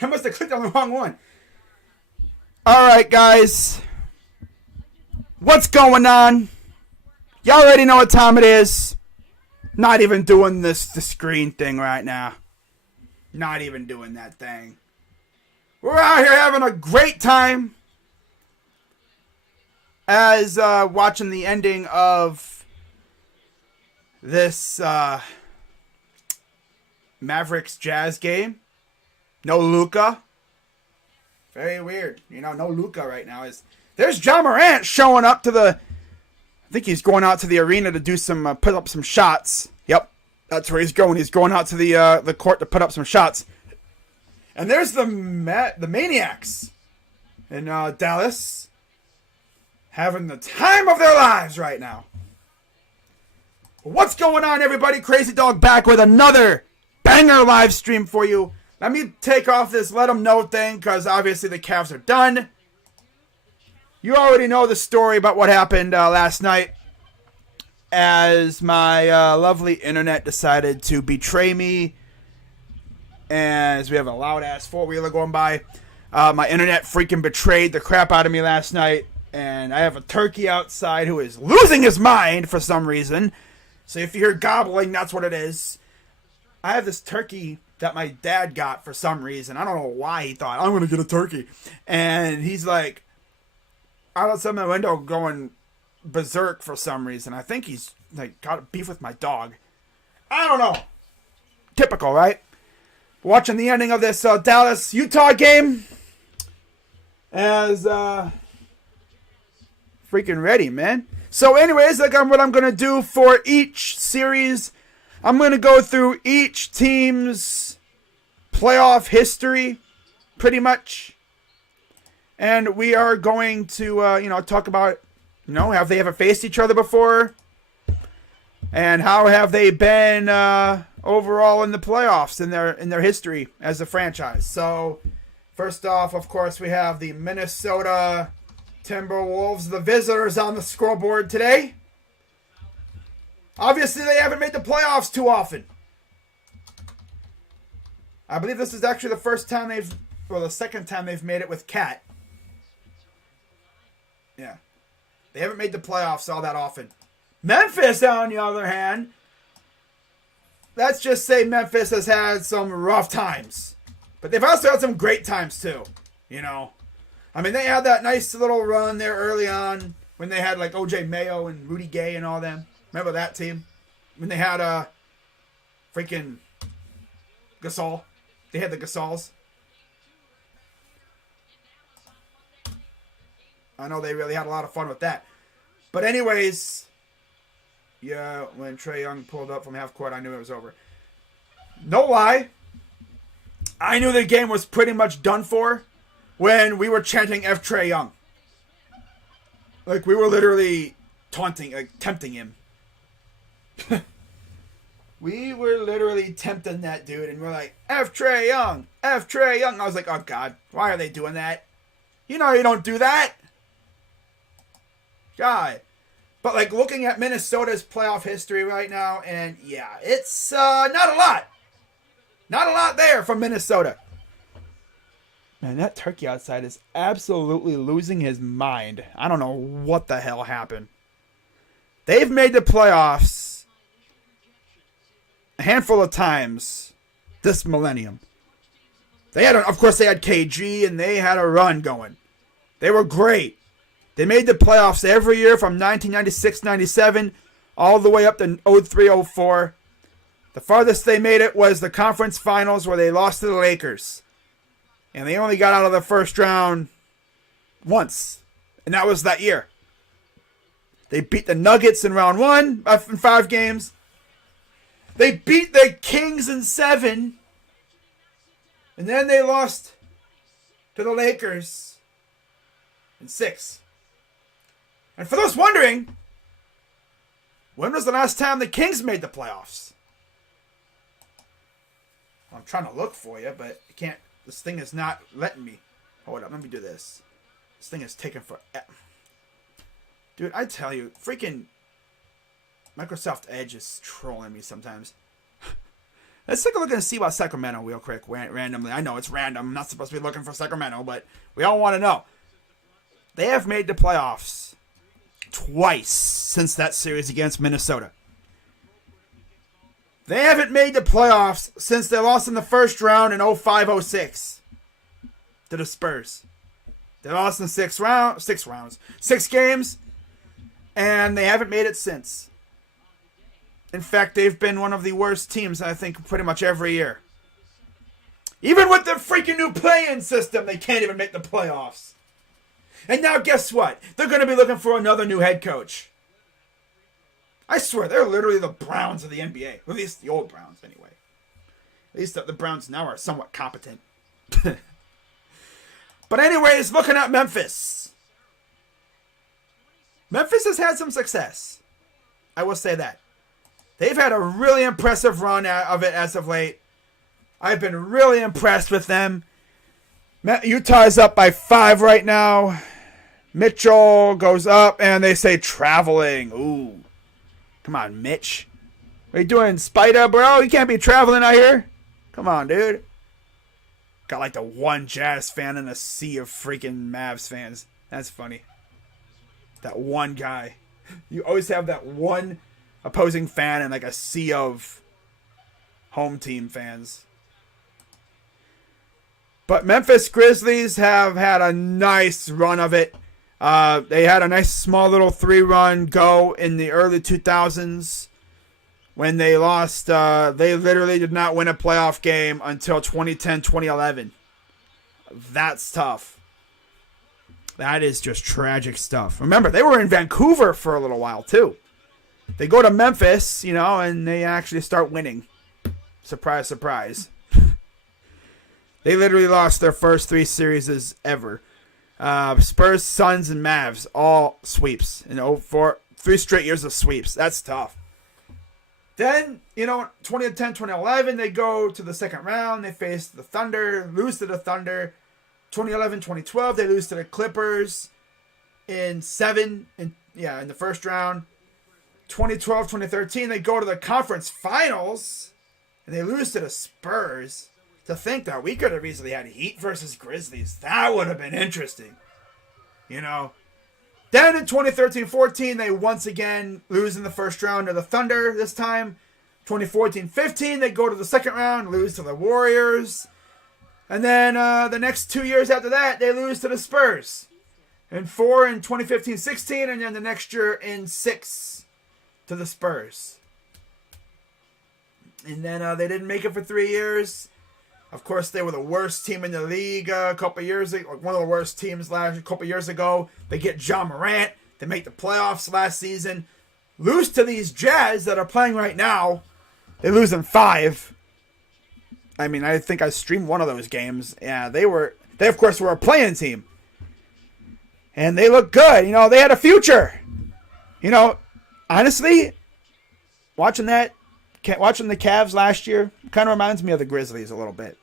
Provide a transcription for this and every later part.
I must have clicked on the wrong one. Alright, guys. What's going on? Y'all already know what time it is. Not even doing the screen thing right now. Not even doing that thing. We're out here having a great time as watching the ending of this Mavericks Jazz game. No Luka. Very weird. No Luka right now. There's Ja Morant showing up to the... I think he's going out to the arena to do some... put up some shots. Yep. That's where he's going. He's going out to the court to put up some shots. And there's the Maniacs in Dallas. Having the time of their lives right now. What's going on, everybody? Crazy Dog back with another banger live stream for you. Let me take off this let them know thing because obviously the Cavs are done. You already know the story about what happened last night as my lovely internet decided to betray me. As we have a loud-ass four-wheeler going by. My internet freaking betrayed the crap out of me last night. And I have a turkey outside who is losing his mind for some reason. So if you hear gobbling, that's what it is. I have this turkey that my dad got for some reason. I don't know why he thought, I'm going to get a turkey. And he's like, out outside my window going berserk for some reason. I think he's like got a beef with my dog. I don't know. Typical, right? Watching the ending of this Dallas-Utah game. As, freaking ready, man. So anyways, what I'm going to do for each series, I'm going to go through each team's playoff history, pretty much. And we are going to, talk about, have they ever faced each other before? And how have they been overall in the playoffs in their history as a franchise? So, first off, of course, we have the Minnesota Timberwolves, the visitors on the scoreboard today. Obviously, they haven't made the playoffs too often. I believe this is actually the second time they've made it with Cat. Yeah. They haven't made the playoffs all that often. Memphis, on the other hand, let's just say Memphis has had some rough times. But they've also had some great times, too. I mean, they had that nice little run there early on when they had, like, O.J. Mayo and Rudy Gay and all them. Remember that team? When they had freaking Gasol. They had the Gasols. I know they really had a lot of fun with that. But anyways, yeah, when Trae Young pulled up from half court, I knew it was over. No lie. I knew the game was pretty much done for when we were chanting F Trae Young. Like, we were literally tempting him. We were literally tempting that dude, and we're like, F Trae Young, F Trae Young. I was like, oh God, why are they doing that? You don't do that. God. But, like, looking at Minnesota's playoff history right now, and yeah, it's not a lot. Not a lot there from Minnesota. Man, that turkey outside is absolutely losing his mind. I don't know what the hell happened. They've made the playoffs a handful of times this millennium. Of course, they had KG, and they had a run going. They were great. They made the playoffs every year from 1996-97 all the way up to 03-04. The farthest they made it was the conference finals where they lost to the Lakers. And they only got out of the first round once. And that was that year. They beat the Nuggets in round 1 in 5 games. They beat the Kings in 7. And then they lost to the Lakers in 6. And for those wondering, when was the last time the Kings made the playoffs? Well, I'm trying to look for you, but I can't. This thing is not letting me. Hold up, let me do this. This thing is taking forever. Dude, I tell you, freaking Microsoft Edge is trolling me sometimes. Let's take a look and see about Sacramento real quick, randomly. I know it's random. I'm not supposed to be looking for Sacramento, but we all want to know. They have made the playoffs twice since that series against Minnesota. They haven't made the playoffs since they lost in the first round in 05-06 to the Spurs. They lost in 6 games, and they haven't made it since. In fact, they've been one of the worst teams, I think, pretty much every year. Even with the freaking new play-in system, they can't even make the playoffs. And now guess what? They're going to be looking for another new head coach. I swear, they're literally the Browns of the NBA. At least the old Browns, anyway. At least the Browns now are somewhat competent. But anyways, looking at Memphis. Memphis has had some success. I will say that. They've had a really impressive run of it as of late. I've been really impressed with them. Utah is up by 5 right now. Mitchell goes up, and they say traveling. Ooh. Come on, Mitch. What are you doing, Spider, bro? You can't be traveling out here. Come on, dude. Got like the one Jazz fan in a sea of freaking Mavs fans. That's funny. That one guy. You always have that one opposing fan and like a sea of home team fans. But Memphis Grizzlies have had a nice run of it. They had a nice small little 3-run go in the early 2000s when they lost. They literally did not win a playoff game until 2010, 2011. That's tough. That is just tragic stuff. Remember, they were in Vancouver for a little while too. They go to Memphis, and they actually start winning. Surprise, surprise. They literally lost their first 3 series ever. Spurs, Suns, and Mavs, all sweeps. 3 straight years of sweeps. That's tough. Then, 2010, 2011, they go to the second round. They face the Thunder, lose to the Thunder. 2011, 2012, they lose to the Clippers in the first round. 2012, 2013, they go to the conference finals, and they lose to the Spurs. To think that we could have easily had Heat versus Grizzlies. That would have been interesting. Then in 2013-14, they once again lose in the first round to the Thunder this time. 2014-15, they go to the second round, lose to the Warriors. And then the next 2 years after that, they lose to the Spurs. And 4 in 2015-16, and then the next year in 6 to the Spurs. And then they didn't make it for 3 years. Of course, they were the worst team in the league a couple years ago. One of the worst teams a couple years ago. They get Ja Morant. They make the playoffs last season. Lose to these Jazz that are playing right now. They lose in 5. I mean, I think I streamed one of those games. Yeah, they of course were a playing team. And they look good. They had a future. Honestly, watching the Cavs last year kind of reminds me of the Grizzlies a little bit.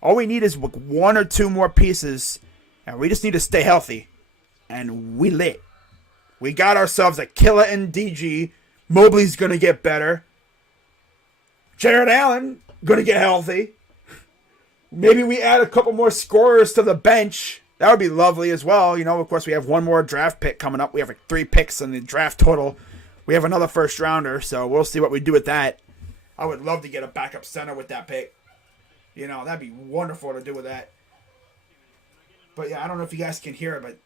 All we need is 1 or 2 more pieces, and we just need to stay healthy. And we lit. We got ourselves a killer in DG. Mobley's going to get better. Jared Allen going to get healthy. Maybe we add a couple more scorers to the bench. That would be lovely as well. Of course, we have 1 more draft pick coming up. We have 3 picks in the draft total. We have another first rounder, so we'll see what we do with that. I would love to get a backup center with that pick. That'd be wonderful to do with that. But yeah, I don't know if you guys can hear it, but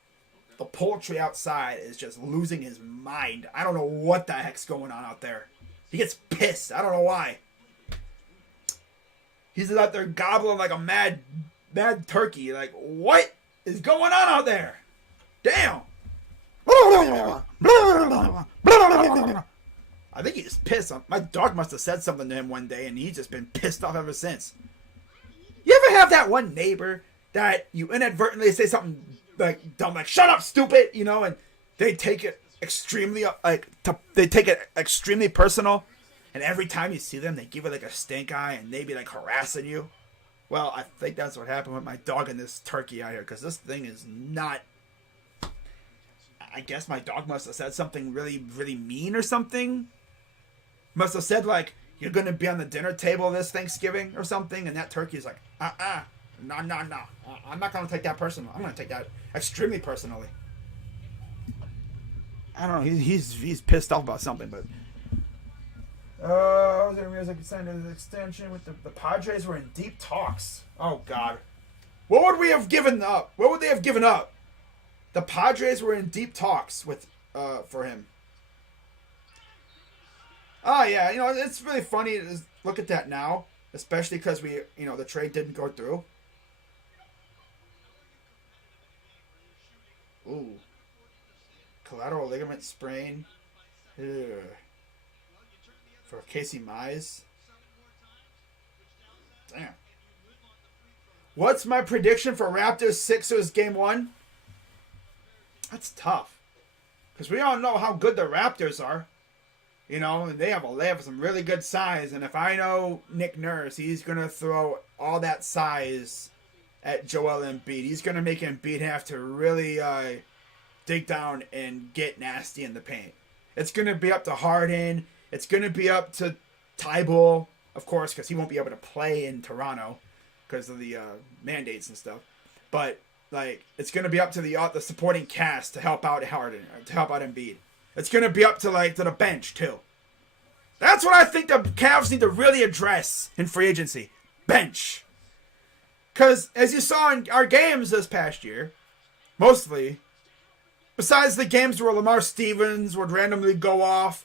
the poultry outside is just losing his mind. I don't know what the heck's going on out there. He gets pissed. I don't know why. He's out there gobbling like a mad turkey. Like, what is going on out there? Damn. I think he's pissed. My dog must have said something to him one day, and he's just been pissed off ever since. You ever have that one neighbor that you inadvertently say something like dumb, like "shut up, stupid," and they take it extremely extremely personal, and every time you see them, they give it like a stink eye, and they be like harassing you. Well, I think that's what happened with my dog and this turkey out here, because this thing is not. I guess my dog must have said something really, really mean or something. Must have said like, you're going to be on the dinner table this Thanksgiving or something, and that turkey's like, no. I'm not going to take that personal. I'm going to take that extremely personally. I don't know. He's pissed off about something, but... Jose signed an extension with the Padres were in deep talks. Oh, God. What would we have given up? What would they have given up? The Padres were in deep talks with for him. Oh, yeah. You know, it's really funny to look at that now, especially because the trade didn't go through. Ooh. Collateral ligament sprain. Ugh. For Casey Mize. Damn. What's my prediction for Raptors Sixers Game 1? That's tough. Because we all know how good the Raptors are. You know, and they have some really good size. And if I know Nick Nurse, he's going to throw all that size at Joel Embiid. He's going to make Embiid have to really dig down and get nasty in the paint. It's going to be up to Harden. It's going to be up to Thibault, of course, because he won't be able to play in Toronto because of the mandates and stuff. But it's going to be up to the supporting cast to help out Harden, to help out Embiid. It's going to be up to the bench too. That's what I think the Cavs need to really address in free agency. Bench. Because as you saw in our games this past year, mostly, besides the games where Lamar Stevens would randomly go off,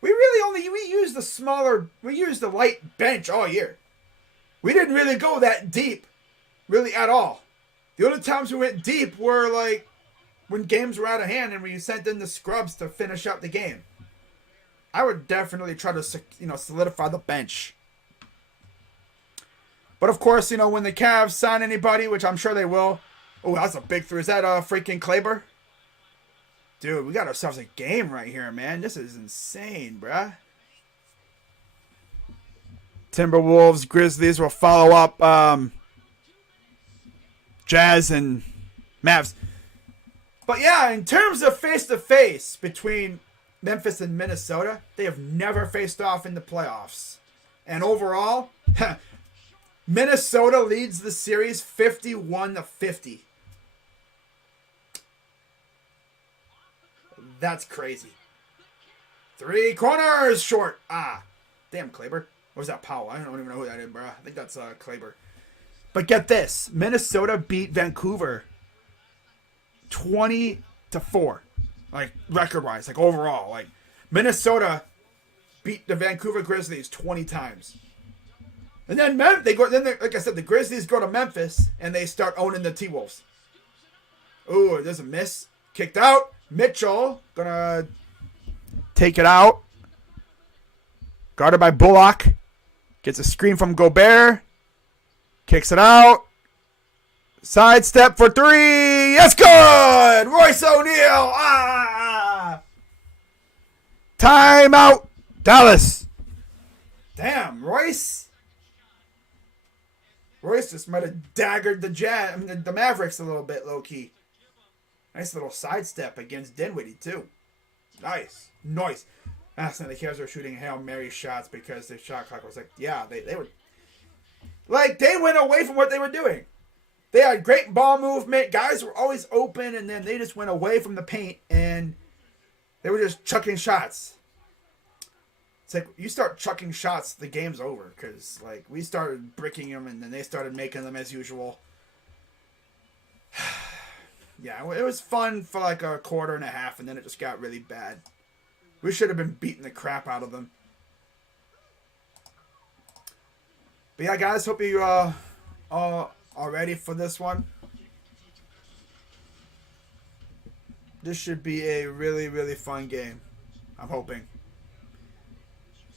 we used the light bench all year. We didn't really go that deep, really at all. The only times we went deep were when games were out of hand and we sent in the scrubs to finish up the game. I would definitely try to solidify the bench. But of course, when the Cavs sign anybody, which I'm sure they will. Oh, that's a big three. Is that freaking Kleber? Dude, we got ourselves a game right here, man. This is insane, bruh. Timberwolves, Grizzlies will follow up Jazz and Mavs. But yeah, in terms of face-to-face between Memphis and Minnesota, they have never faced off in the playoffs. And overall, Minnesota leads the series 51-50. That's crazy. 3 corners short. Damn, Kleber. Or was that Powell? I don't even know who that is, bro. I think that's Kleber. But get this. Minnesota beat Vancouver 20-4. Record-wise. Overall. Minnesota beat the Vancouver Grizzlies 20 times. And then like I said, the Grizzlies go to Memphis and they start owning the T-Wolves. Ooh, there's a miss. Kicked out. Mitchell gonna take it out. Guarded by Bullock. Gets a screen from Gobert. Kicks it out. Sidestep for 3. That's good. Royce O'Neal. Timeout. Dallas. Damn, Royce. Royce just might have daggered the Mavericks a little bit, low key. Nice little sidestep against Dinwiddie, too. Nice. Last night the Cavs were shooting Hail Mary shots because their shot clock was they were... they went away from what they were doing. They had great ball movement. Guys were always open, and then they just went away from the paint, and they were just chucking shots. It's you start chucking shots, the game's over, because, we started bricking them, and then they started making them as usual. Yeah, it was fun for a quarter and a half, and then it just got really bad. We should have been beating the crap out of them. But yeah, guys, hope you all are ready for this one. This should be a really, really fun game. I'm hoping.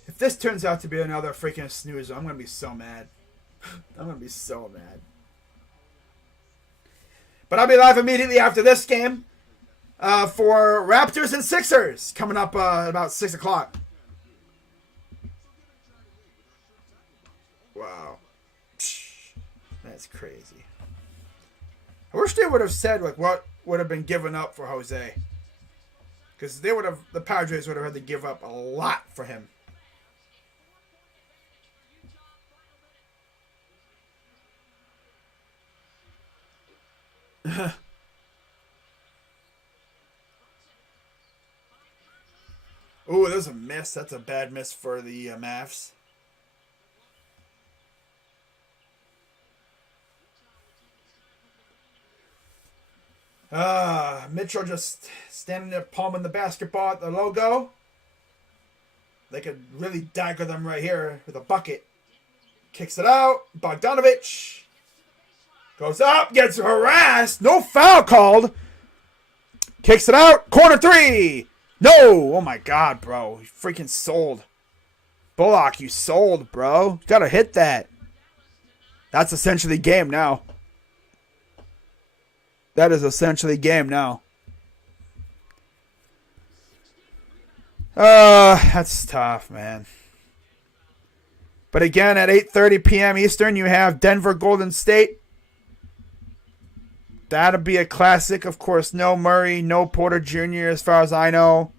If this turns out to be another freaking snoozer, I'm going to be so mad. I'm going to be so mad. But I'll be live immediately after this game for Raptors and Sixers coming up at about 6 o'clock. Wow. That's crazy. I wish they would have said what would have been given up for Jose. Because the Padres would have had to give up a lot for him. Ooh, there's a miss. That's a bad miss for the Mavs. Mitchell just standing there palming the basketball at the logo. They could really dagger them right here with a bucket. Kicks it out. Bogdanovich goes up, gets harassed. No foul called. Kicks it out. Corner three. No. Oh my God, bro. You freaking sold. Bullock, you sold, bro. You gotta hit that. That's essentially game now. That is essentially game now. That's tough, man. But again, at 8:30 p.m. Eastern, you have Denver Golden State. That'll be a classic. Of course, no Murray, no Porter Jr. as far as I know.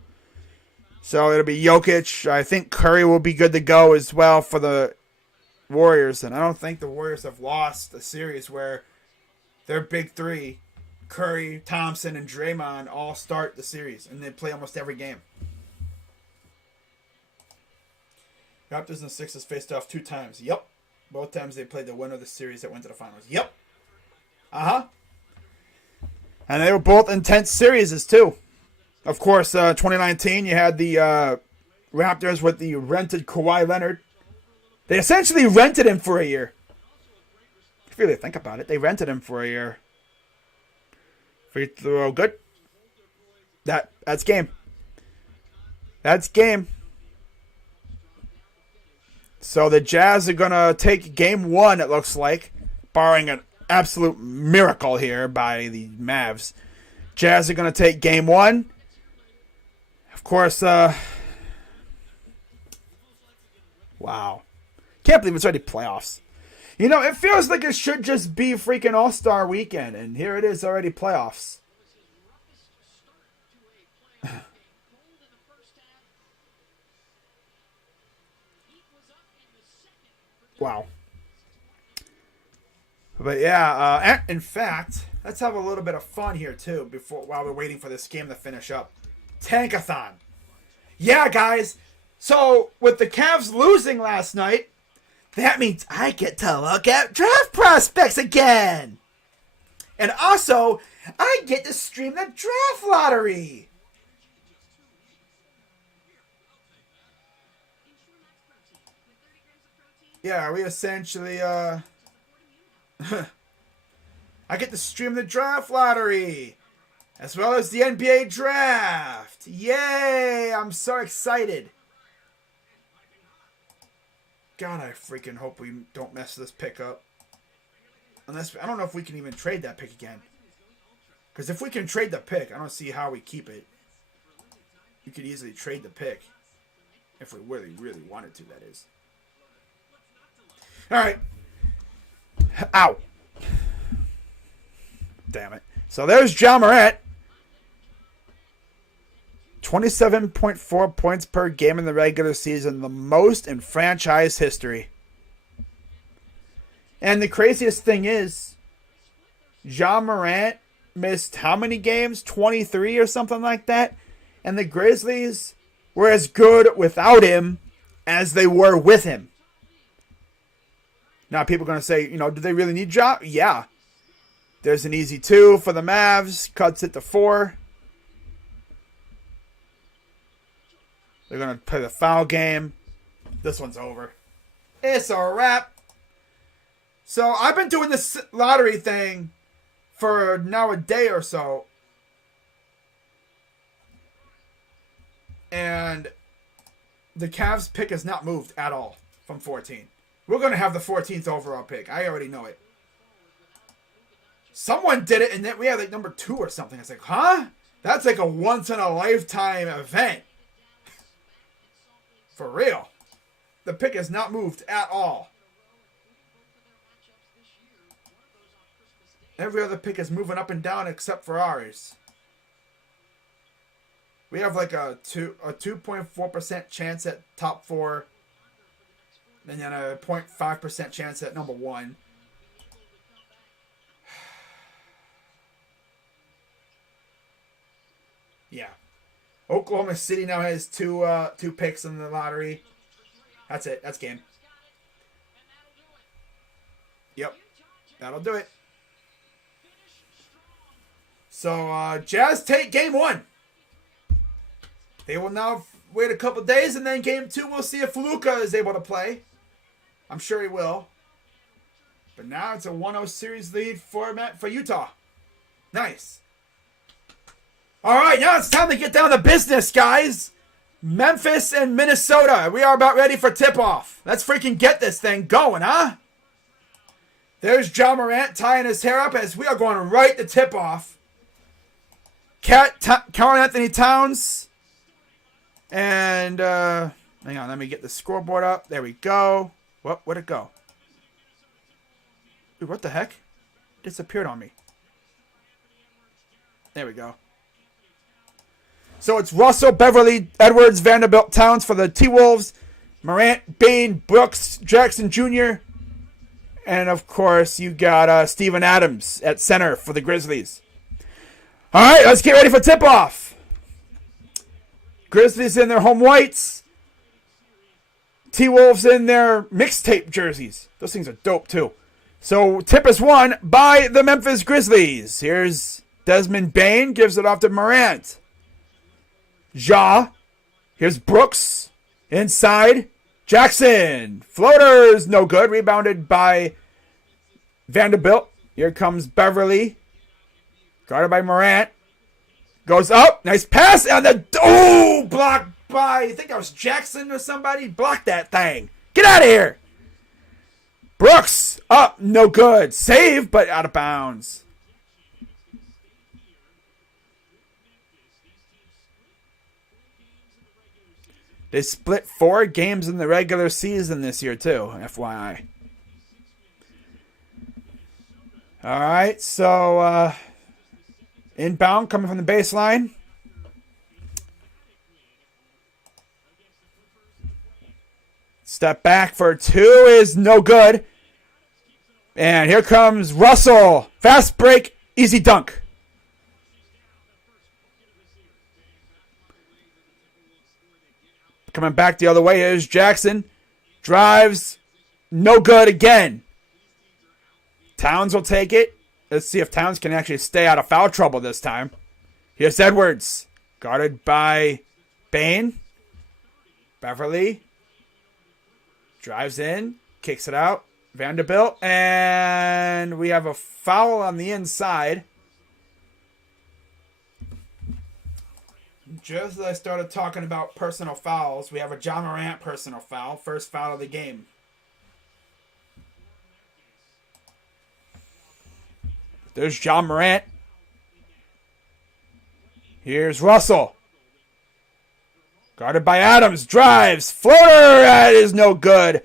So it'll be Jokic. I think Curry will be good to go as well for the Warriors. And I don't think the Warriors have lost a series where their big three, Curry, Thompson, and Draymond, all start the series. And they play almost every game. Raptors and Sixers faced off 2 times. Yep. Both times they played the winner of the series that went to the finals. Yep. Uh-huh. And they were both intense series too. Of course, 2019, you had the Raptors with the rented Kawhi Leonard. They essentially rented him for a year. If you really think about it, they rented him for a year. Free throw, good. That's game. That's game. So the Jazz are going to take game 1, it looks like, barring an absolute miracle here by the Mavs. Jazz are going to take game 1. Of course, wow. Can't believe it's already playoffs. You know, it feels like it should just be freaking All-Star weekend, and here it is already playoffs. Wow. But yeah, in fact, let's have a little bit of fun here too while we're waiting for this game to finish up. Tankathon. Yeah, guys. So with the Cavs losing last night, that means I get to look at draft prospects again. And also, I get to stream the draft lottery. Yeah, we essentially, I get to stream the draft lottery, as well as the NBA draft. Yay! I'm so excited. God, I freaking hope we don't mess this pick up. Unless, I don't know if we can even trade that pick again. Because if we can trade the pick, I don't see how we keep it. You could easily trade the pick. If we really, really wanted to, that is. All right. Ow. Damn it. So there's Ja Morant. 27.4 points per game in the regular season, the most in franchise history. And the craziest thing is, Ja Morant missed how many games? 23 or something like that. And the Grizzlies were as good without him as they were with him. Now, people are going to say, do they really need Ja? Yeah. There's an easy 2 for the Mavs. Cuts it to 4. They're going to play the foul game. This one's over. It's a wrap. So, I've been doing this lottery thing for now a day or so. And the Cavs pick has not moved at all from 14. We're going to have the 14th overall pick. I already know it. Someone did it, and then we had like number 2 or something. I was like, huh? That's like a once-in-a-lifetime event. For real. The pick has not moved at all. Every other pick is moving up and down except for ours. We have like a 2.4% chance at top 4. And then a 0.5% chance at number 1. Oklahoma City now has two picks in the lottery. That's it. That's game. Yep. That'll do it. So, Jazz take game 1. They will now wait a couple days, and then game 2, we'll see if Luka is able to play. I'm sure he will. But now it's a 1-0 series lead format for Utah. Nice. All right, now it's time to get down to business, guys. Memphis and Minnesota. We are about ready for tip-off. Let's freaking get this thing going, huh? There's Ja Morant tying his hair up as we are going right to tip-off. Karl-Anthony Towns. And, hang on, let me get the scoreboard up. There we go. Where'd it go? Dude, what the heck? It disappeared on me. There we go. So it's Russell, Beverly, Edwards, Vanderbilt, Towns for the T-Wolves. Morant, Bane, Brooks, Jackson Jr. And, of course, you got Steven Adams at center for the Grizzlies. All right, let's get ready for tip-off. Grizzlies in their home whites. T-Wolves in their mixtape jerseys. Those things are dope, too. So, tip is won by the Memphis Grizzlies. Here's Desmond Bane. Gives it off to Morant. Ja. Here's Brooks. Inside. Jackson. Floaters. No good. Rebounded by Vanderbilt. Here comes Beverly. Guarded by Morant. Goes up. Nice pass. And the... blocked by... I think that was Jackson or somebody. Blocked that thing. Get out of here. Brooks. Up. No good. Save, but out of bounds. They split 4 games in the regular season this year, too. FYI. All right, so inbound coming from the baseline. Step back for 2 is no good. And here comes Russell. Fast break, easy dunk. Coming back the other way is Jackson. Drives. No good again. Towns will take it. Let's see if Towns can actually stay out of foul trouble this time. Here's Edwards. Guarded by Bane. Beverly. Drives in. Kicks it out. Vanderbilt. And we have a foul on the inside. Just as I started talking about personal fouls, we have a Ja Morant personal foul. First foul of the game. There's Ja Morant. Here's Russell. Guarded by Adams. Drives. Floater. That is no good.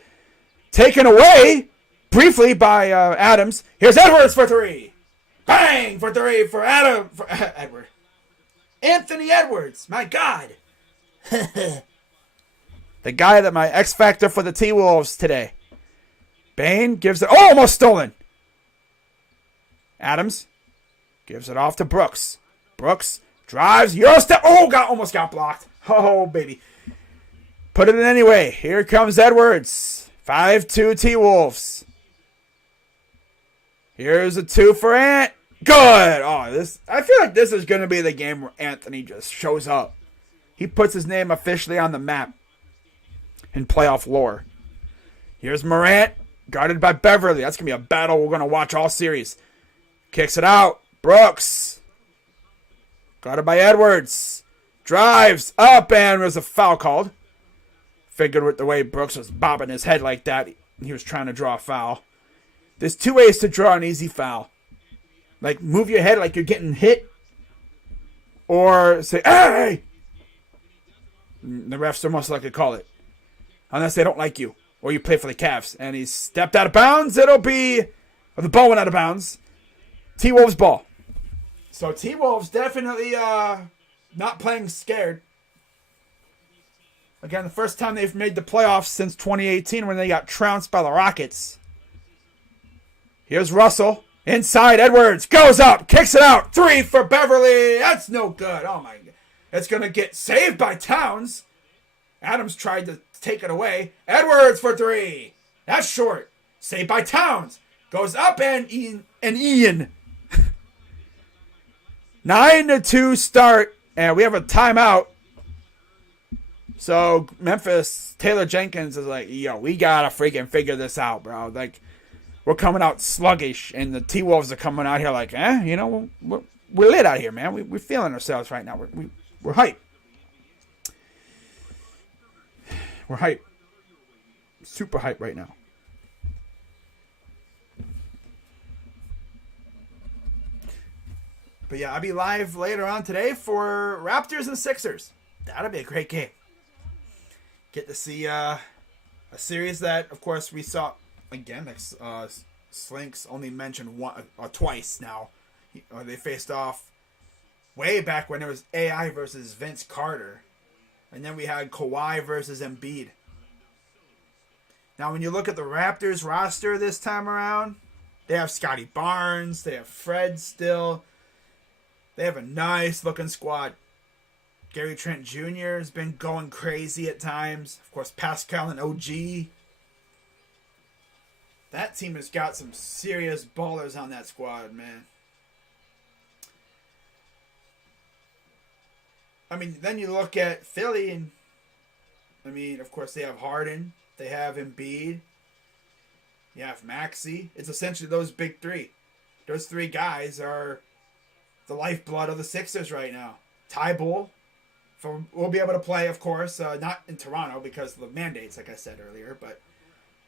Taken away briefly by Adams. Here's Edwards for 3. Bang! For 3 for Adam. For Edward. Anthony Edwards. My God. The guy that my X Factor for the T-Wolves today. Bane gives it. Oh, almost stolen. Adams gives it off to Brooks. Brooks drives. Eurostep. Oh, almost got blocked. Oh, baby. Put it in anyway. Here comes Edwards. 5-2 T-Wolves. Here's a 2 for Ant. Good. Oh, I feel like this is going to be the game where Anthony just shows up. He puts his name officially on the map in playoff lore. Here's Morant, guarded by Beverly. That's going to be a battle we're going to watch all series. Kicks it out. Brooks. Guarded by Edwards. Drives up, and there's a foul called. Figured with the way Brooks was bobbing his head like that, he was trying to draw a foul. There's 2 ways to draw an easy foul. Like, move your head like you're getting hit. Or say, hey! The refs are most likely to call it. Unless they don't like you. Or you play for the Cavs. And he's stepped out of bounds. It'll be... Or the ball went out of bounds. T-Wolves ball. So T-Wolves definitely not playing scared. Again, the first time they've made the playoffs since 2018 when they got trounced by the Rockets. Here's Russell. Inside, Edwards goes up, kicks it out. 3 for Beverly. That's no good. Oh, my God. It's going to get saved by Towns. Adams tried to take it away. Edwards for three. That's short. Saved by Towns. Goes up and Ian. 9-2 start. And we have a timeout. So Memphis, Taylor Jenkins is like, yo, we got to freaking figure this out, bro. Like, we're coming out sluggish. And the T-Wolves are coming out here like, we're lit out here, man. We're feeling ourselves right now. We're hype. We're hype. Super hype right now. But yeah, I'll be live later on today for Raptors and Sixers. That'll be a great game. Get to see a series that, of course, we saw again. Slinks only mentioned twice now. They faced off way back when it was AI versus Vince Carter. And then we had Kawhi versus Embiid. Now, when you look at the Raptors roster this time around, they have Scotty Barnes. They have Fred still. They have a nice-looking squad. Gary Trent Jr. has been going crazy at times. Of course, Pascal and OG. That team has got some serious ballers on that squad, man. I mean, then you look at Philly, and I mean, of course, they have Harden. They have Embiid. You have Maxey. It's essentially those big three. Those three guys are the lifeblood of the Sixers right now. Tybalt will be able to play, of course, not in Toronto because of the mandates, like I said earlier. But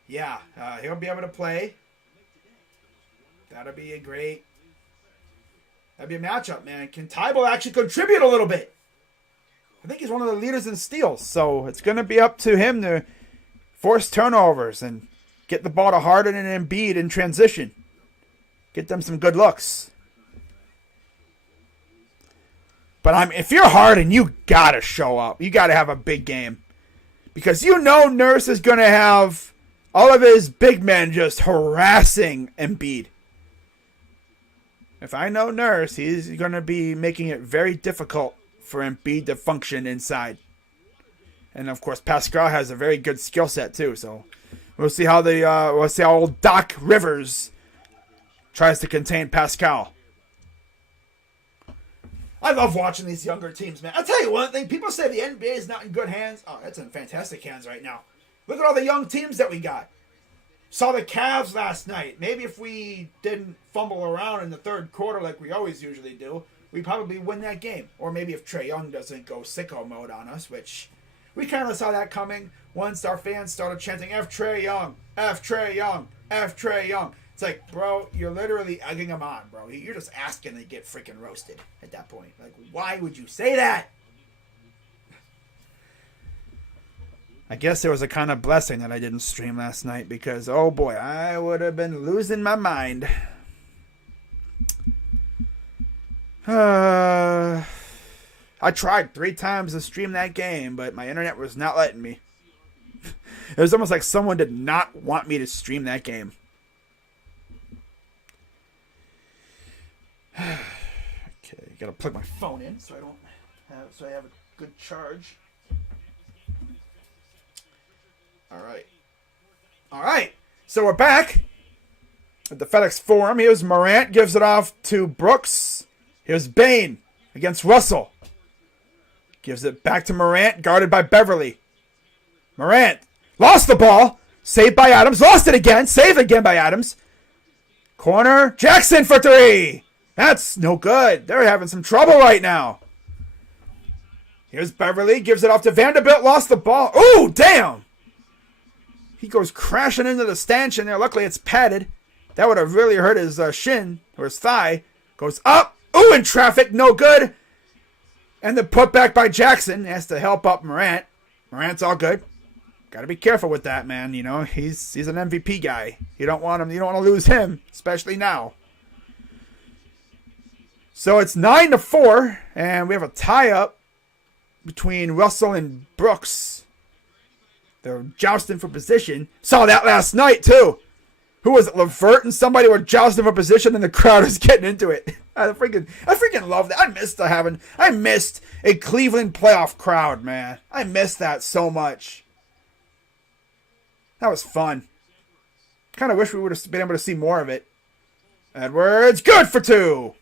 yeah, he'll be able to play. That'd be a matchup, man. Can Tybalt actually contribute a little bit? I think he's one of the leaders in steals, so it's going to be up to him to force turnovers and get the ball to Harden and Embiid in transition. Get them some good looks. But if you're Harden, you got to show up. You got to have a big game. Because Nurse is going to have all of his big men just harassing Embiid. If I know Nurse, he's going to be making it very difficult for Embiid to function inside. And of course, Pascal has a very good skill set too. So we'll see how old Doc Rivers tries to contain Pascal. I love watching these younger teams, man. I'll tell you one thing. People say the NBA is not in good hands. Oh, it's in fantastic hands right now. Look at all the young teams that we got. Saw the Cavs last night. Maybe if we didn't fumble around in the third quarter like we always usually do, we probably win that game. Or maybe if Trae Young doesn't go sicko mode on us, which we kind of saw that coming once our fans started chanting, F Trae Young, F Trae Young, F Trae Young. It's like, bro, you're literally egging him on, bro. You're just asking to get freaking roasted at that point. Like, why would you say that? I guess it was a kind of blessing that I didn't stream last night because, oh boy, I would have been losing my mind. I tried 3 times to stream that game, but my internet was not letting me. It was almost like someone did not want me to stream that game. Okay, gotta plug my phone in so I have a good charge. All right. So we're back at the FedEx Forum. Here's Morant, gives it off to Brooks. Here's Bane against Russell. Gives it back to Morant, guarded by Beverly. Morant lost the ball. Saved by Adams. Lost it again. Saved again by Adams. Corner. Jackson for 3. That's no good. They're having some trouble right now. Here's Beverly. Gives it off to Vanderbilt. Lost the ball. Ooh, damn. He goes crashing into the stanchion there. Luckily, it's padded. That would have really hurt his shin or his thigh. Goes up. Ooh, in traffic. No good. And the putback by Jackson has to help up Morant. Morant's all good. Got to be careful with that, man. You know, he's an MVP guy. You don't want him. You don't want to lose him, especially now. So it's 9-4, and we have a tie-up between Russell and Brooks. They're jousting for position. Saw that last night, too. Who was it? Levert and somebody were jousting for position, and the crowd was getting into it. I freaking love that. I missed a Cleveland playoff crowd, man. I missed that so much. That was fun. Kind of wish we would have been able to see more of it. Edwards, good for 2.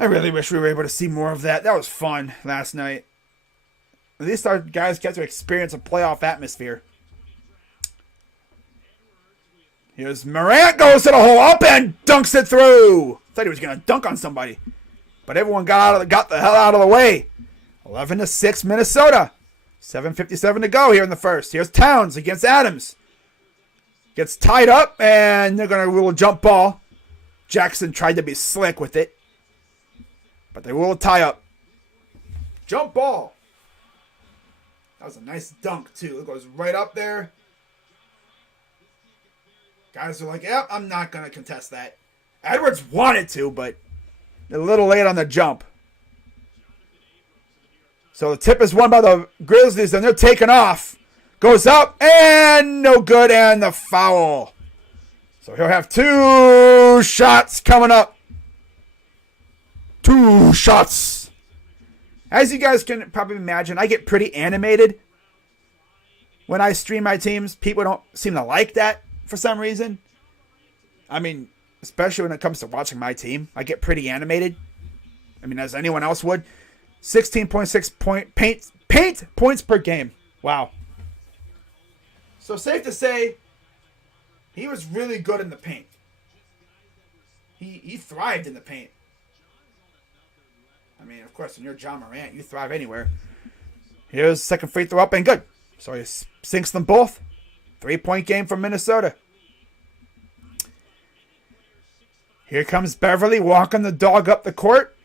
I really wish we were able to see more of that. That was fun last night. At least our guys get to experience a playoff atmosphere. Here's Morant, goes to the hole, up and dunks it through. Thought he was going to dunk on somebody. But everyone got the hell out of the way. 11-6 Minnesota. 7:57 to go here in the first. Here's Towns against Adams. Gets tied up, and they're going to rule a jump ball. Jackson tried to be slick with it. But they will tie up. Jump ball. That was a nice dunk, too. It goes right up there. Guys are like, yep, I'm not going to contest that. Edwards wanted to, but a little late on the jump. So the tip is won by the Grizzlies, and they're taking off. Goes up, and no good, and the foul. So he'll have 2 shots coming up. 2 shots. As you guys can probably imagine, I get pretty animated when I stream my teams. People don't seem to like that for some reason. I mean, especially when it comes to watching my team. I get pretty animated. I mean, as anyone else would. 16.6 paint points per game. Wow. So safe to say, he was really good in the paint. He thrived in the paint. I mean, of course, when you're John Morant, you thrive anywhere. Here's second free throw up and good. So he sinks them both. 3-point game from Minnesota. Here comes Beverly walking the dog up the court.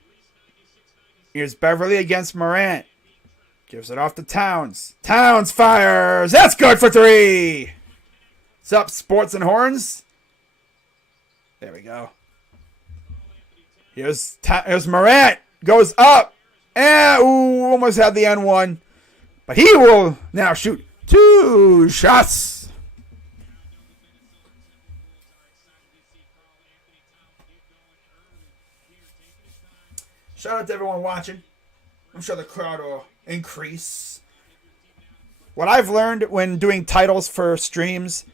Here's Beverly against Morant. Gives it off to Towns. Towns fires. That's good for 3. What's up, Sports and Horns? There we go. Here's Morant. Goes up. And almost had the N1. But he will now shoot 2 shots. Shout out to everyone watching. I'm sure the crowd will increase. What I've learned when doing titles for streams,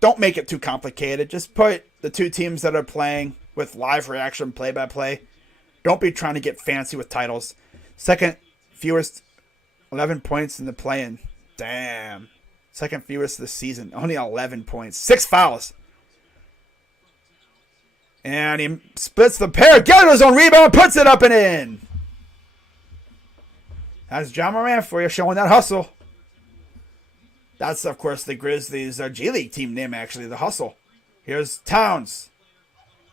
don't make it too complicated. Just put the 2 teams that are playing with live reaction play-by-play. Don't be trying to get fancy with titles. Second fewest 11 points in the play-in. Damn. Second fewest this season. Only 11 points. 6 fouls. And he splits the pair. Gets his own rebound. Puts it up and in. That's John Morant for you, showing that hustle. That's, of course, the Grizzlies' G League team name, actually, the Hustle. Here's Towns.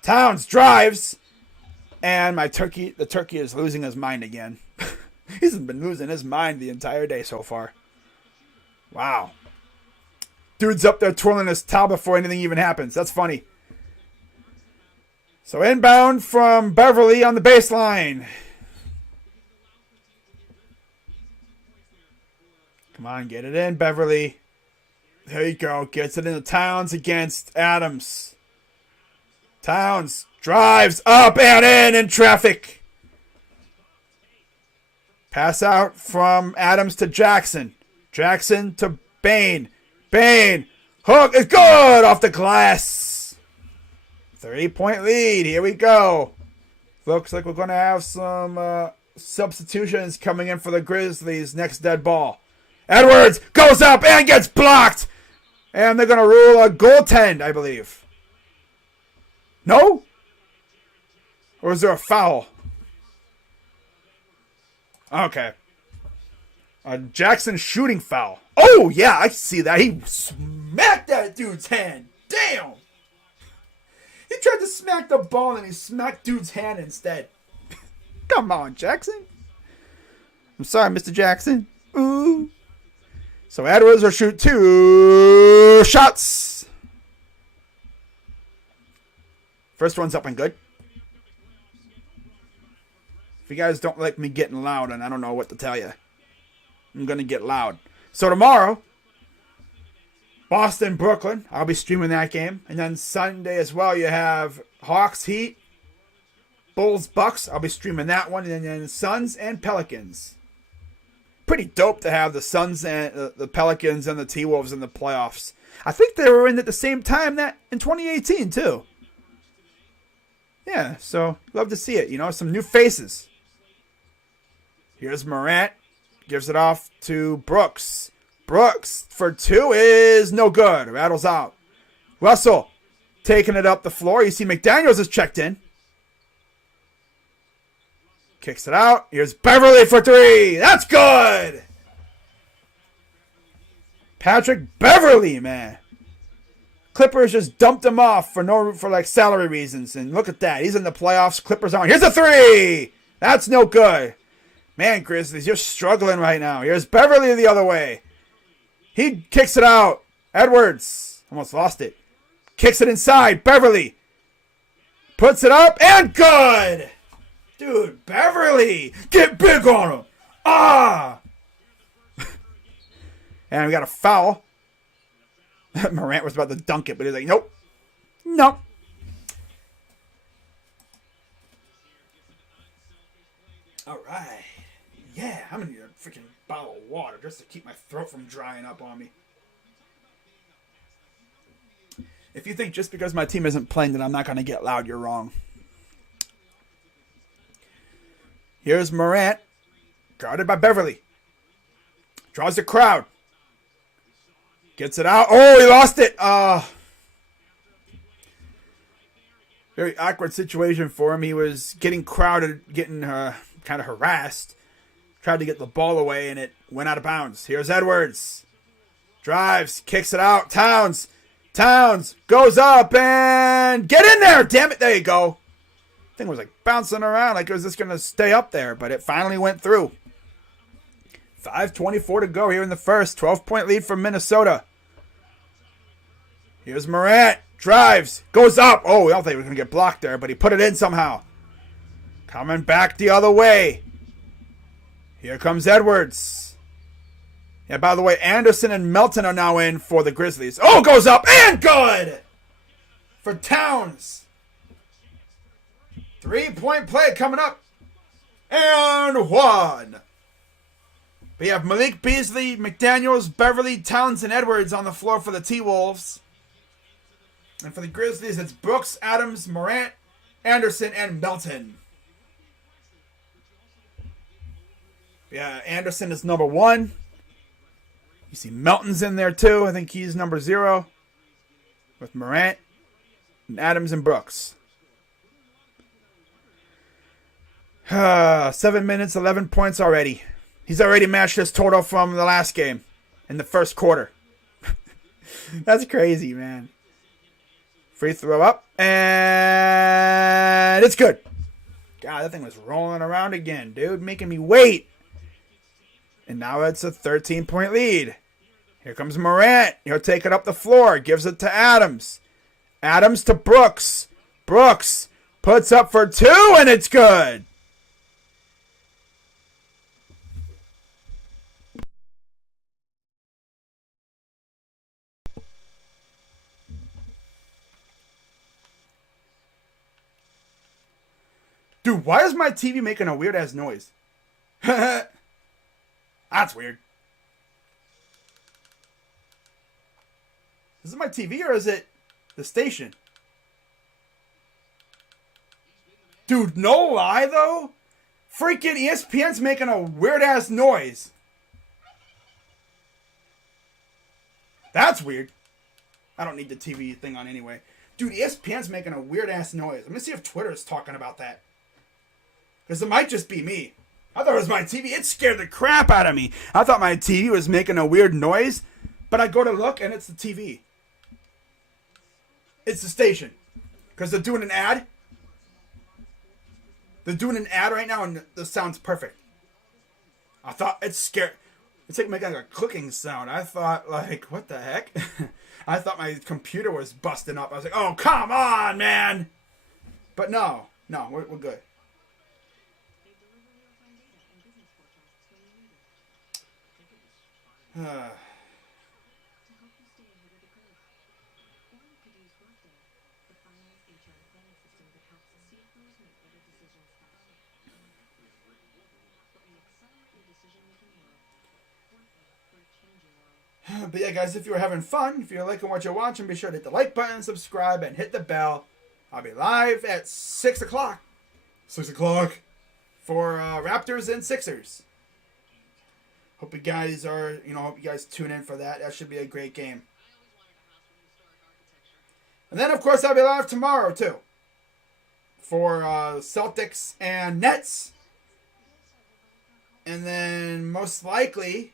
Towns drives. And the turkey is losing his mind again. He's been losing his mind the entire day so far. Wow. Dude's up there twirling his towel before anything even happens. That's funny. So inbound from Beverly on the baseline. Come on, get it in, Beverly. There you go. Gets it into Towns against Adams. Towns drives up and in traffic. Pass out from Adams to Jackson. Jackson to Bain. Bain. Hook is good off the glass. 30-point lead. Here we go. Looks like we're going to have some substitutions coming in for the Grizzlies next dead ball. Edwards goes up and gets blocked. And they're going to rule a goaltend, I believe. No? Or is there a foul? Okay. A Jackson shooting foul. Oh, yeah, I see that. He smacked that dude's hand. Damn. He tried to smack the ball and he smacked dude's hand instead. Come on, Jackson. I'm sorry, Mr. Jackson. Ooh. So Edwards will shoot 2 shots. First one's up and good. If you guys don't like me getting loud, and I don't know what to tell you, I'm going to get loud. So tomorrow, Boston, Brooklyn. I'll be streaming that game. And then Sunday as well, you have Hawks, Heat, Bulls, Bucks. I'll be streaming that one. And then Suns and Pelicans. Pretty dope to have the Suns and the Pelicans and the T-Wolves in the playoffs. I think they were in at the same time that in 2018 too. Yeah, so love to see it. You know, some new faces. Here's Morant. Gives it off to Brooks. Brooks for two is no good. Rattles out. Russell taking it up the floor. You see McDaniels is checked in. Kicks it out. Here's Beverly for three. That's good. Patrick Beverly, man. Clippers just dumped him off for like salary reasons. And look at that. He's in the playoffs. Clippers on. Here's a three. That's no good. Man, Grizzlies, you're struggling right now. Here's Beverly the other way. He kicks it out. Edwards almost lost it. Kicks it inside. Beverly puts it up and good. Dude, Beverly, get big on him. Ah. And we got a foul. Morant was about to dunk it, but he's like, nope. Nope. All right. Yeah, I'm going to need a freaking bottle of water just to keep my throat from drying up on me. If you think just because my team isn't playing that I'm not going to get loud, you're wrong. Here's Morant, guarded by Beverly. Draws the crowd. Gets it out. Oh, he lost it. Very awkward situation for him. He was getting crowded, getting kind of harassed. Tried to get the ball away, and it went out of bounds. Here's Edwards. Drives, kicks it out. Towns goes up, and get in there. Damn it. There you go. Thing was like bouncing around like it was just going to stay up there, but it finally went through. 5:24 to go here in the first. 12-point lead for Minnesota. Here's Morant. Drives. Goes up. Oh, I don't think he was going to get blocked there, but he put it in somehow. Coming back the other way. Here comes Edwards. Yeah, by the way, Anderson and Melton are now in for the Grizzlies. Oh, goes up and good for Towns. 3-point play coming up. And one. We have Malik Beasley, McDaniels, Beverly, Towns, and Edwards on the floor for the T-Wolves. And for the Grizzlies, it's Brooks, Adams, Morant, Anderson, and Melton. Yeah, Anderson is number 1. You see Melton's in there too. I think he's number 0. With Morant, and Adams, and Brooks. 7 minutes, 11 points already. He's already matched his total from the last game in the first quarter. That's crazy, man. Free throw up. And it's good. God, that thing was rolling around again, dude. Making me wait. And now it's a 13-point lead. Here comes Morant. He'll take it up the floor. Gives it to Adams. Adams to Brooks. Brooks puts up for 2, and it's good. Dude, why is my TV making a weird-ass noise? That's weird. Is it my TV or is it the station? Dude, no lie, though. Freaking ESPN's making a weird-ass noise. That's weird. I don't need the TV thing on anyway. Dude, ESPN's making a weird-ass noise. Let me see if Twitter's talking about that. Because it might just be me. I thought it was my TV. It scared the crap out of me. I thought my TV was making a weird noise. But I go to look and it's the TV. It's the station. Because they're doing an ad. They're doing an ad right now and the sound's perfect. I thought it's scared. It's like making like a clicking sound. I thought like, what the heck? I thought my computer was busting up. I was like, oh, come on, man. But no, we're good. But yeah, guys, if you're having fun, if you're liking what you're watching, be sure to hit the like button, subscribe, and hit the bell. I'll be live at 6 o'clock. 6 o'clock for Raptors and Sixers. Hope you guys tune in for that. That should be a great game. And then, of course, I'll be live tomorrow, too. For Celtics and Nets. And then, most likely,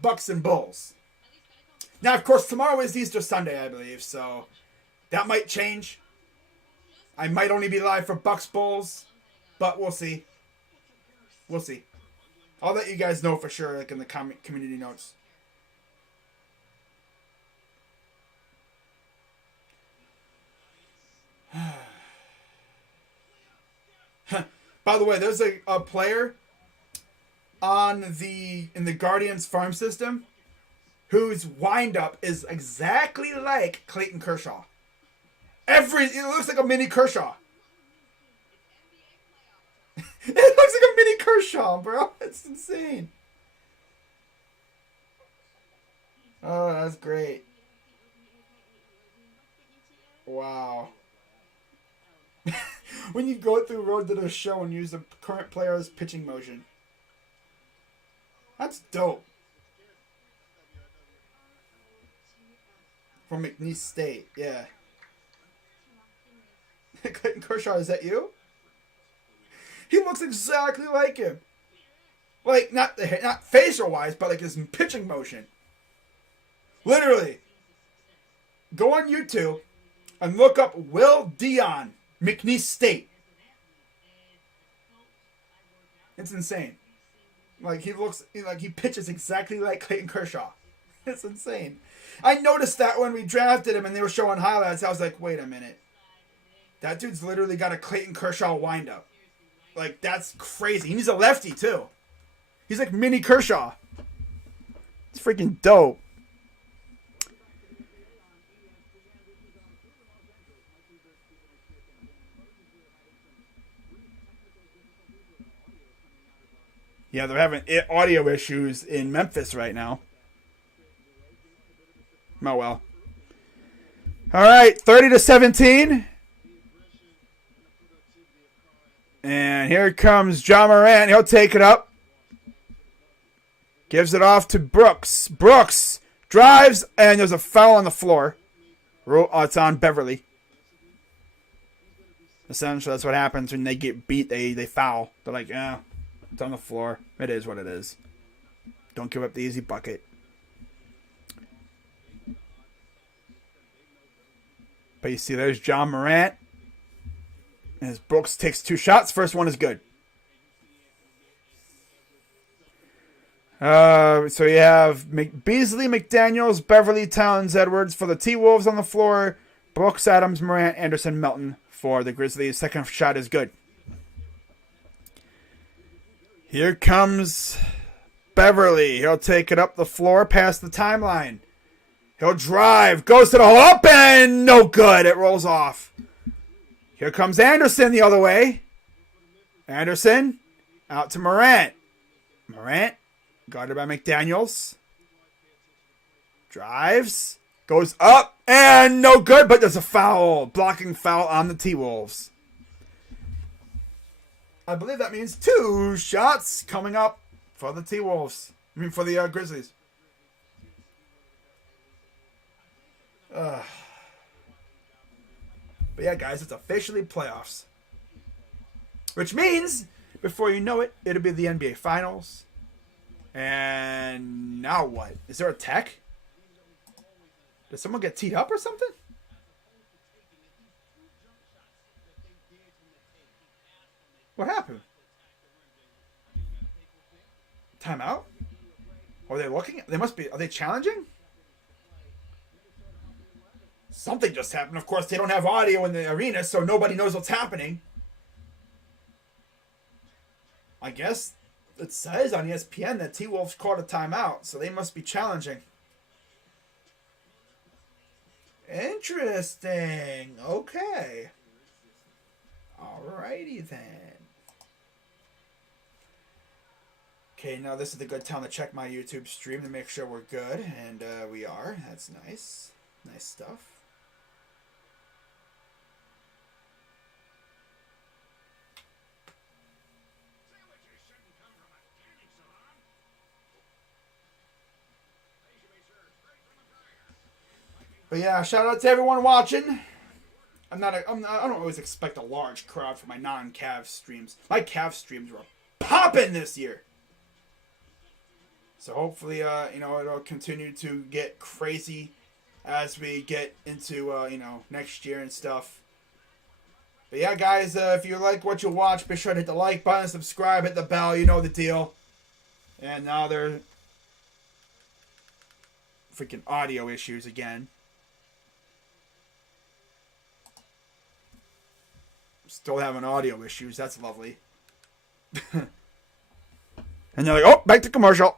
Bucks and Bulls. Now, of course, tomorrow is Easter Sunday, I believe. So, that might change. I might only be live for Bucks Bulls. But we'll see. We'll see. I'll let you guys know for sure, like in the community notes. By the way, there's a player in the Guardians farm system whose windup is exactly like Clayton Kershaw. It looks like a mini Kershaw. It looks like a mini Kershaw, bro. It's insane. Oh, that's great. Wow. When you go through Road to the Show and use the current player's pitching motion. That's dope. From McNeese State, yeah. Clayton Kershaw, is that you? He looks exactly like him. Like, not facial wise, but like his pitching motion. Literally. Go on YouTube and look up Will Dion, McNeese State. It's insane. Like, he pitches exactly like Clayton Kershaw. It's insane. I noticed that when we drafted him and they were showing highlights, I was like, wait a minute. That dude's literally got a Clayton Kershaw windup. Like, that's crazy. He's a lefty, too. He's like mini Kershaw. It's freaking dope. Yeah, they're having audio issues in Memphis right now. Oh, well. All right, 30-17. And here comes Ja Morant. He'll take it up. Gives it off to Brooks. Brooks drives, and there's a foul on the floor. It's on Beverly. Essentially, that's what happens when they get beat. They foul. They're like, yeah, it's on the floor. It is what it is. Don't give up the easy bucket. But you see, there's Ja Morant. As Brooks takes 2 shots, first one is good. So you have Beasley, McDaniels, Beverly, Towns, Edwards for the T-Wolves on the floor. Brooks, Adams, Morant, Anderson, Melton for the Grizzlies. Second shot is good. Here comes Beverly. He'll take it up the floor past the timeline. He'll drive, goes to the hole, up, and no good. It rolls off. Here comes Anderson the other way. Anderson out to Morant. Morant guarded by McDaniels. Drives. Goes up and no good, but there's a foul. Blocking foul on the T-Wolves. I believe that means 2 shots coming up for the T-Wolves. For the Grizzlies. But yeah, guys, it's officially playoffs. Which means, before you know it, it'll be the NBA Finals. And now what? Is there a tech? Did someone get teed up or something? What happened? Timeout? Are they looking? They must be. Are they challenging? Something just happened. Of course, they don't have audio in the arena, so nobody knows what's happening. I guess it says on ESPN that T-Wolves called a timeout, so they must be challenging. Interesting. Okay. Alrighty then. Okay, now this is a good time to check my YouTube stream to make sure we're good, and we are. That's nice. Nice stuff. But yeah, shout out to everyone watching. I don't always expect a large crowd for my non-Cavs streams. My Cavs streams were popping this year. So hopefully, it'll continue to get crazy as we get into, next year and stuff. But yeah, guys, if you like what you watch, be sure to hit the like button, subscribe, hit the bell. You know the deal. And now they're freaking audio issues again. Still having audio issues. That's lovely. And they're like, oh, back to commercial.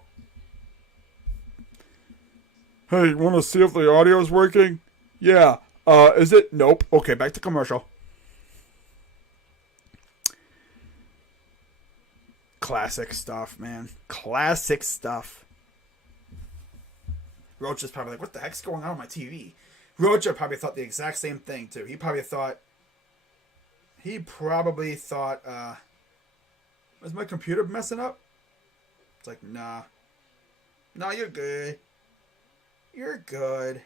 Hey, you want to see if the audio is working? Yeah. Is it? Nope. Okay, back to commercial. Classic stuff, man. Classic stuff. Roach is probably like, what the heck's going on my TV? Roach probably thought the exact same thing, too. He probably thought, was my computer messing up? It's like, nah. No, you're good. You're good.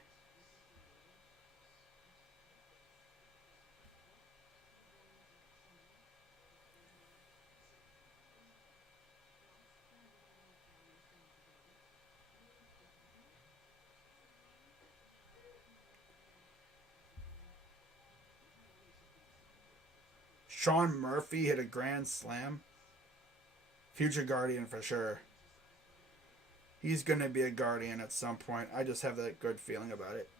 Sean Murphy hit a grand slam. Future Guardian for sure. He's going to be a Guardian at some point. I just have that good feeling about it.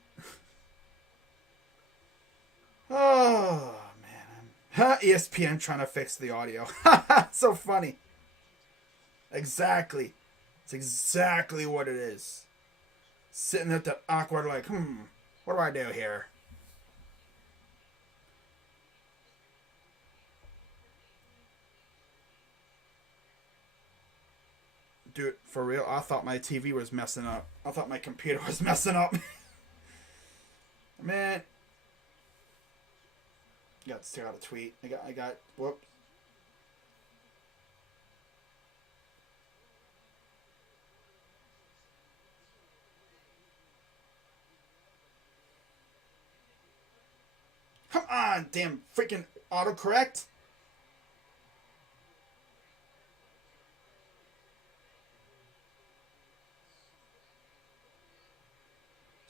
Oh, man. ESPN trying to fix the audio. So funny. Exactly. It's exactly what it is. Sitting at the awkward like, what do I do here? Dude, for real, I thought my TV was messing up. I thought my computer was messing up. Man. Got to stick out a tweet. I got, whoops. Come on, damn freaking autocorrect.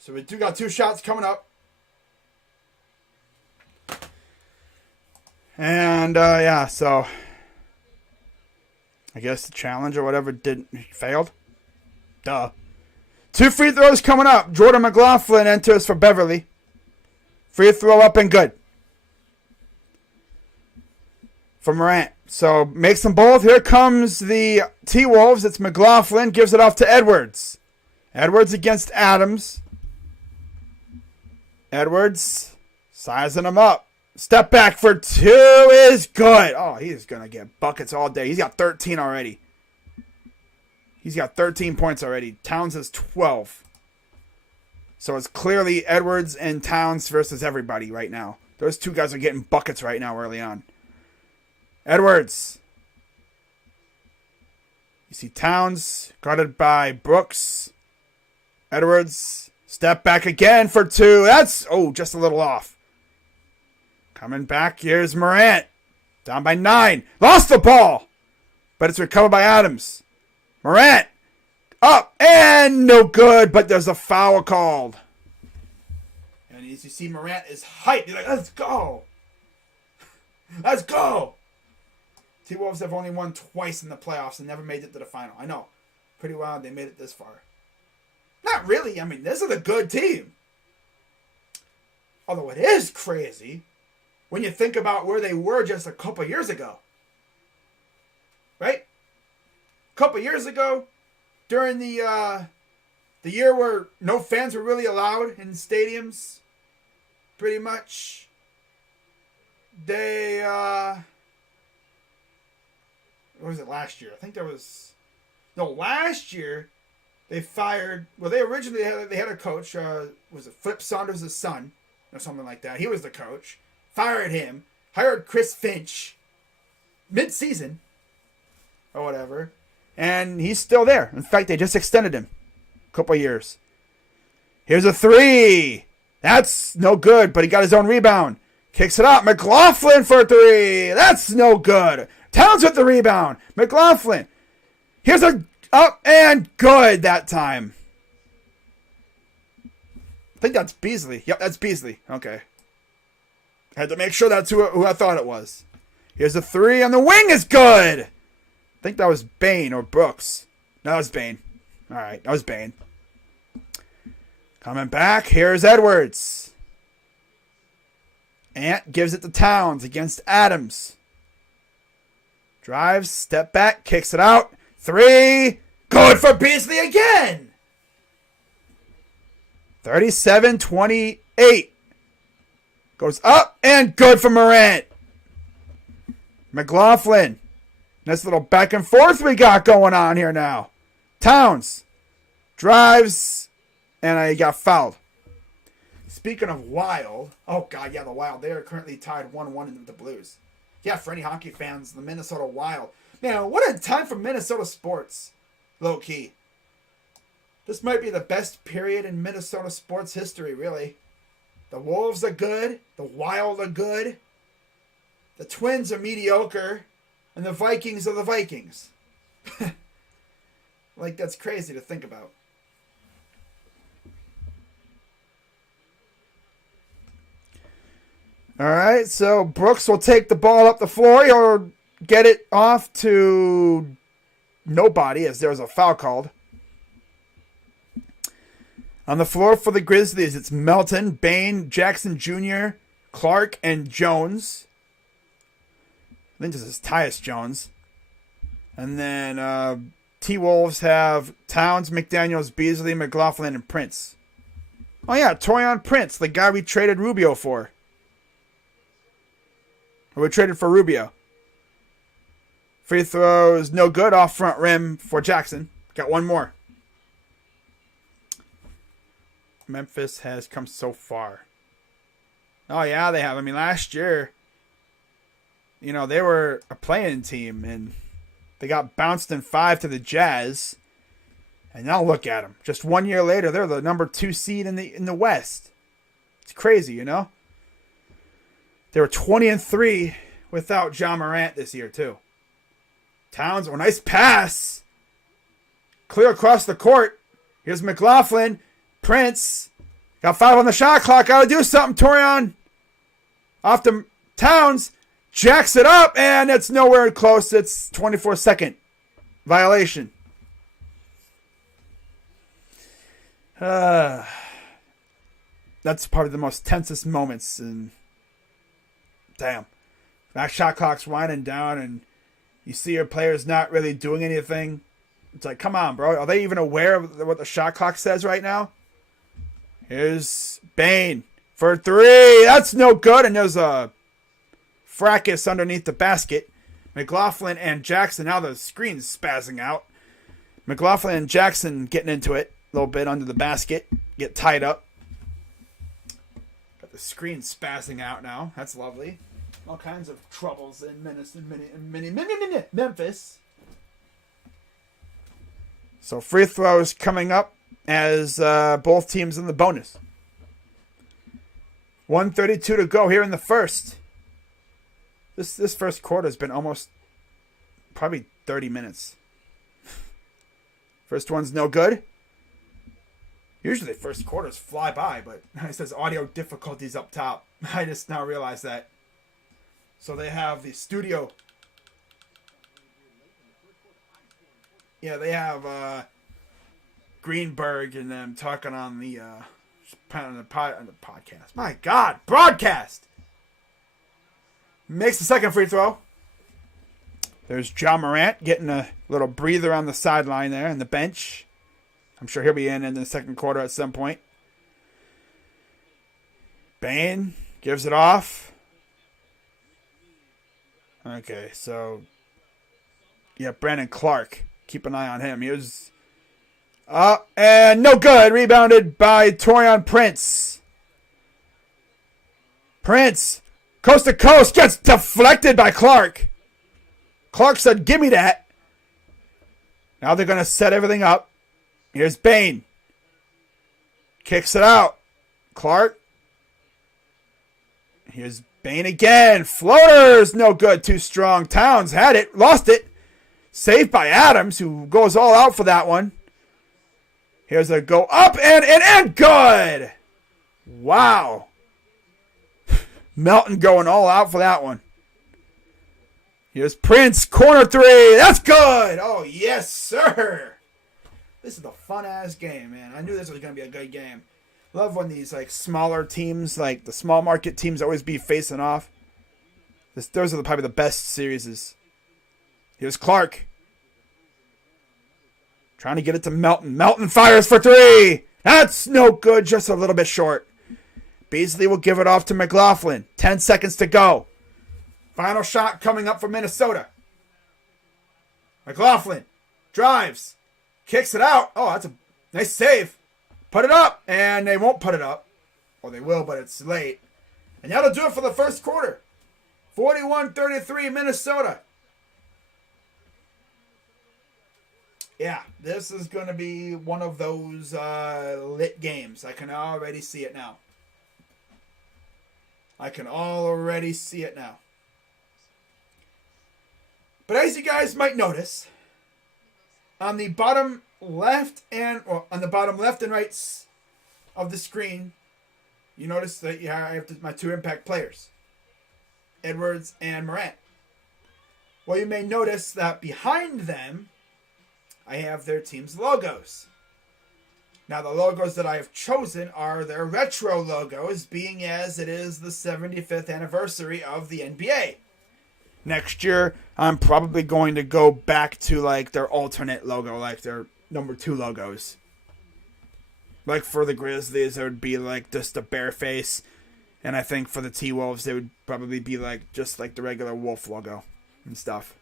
So we do got 2 shots coming up. And, yeah, so I guess the challenge or whatever failed. Duh. 2 free throws coming up. Jordan McLaughlin enters for Beverly. Free throw up and good. For Morant. So makes them both. Here comes the T-Wolves. It's McLaughlin. Gives it off to Edwards. Edwards against Adams. Edwards sizing him up. Step back for 2 is good. Oh, he's going to get buckets all day. He's got 13 already. He's got 13 points already. Towns has 12. So it's clearly Edwards and Towns versus everybody right now. Those 2 guys are getting buckets right now early on. Edwards. You see Towns guarded by Brooks. Edwards. Step back again for 2. That's, just a little off. Coming back, here's Morant. Down by 9. Lost the ball. But it's recovered by Adams. Morant. Up and no good, but there's a foul called. And as you see, Morant is hyped. He's like, let's go. Let's go. T-Wolves have only won twice in the playoffs and never made it to the final. I know. Pretty wild they made it this far. Not really. I mean, this is a good team. Although it is crazy when you think about where they were just a couple years ago. Right? A couple years ago, during the year where no fans were really allowed in stadiums, pretty much, they, what was it last year? I think there was No, last year they fired. Well, they originally had a coach. Was it Flip Saunders' son or something like that? He was the coach. Fired him. Hired Chris Finch mid-season or whatever, and he's still there. In fact, they just extended him a couple of years. Here's a three. That's no good, but he got his own rebound. Kicks it out. McLaughlin for three. That's no good. Towns with the rebound. McLaughlin. Here's a up and good that time. I think that's Beasley. Yep, that's Beasley. Okay. I had to make sure that's who I thought it was. Here's a three on the wing is good. I think that was Bain or Brooks. No, that was Bain. All right, that was Bain. Coming back, here's Edwards. Ant gives it to Towns against Adams. Drives, step back, kicks it out. Three. Good for Beasley again. 37-28. Goes up and good for Morant. McLaughlin. Nice little back and forth we got going on here now. Towns. Drives. And he got fouled. Speaking of Wild. Oh, God, yeah, the Wild. They are currently tied 1-1 in the Blues. Yeah, for any hockey fans, the Minnesota Wild. Man, what a time for Minnesota sports. Low key. This might be the best period in Minnesota sports history, really. The Wolves are good. The Wild are good. The Twins are mediocre. And the Vikings are the Vikings. Like, that's crazy to think about. All right, so Brooks will take the ball up the floor. He'll get it off to nobody as there was a foul called. On the floor for the Grizzlies, it's Melton, Bain, Jackson Jr., Clark, and Jones. I think this is Tyus Jones. And then T-Wolves have Towns, McDaniels, Beasley, McLaughlin, and Prince. Oh, yeah, Taurean Prince, the guy we traded Rubio for. Or we traded for Rubio. Free throws, no good, off front rim for Jackson. Got one more. Memphis has come so far. Oh, yeah, they have. I mean, last year, you know, they were a play-in team, and they got bounced in 5 to the Jazz. And now look at them. Just 1 year later, they're the number 2 seed in the West. It's crazy, you know? They were 20-3 without John Morant this year, too. Towns, oh, nice pass. Clear across the court. Here's McLaughlin. Prince. Got 5 on the shot clock. Got to do something, Taurean. Off to Towns. Jacks it up, and it's nowhere close. It's 24-second violation. That's probably the most tensest moments. And damn. That shot clock's winding down, and you see your players not really doing anything. It's like, come on, bro. Are they even aware of what the shot clock says right now? Here's Bain for 3. That's no good, and there's a fracas underneath the basket. McLaughlin and Jackson, now the screen's spazzing out. McLaughlin and Jackson getting into it a little bit under the basket. Get tied up. Got the screen spazzing out now. That's lovely. All kinds of troubles in Memphis. So free throws coming up as both teams in the bonus. 1:32 to go here in the first. This first quarter has been almost probably 30 minutes. First one's no good. Usually first quarters fly by, but it says audio difficulties up top. I just now realized that. So they have the studio. Yeah, they have Greenberg and them talking on the podcast. My God, broadcast. Makes the second free throw. There's John Morant getting a little breather on the sideline there on the bench. I'm sure he'll be in the second quarter at some point. Bain gives it off. Okay, so yeah, Brandon Clark keep an eye on him. He was and no good. Rebounded by Taurean Prince. Prince, coast to coast, gets deflected by Clark. Clark said, "Give me that." Now they're going to set everything up. Here's Bane. Kicks it out. Clark. Here's Bane again. Floaters. No good. Too strong. Towns had it. Lost it. Saved by Adams, who goes all out for that one. Here's a go up and good. Wow. Melton going all out for that one. Here's Prince. Corner three. That's good. Oh, yes, sir. This is a fun-ass game, man. I knew this was going to be a good game. Love when these like smaller teams, like the small market teams, always be facing off. Those are probably the best series. Here's Clark. Trying to get it to Melton. Melton fires for three. That's no good. Just a little bit short. Beasley will give it off to McLaughlin. 10 seconds to go. Final shot coming up for Minnesota. McLaughlin drives. Kicks it out. Oh, that's a nice save. Put it up. And they won't put it up. Or they will, but it's late. And that'll do it for the first quarter. 41-33 Minnesota. Yeah, this is going to be one of those lit games. I can already see it now. But as you guys might notice, on the bottom left and right of the screen, you notice that I have my two impact players, Edwards and Morant. Well, you may notice that behind them, I have their team's logos. Now, the logos that I have chosen are their retro logos, being as it is the 75th anniversary of the NBA. Next year, I'm probably going to go back to like their alternate logo, like their number 2 logos. Like for the Grizzlies, it would be like just a bear face. And I think for the T-Wolves, it would probably be like just like the regular wolf logo and stuff.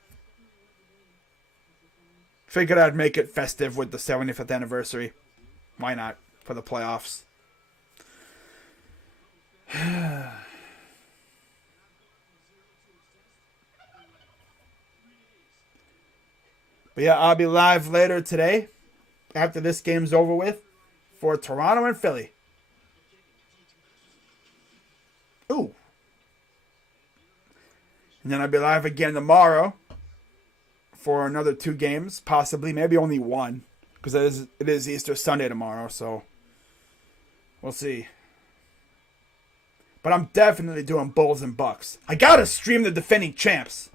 Figured I'd make it festive with the 75th anniversary. Why not? For the playoffs. But yeah, I'll be live later today, after this game's over with, for Toronto and Philly. Ooh. And then I'll be live again tomorrow for another 2 games, possibly, maybe only 1, because it is Easter Sunday tomorrow, so we'll see. But I'm definitely doing Bulls and Bucks. I gotta stream the defending champs.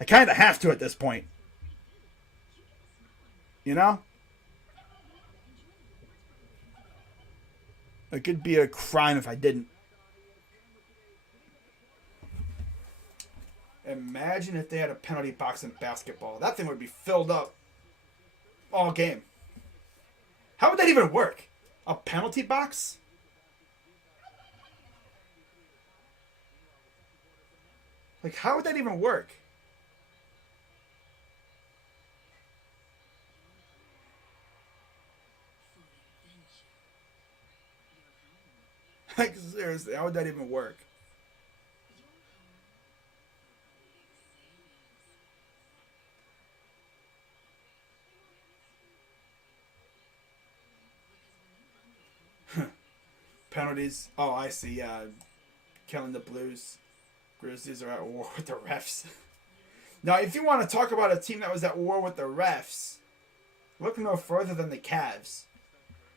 I kind of have to at this point. You know? It could be a crime if I didn't. Imagine if they had a penalty box in basketball. That thing would be filled up all game. How would that even work? A penalty box? Like, how would that even work? Like, seriously, how would that even work? Penalties. Oh, I see. Killing the Blues. Grizzlies are at war with the refs. Now, if you want to talk about a team that was at war with the refs, look no further than the Cavs.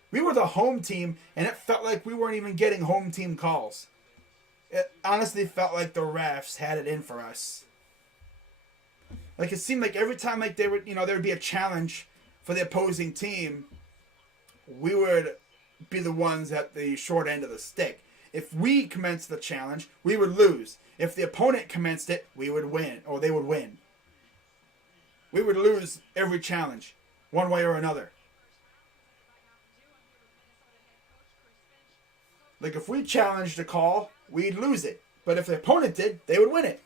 We were the home team, and it felt like we weren't even getting home team calls. It honestly felt like the refs had it in for us. Like, it seemed like every time like they would, there would be a challenge for the opposing team, we would be the ones at the short end of the stick. If we commenced the challenge, we would lose. If the opponent commenced it, we would win, or they would win. We would lose every challenge, one way or another. Like, if we challenged a call, we'd lose it. But if the opponent did, they would win it.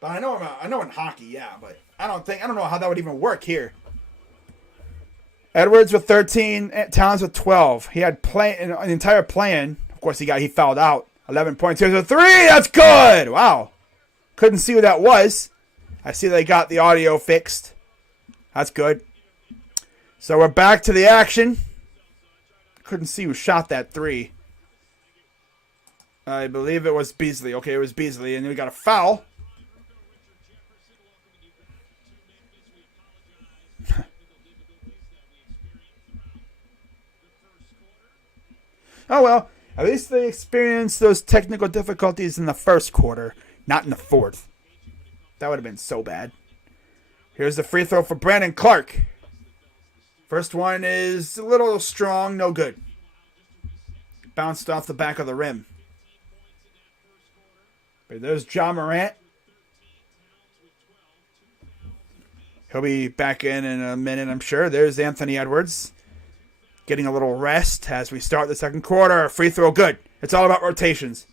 But I know in hockey, yeah, but I don't know how that would even work here. Edwards with 13, Towns with 12. He had an entire play-in. Of course, he fouled out. 11 points. Here's a three. That's good. Wow. Couldn't see who that was. I see they got the audio fixed. That's good. So we're back to the action. Couldn't see who shot that three. I believe it was Beasley. Okay, it was Beasley. And then we got a foul. Oh, well. At least they experienced those technical difficulties in the first quarter, not in the fourth. That would have been so bad. Here's the free throw for Brandon Clark. First one is a little strong, no good. Bounced off the back of the rim. But there's Ja Morant. He'll be back in a minute, I'm sure. There's Anthony Edwards. Getting a little rest as we start the second quarter. Free throw, good. It's all about rotations.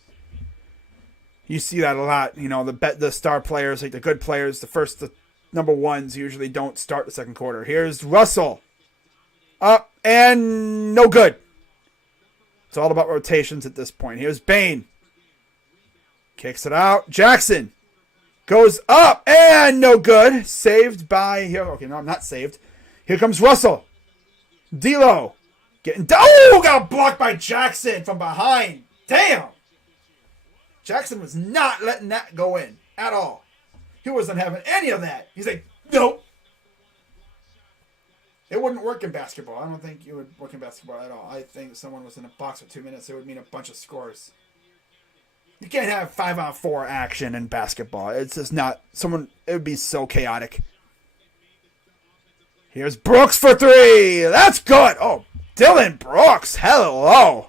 You see that a lot. You know, the star players, like the good players, the number ones usually don't start the second quarter. Here's Russell. Up and no good. It's all about rotations at this point. Here's Bane. Kicks it out. Jackson goes up and no good. Saved by... Okay, no, not saved. Here comes Russell. D'Lo. Got blocked by Jackson from behind. Damn. Jackson was not letting that go in at all. He wasn't having any of that. He's like, nope. It wouldn't work in basketball. I don't think it would work in basketball at all. I think if someone was in a box for 2 minutes, it would mean a bunch of scores. You can't have 5-on-4 action in basketball. It's just not someone. It would be so chaotic. Here's Brooks for three. That's good. Oh, Dylan Brooks. Hello.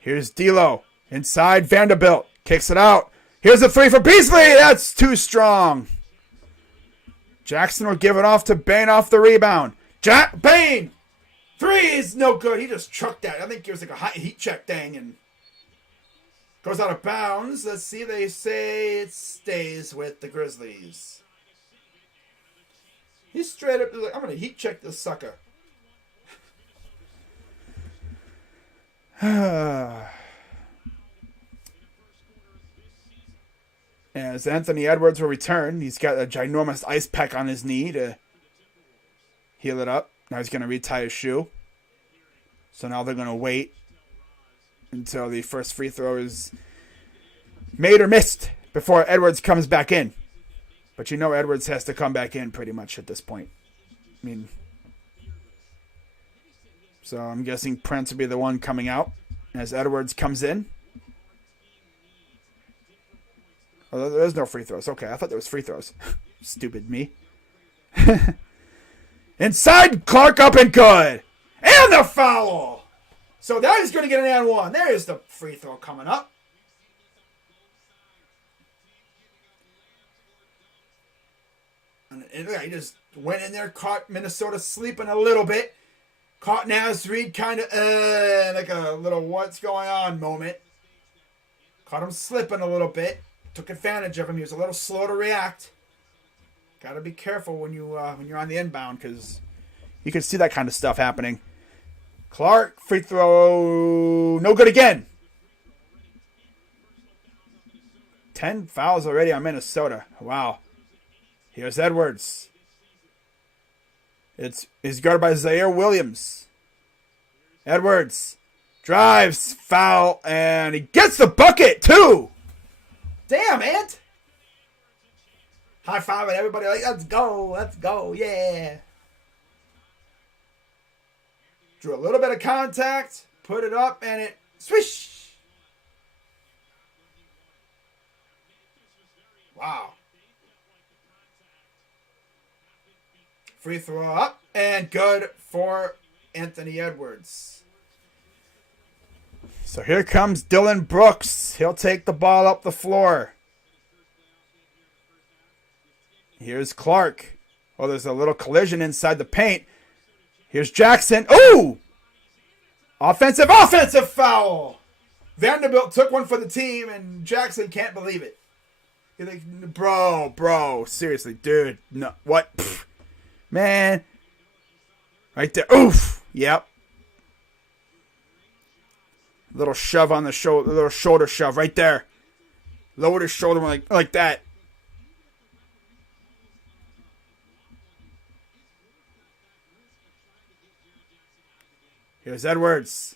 Here's D'Lo. Inside Vanderbilt. Kicks it out. Here's a three for Beasley. That's too strong. Jackson will give it off to Bane off the rebound. Bane. Three is no good. He just trucked that. I think it was like a high heat check thing and goes out of bounds. Let's see. They say it stays with the Grizzlies. He's straight up like, I'm going to heat check this sucker. As Anthony Edwards will return, he's got a ginormous ice pack on his knee to heal it up. Now he's going to retie his shoe. So now they're going to wait until the first free throw is made or missed before Edwards comes back in. But you know Edwards has to come back in pretty much at this point. I mean, so I'm guessing Prince will be the one coming out as Edwards comes in. Oh, there is no free throws. Okay, I thought there was free throws. Stupid me. Inside, Clark up and good. And the foul. So that is going to get an and one. There's the free throw coming up. And he just went in there, caught Minnesota sleeping a little bit. Caught Naz Reid kind of like a little what's going on moment. Caught him slipping a little bit. Took advantage of him. He was a little slow to react. Got to be careful when you're on the inbound because you can see that kind of stuff happening. Clark, free throw, no good again. 10 fouls already on Minnesota. Wow. Here's Edwards. He's guarded by Zaire Williams. Edwards drives, foul, and he gets the bucket too. Damn, Ant. High five at everybody. Like, let's go, yeah. Drew a little bit of contact, put it up, and it swish. Wow. Free throw up and good for Anthony Edwards. So here comes Dylan Brooks. He'll take the ball up the floor. Here's Clark. Oh, there's a little collision inside the paint. Here's Jackson. Ooh! Offensive foul. Vanderbilt took one for the team, and Jackson can't believe it. You're like, bro, seriously, dude, no, what? Pfft. Man, right there, oof, yep. Little shove on the shoulder, little shoulder shove right there. Lowered his shoulder like that. Here's Edwards.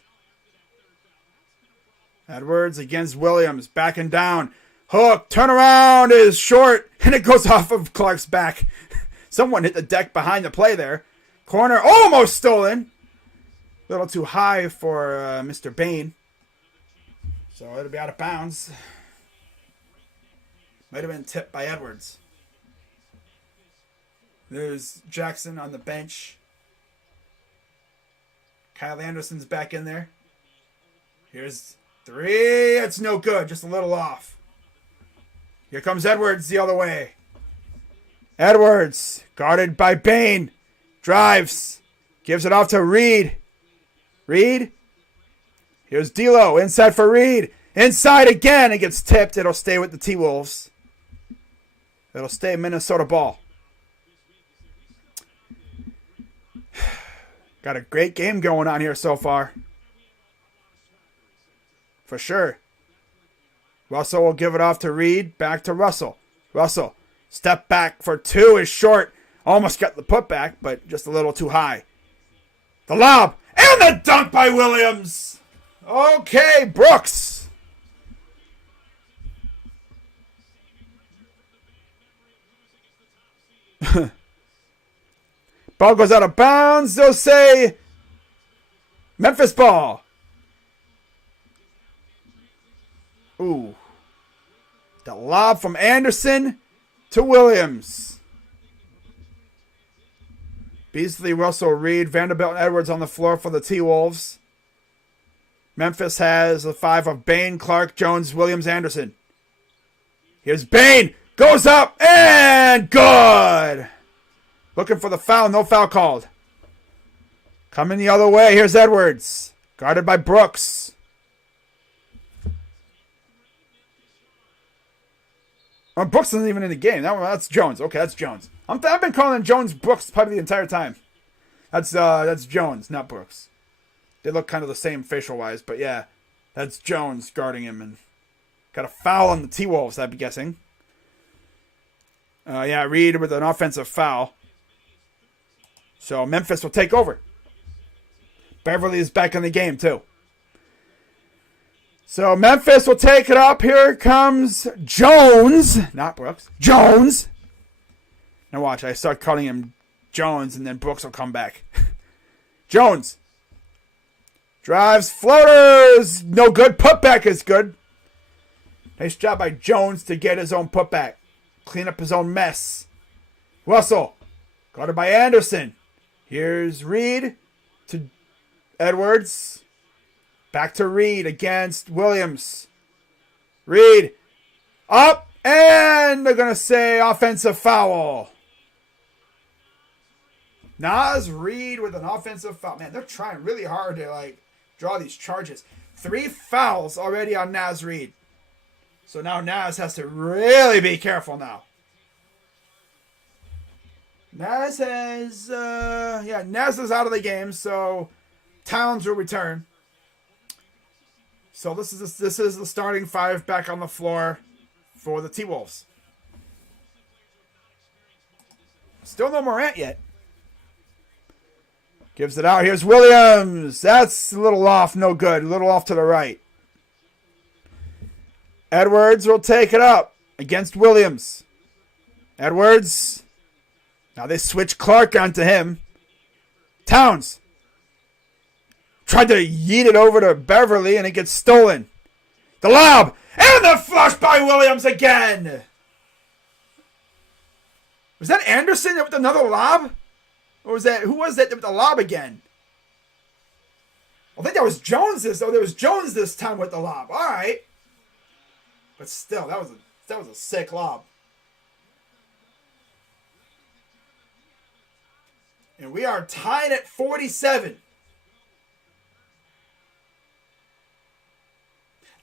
Edwards against Williams, backing down. Hook, turn around is short, and it goes off of Clark's back. Someone hit the deck behind the play there. Corner almost stolen. A little too high for Mr. Bain. So it'll be out of bounds. Might have been tipped by Edwards. There's Jackson on the bench. Kyle Anderson's back in there. Here's three. It's no good. Just a little off. Here comes Edwards the other way. Edwards, guarded by Bain. Drives. Gives it off to Reed. Reed. Here's D'Lo. Inside for Reed. Inside again. It gets tipped. It'll stay with the T-Wolves. It'll stay Minnesota ball. Got a great game going on here so far. For sure. Russell will give it off to Reed. Back to Russell. Russell. Step back for two is short. Almost got the putback, but just a little too high. The lob. And the dunk by Williams. Okay, Brooks. Ball goes out of bounds. They'll say Memphis ball. Ooh. The lob from Anderson to Williams. Beasley, Russell, Reed, Vanderbilt, and Edwards on the floor for the T-Wolves. Memphis has the five of Bain, Clark, Jones, Williams, Anderson. Here's Bain. Goes up and good. Looking for the foul. No foul called. Coming the other way. Here's Edwards. Guarded by Brooks. Oh, Brooks isn't even in the game. That's Jones. Okay, that's Jones. I've been calling Jones Brooks probably the entire time. That's Jones, not Brooks. They look kind of the same facial-wise, but yeah. That's Jones guarding him. And got a foul on the T-Wolves, I'd be guessing. Yeah, Reed with an offensive foul. So Memphis will take over. Beverly is back in the game, too. So Memphis will take it up. Here comes Jones. Not Brooks. Jones. Now watch. I start calling him Jones, and then Brooks will come back. Jones. Drives. Floaters. No good. Putback is good. Nice job by Jones to get his own putback. Clean up his own mess. Russell. Guarded by Anderson. Here's Reed to Edwards. Back to Reed against Williams. Reed. Up. And they're going to say offensive foul. Naz Reed with an offensive foul. Man, they're trying really hard to draw these charges. 3 fouls already on Naz Reed. So now Naz has to really be careful now. Naz has, Naz is out of the game, so Towns will return. So this is the starting 5 back on the floor for the T-Wolves. Still no Morant yet. Gives it out. Here's Williams. That's a little off. No good. A little off to the right. Edwards will take it up against Williams. Edwards. Now they switch Clark onto him. Towns. Tried to yeet it over to Beverly and it gets stolen. The lob. And the flush by Williams again. Was that Anderson with another lob? Or was that, who was that with the lob again? I think that was Jones there was Jones this time with the lob. All right. But still, that was a sick lob. And we are tied at 47.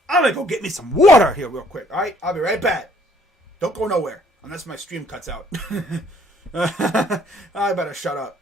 I'm going to go get me some water here real quick. All right? I'll be right back. Don't go nowhere unless my stream cuts out. I better shut up.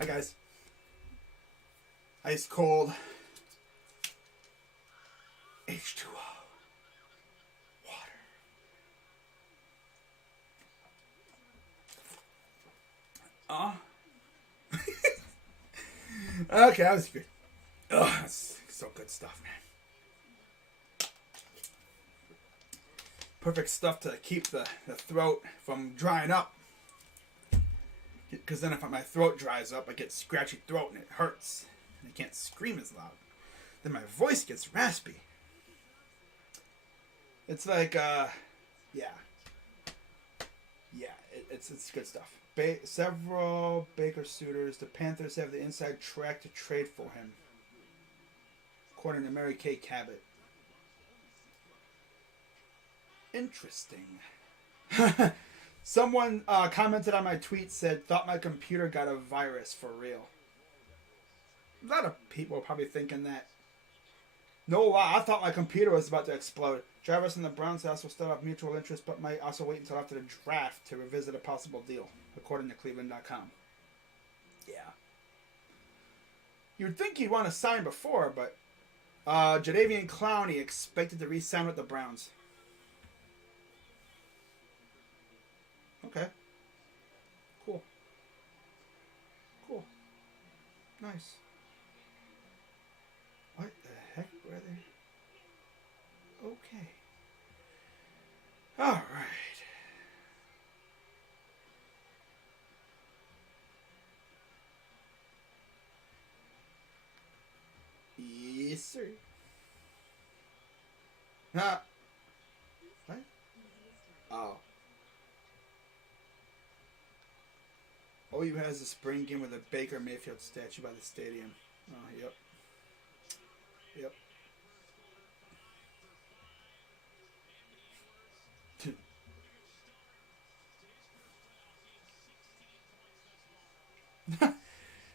Hi, guys. Ice cold H2O water. Okay, that was good. Oh, that's so good stuff, man. Perfect stuff to keep the throat from drying up. Because then if my throat dries up, I get scratchy throat and it hurts. And I can't scream as loud. Then my voice gets raspy. It's like, yeah. Yeah, it's good stuff. Several Baker suitors. The Panthers have the inside track to trade for him. According to Mary Kay Cabot. Interesting. Someone commented on my tweet, said, thought my computer got a virus for real. A lot of people are probably thinking that. No lie, I thought my computer was about to explode. Jarvis and the Browns also still have mutual interest, but might also wait until after the draft to revisit a possible deal, according to Cleveland.com. Yeah. You'd think he'd want to sign before, but Jadeveon Clowney expected to re-sign with the Browns. Okay. Cool. Cool. Nice. What the heck, brother? Okay. All right. Yes, sir. What? Oh. OU has a spring game with a Baker Mayfield statue by the stadium. Oh, yep. Yep.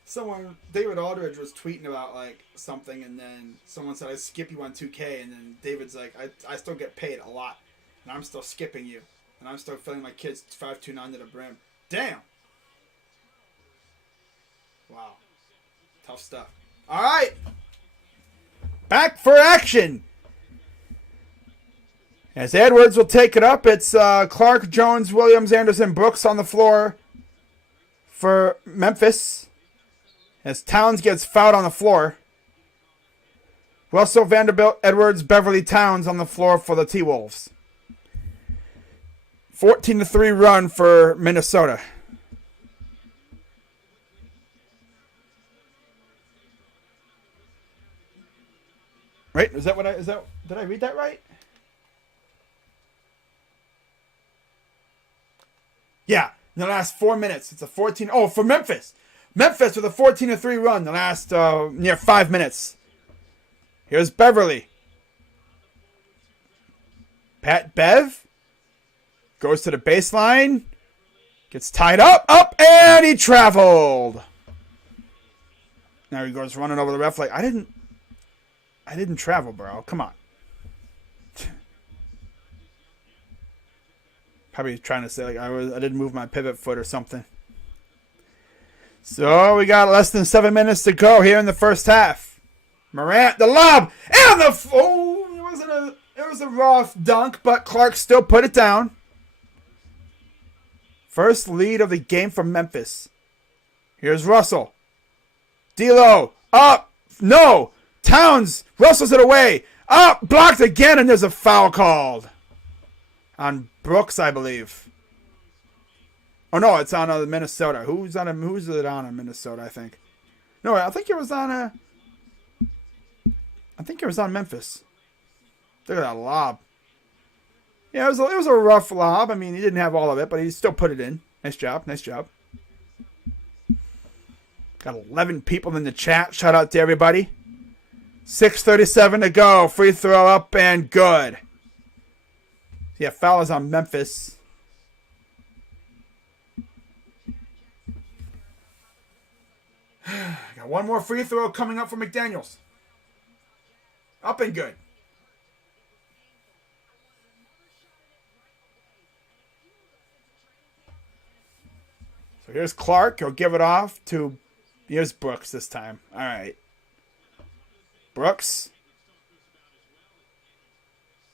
Someone, David Aldridge was tweeting about like something, and then someone said, I skip you on 2K, and then David's like, I still get paid a lot, and I'm still skipping you, and I'm still filling my kids 529 to the brim. Damn. Wow. Tough stuff. All right. Back for action. As Edwards will take it up, it's Clark, Jones, Williams, Anderson, Brooks on the floor for Memphis. As Towns gets fouled on the floor. Russell, Vanderbilt, Edwards, Beverly, Towns on the floor for the T-Wolves. 14-3 run for Minnesota. Right? Did I read that right? Yeah, in the last 4 minutes. It's a 14. Oh, for Memphis. Memphis with a 14-3 run the last near 5 minutes. Here's Beverly. Pat Bev goes to the baseline. Gets tied up, and he traveled. Now he goes running over the ref like, I didn't travel, bro. Come on. Probably trying to say like I didn't move my pivot foot or something. So we got less than 7 minutes to go here in the first half. Morant, the lob, and it was a rough dunk, but Clark still put it down. First lead of the game for Memphis. Here's Russell. D'Lo, up, no. Towns, Russell's it away. Up, blocked again, and there's a foul called. On Brooks, I believe. Oh no, it's on Minnesota. Who's it on in Minnesota? I think. No, I think it was on Memphis. Look at that lob. Yeah, it was a rough lob. I mean, he didn't have all of it, but he still put it in. Nice job. Nice job. Got 11 people in the chat. Shout out to everybody. 6:37 to go. Free throw up and good. Yeah, foul is on Memphis. Got one more free throw coming up for McDaniels. Up and good. So here's Clark. He'll give it off to... Here's Brooks this time. All right. Brooks.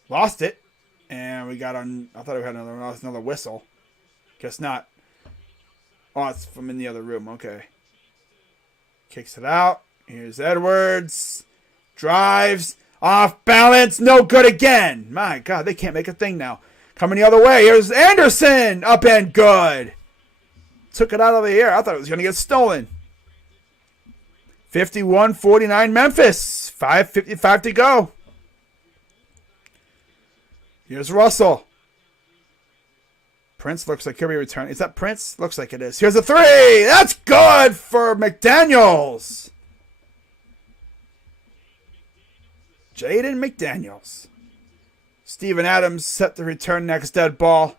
Lost it. And we got on... I thought we had another whistle. Guess not. Oh, it's from in the other room. Okay. Kicks it out. Here's Edwards. Drives. Off balance. No good again. My God, they can't make a thing now. Coming the other way. Here's Anderson. Up and good. Took it out of the air. I thought it was going to get stolen. 51-49 Memphis. 5:55 to go. Here's Russell. Prince looks like he'll be returning. Is that Prince? Looks like it is. Here's a three. That's good for McDaniels. Jaden McDaniels. Steven Adams set to return next dead ball.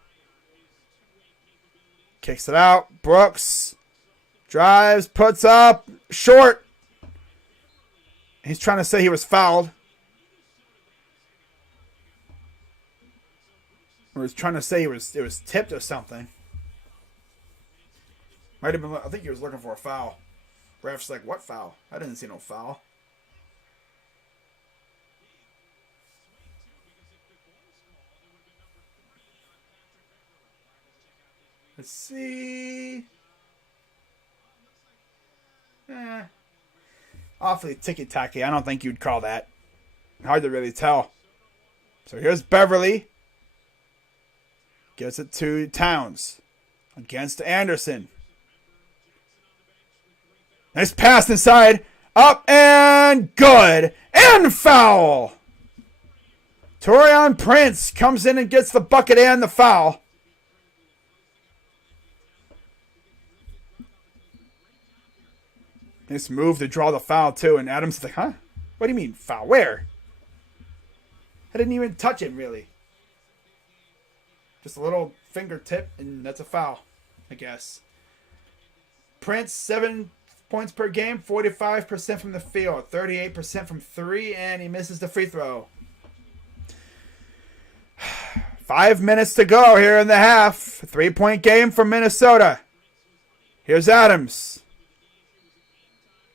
Kicks it out. Brooks. Drives. Puts up. Short. He's trying to say he was fouled. Or he's trying to say it was tipped or something. Might have been. I think he was looking for a foul. Ref's like, what foul? I didn't see no foul. Let's see. Awfully ticky-tacky. I don't think you'd call that. Hard to really tell. So here's Beverly. Gives it to Towns. Against Anderson. Nice pass inside. Up and good. And foul. Taurean Prince comes in and gets the bucket and the foul. Nice move to draw the foul, too. And Adams is like, huh? What do you mean, foul? Where? I didn't even touch him, really. Just a little fingertip, and that's a foul, I guess. Prince, 7 points per game, 45% from the field, 38% from three, and he misses the free throw. 5 minutes to go here in the half. 3-point game for Minnesota. Here's Adams.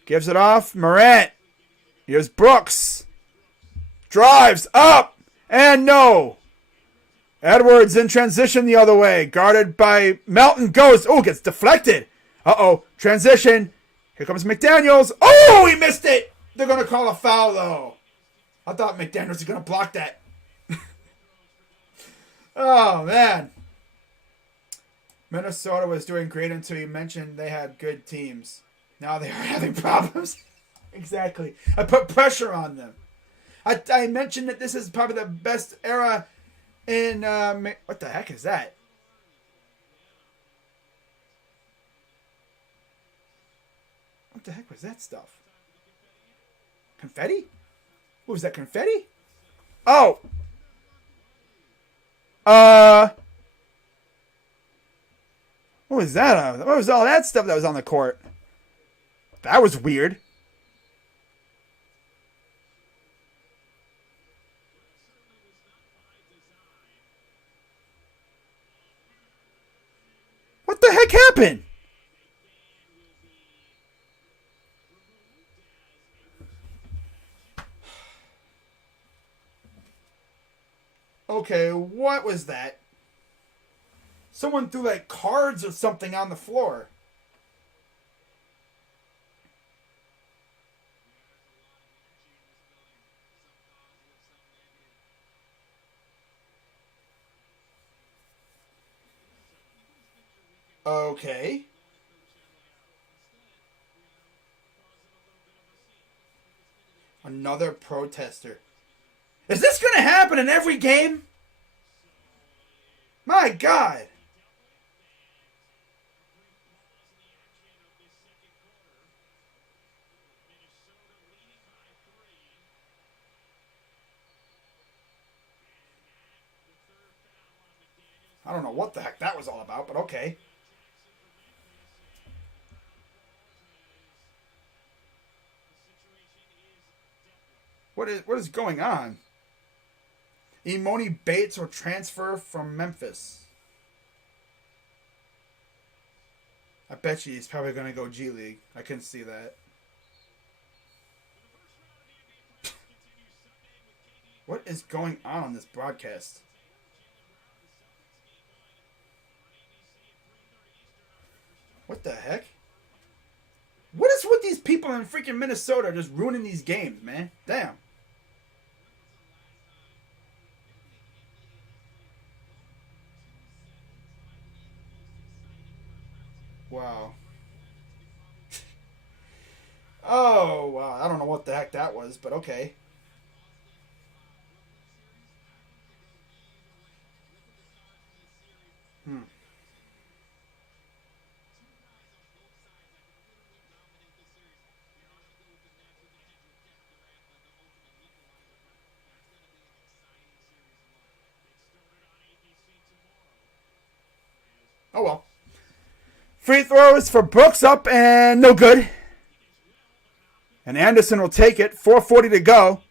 Gives it off. Morant. Here's Brooks. Drives up. And no. Edwards in transition the other way. Guarded by Melton. Goes. Oh, gets deflected. Uh-oh. Transition. Here comes McDaniels. Oh, he missed it. They're going to call a foul, though. I thought McDaniels was going to block that. Oh, man. Minnesota was doing great until you mentioned they had good teams. Now they are having problems. Exactly. I put pressure on them. I mentioned that this is probably the best era in... what the heck is that? What the heck was that stuff? Confetti? What was that, confetti? Oh! What was that? What was all that stuff that was on the court? That was weird. What the heck happened? Okay, what was that? Someone threw like cards or something on the floor. Okay. Another protester. Is this going to happen in every game? My God. I don't know what the heck that was all about, but okay. What is going on? Imoni Bates will transfer from Memphis. I bet you he's probably going to go G League. I can see that. What is going on this broadcast? What the heck? What is with these people in freaking Minnesota just ruining these games, man? Damn. Wow. Oh, wow. I don't know what the heck that was, but okay. Hmm. Oh, well. Free throws for Brooks up and no good. And Anderson will take it. 4:40 to go.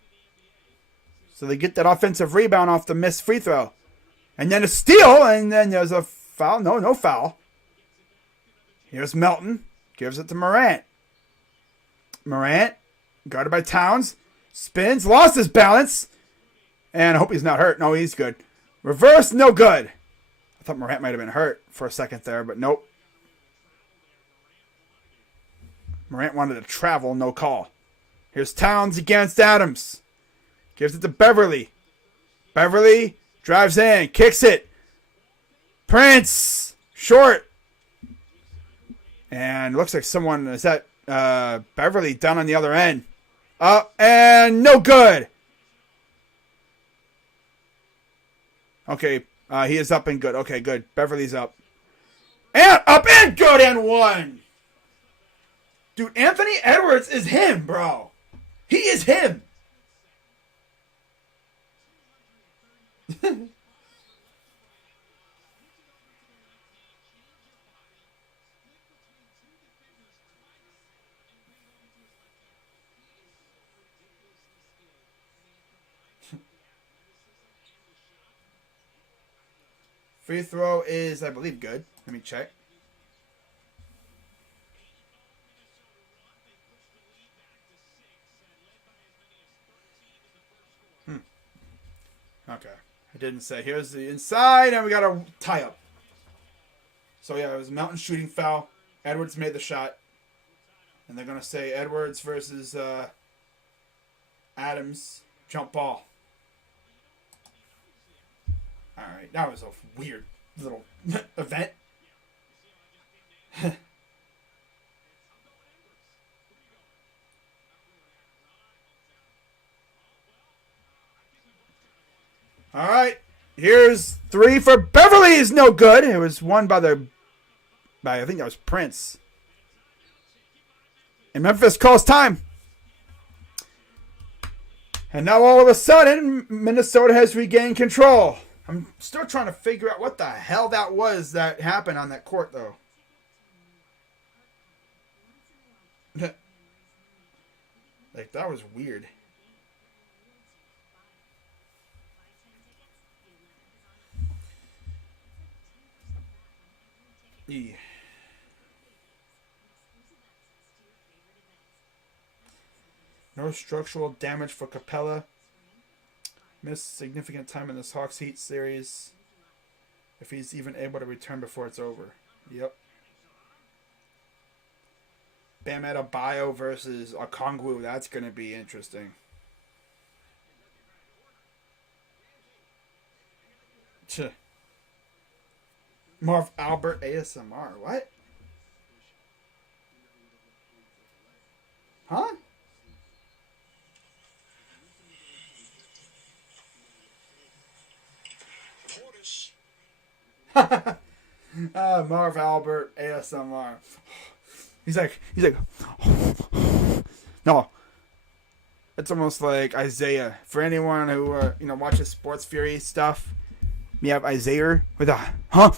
So they get that offensive rebound off the missed free throw. And then a steal, and then there's a foul. No foul. Here's Melton. Gives it to Morant. Morant, guarded by Towns. Spins, lost his balance. And I hope he's not hurt. No, he's good. Reverse, no good. I thought Morant might have been hurt for a second there, but nope. Morant wanted to travel, no call. Here's Towns against Adams. Gives it to Beverly. Beverly drives in, kicks it. Prince, short. And looks like someone, is that Beverly down on the other end. Up and no good. Okay, he is up and good. Okay, good. Beverly's up. And up and good and one. Dude, Anthony Edwards is him, bro. He is him. Free throw is, I believe, good. Let me check. Okay. I didn't say. Here's the inside, and we got a tie up. So, yeah, it was a Mountain shooting foul. Edwards made the shot. And they're going to say Edwards versus Adams jump ball. All right. That was a weird little event. All right. Here's three for Beverly is no good. It was won by I think that was Prince. And Memphis calls time. And now all of a sudden, Minnesota has regained control. I'm still trying to figure out what the hell that was that happened on that court, though. Like, that was weird. Yeah. No structural damage for Capella. Missed significant time in this Hawks Heat series. If he's even able to return before it's over. Yep. Bam Adebayo versus Okongwu. That's going to be interesting. Marv Albert ASMR. What? Huh? Marv Albert ASMR. He's like, no. It's almost like Isaiah. For anyone who watches Sports Fury stuff, you have Isaiah with a huh.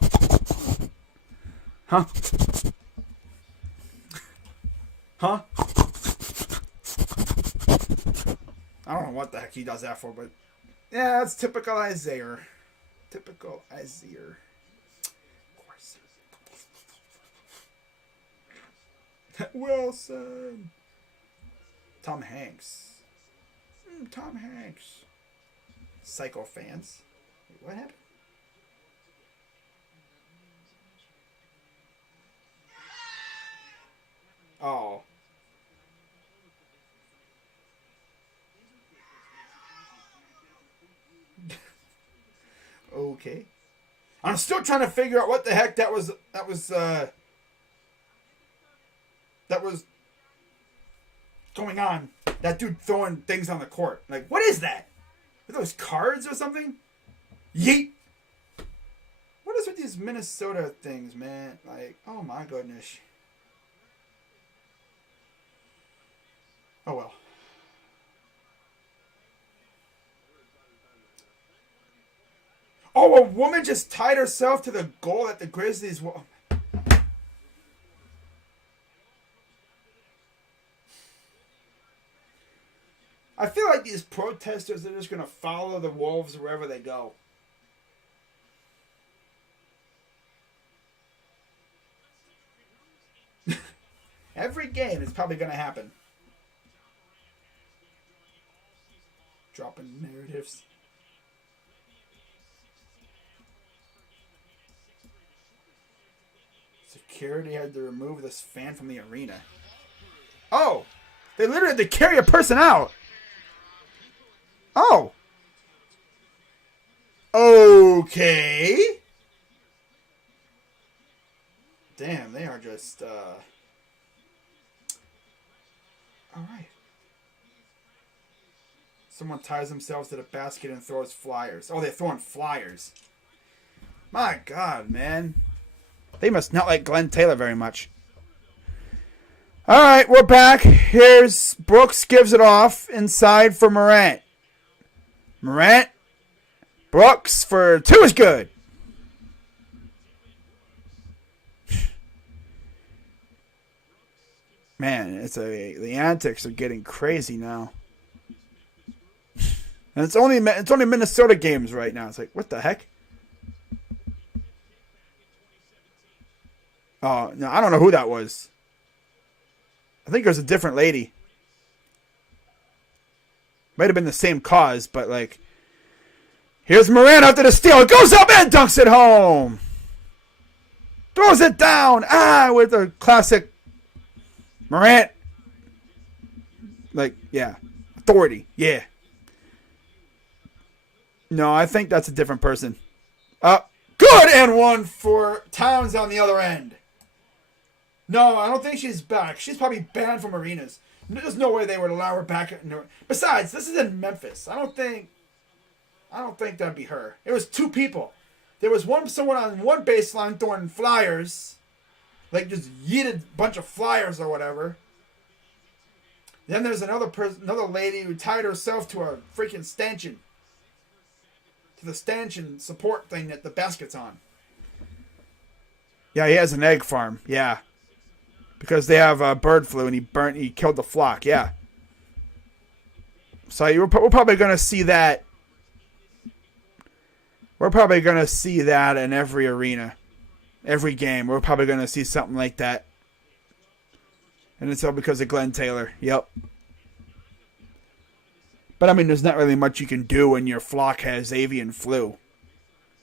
I don't know what the heck he does that for, but yeah, it's typical Isaiah. Typical Isaiah. Of course. Wilson. Tom Hanks. Tom Hanks. Psycho fans. Wait, what happened? Oh. Okay. I'm still trying to figure out what the heck that was going on. That dude throwing things on the court. Like, what is that? Are those cards or something? Yeet. What is with these Minnesota things, man? Like, oh my goodness. Oh well. Oh, a woman just tied herself to the goal at the Grizzlies. I feel like these protesters are just going to follow the Wolves wherever they go. Every game is probably going to happen. Dropping narratives. Security had to remove this fan from the arena. Oh! They literally had to carry a person out! Oh! Okay! Damn, they are just, Alright. Someone ties themselves to the basket and throws flyers. Oh, they're throwing flyers. My God, man. They must not like Glenn Taylor very much. All right, we're back. Here's Brooks gives it off inside for Morant. Morant. Brooks for two is good. Man, the antics are getting crazy now. And it's only Minnesota games right now. It's like, what the heck? Oh, no, I don't know who that was. I think it was a different lady. Might have been the same cause, but like, here's Morant after the steal. It goes up and dunks it home. Throws it down. With a classic Morant. Like, yeah. Authority. Yeah. No, I think that's a different person. Good and one for Towns on the other end. No, I don't think she's back. She's probably banned from arenas. There's no way they would allow her back. Besides, this is in Memphis. I don't think that'd be her. It was two people. There was someone on one baseline throwing flyers, like just yeeted a bunch of flyers or whatever. Then there's another lady who tied herself to a freaking stanchion, to the stanchion support thing that the basket's on. Yeah, he has an egg farm. Yeah. Because they have bird flu and he killed the flock. Yeah. So we're probably going to see that. We're probably going to see that in every arena. Every game. We're probably going to see something like that. And it's all because of Glenn Taylor. Yep. But I mean, there's not really much you can do when your flock has avian flu.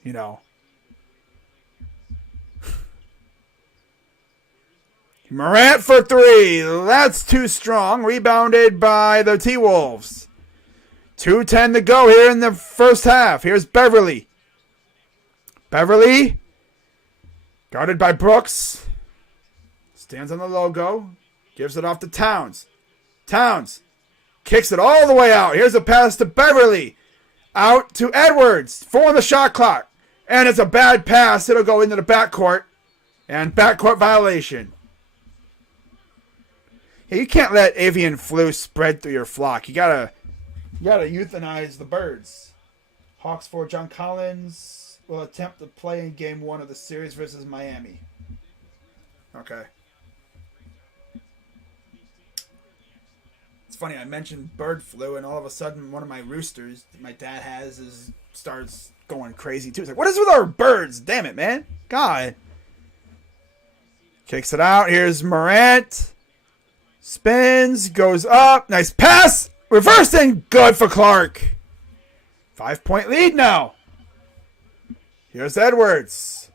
You know. Morant for three. That's too strong. Rebounded by the T-Wolves. 2:10 to go here in the first half. Here's Beverly. Beverly. Guarded by Brooks. Stands on the logo. Gives it off to Towns. Towns kicks it all the way out. Here's a pass to Beverly. Out to Edwards. 4 on the shot clock. And it's a bad pass. It'll go into the backcourt. And backcourt violation. Hey, you can't let avian flu spread through your flock. You gotta euthanize the birds. Hawks for John Collins will attempt to play in game 1 of the series versus Miami. Okay. It's funny, I mentioned bird flu, and all of a sudden one of my roosters that my dad has starts going crazy too. It's like, what is with our birds? Damn it, man. God. Kicks it out. Here's Morant. Spins. Goes up. Nice pass. Reversing. Good for Clark. 5-point lead now. Here's Edwards.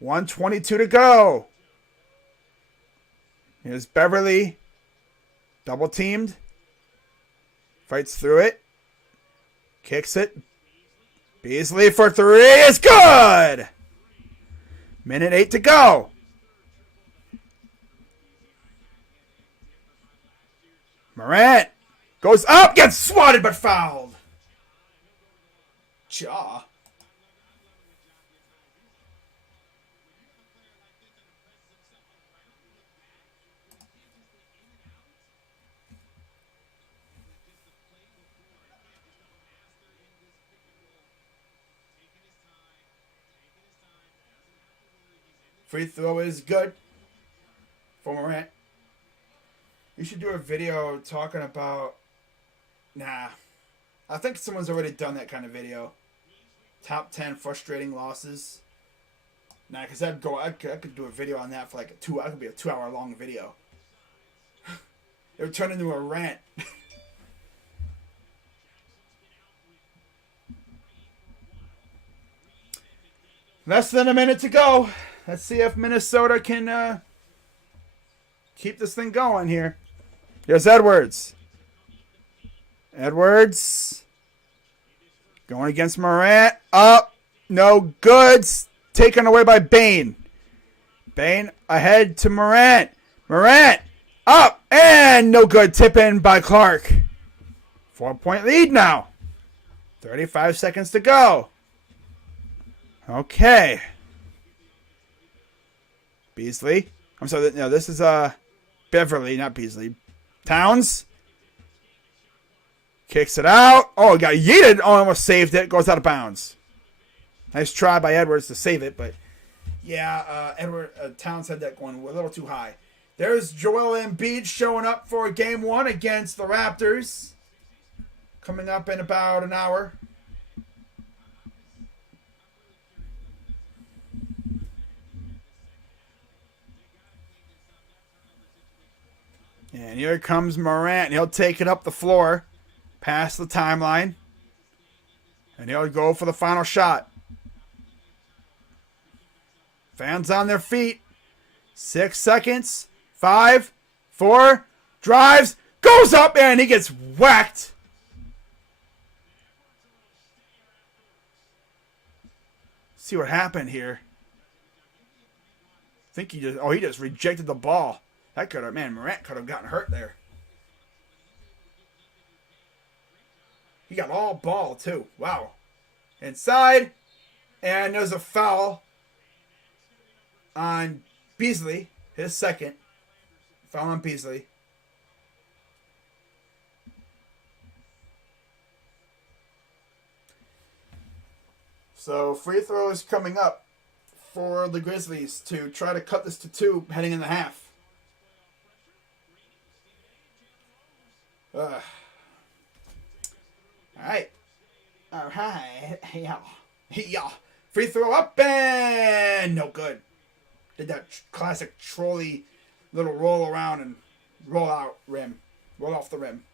1:22 to go. Here's Beverly. Double teamed. Fights through it. Kicks it. Beasley for 3 is good. Minute 8 to go. Morant goes up, gets swatted but fouled. Jaw. Free throw is good for Morant. You should do a video talking about... Nah. I think someone's already done that kind of video. Top 10 frustrating losses. Nah, because I could do a video on that for like it could be a 2-hour long video. It would turn into a rant. Less than a minute to go. Let's see if Minnesota can keep this thing going here. Here's Edwards. Edwards. Going against Morant. Up. No goods. Taken away by Bane. Bane ahead to Morant. Morant. Up. And no good. Tip in by Clark. 4-point lead now. 35 seconds to go. Okay. Beasley. I'm sorry. No, this is Beverly, not Beasley. Towns. Kicks it out. Oh, got yeeted. Oh, almost saved it. Goes out of bounds. Nice try by Edwards to save it, but yeah, Towns had that going a little too high. There's Joel Embiid showing up for game 1 against the Raptors. Coming up in about an hour. And here comes Morant. He'll take it up the floor, past the timeline, and he'll go for the final shot. Fans on their feet. 6 seconds. 5, 4, drives, goes up, and he gets whacked. See what happened here. I think he just rejected the ball. That could have, Morant could have gotten hurt there. He got all ball, too. Wow. Inside. And there's a foul on Beasley. His second. Foul on Beasley. So, free throws coming up for the Grizzlies to try to cut this to 2 heading in the half. All right. Yeah. Free throw up and no good. Did that classic trolley little roll around and roll out rim. Roll off the rim.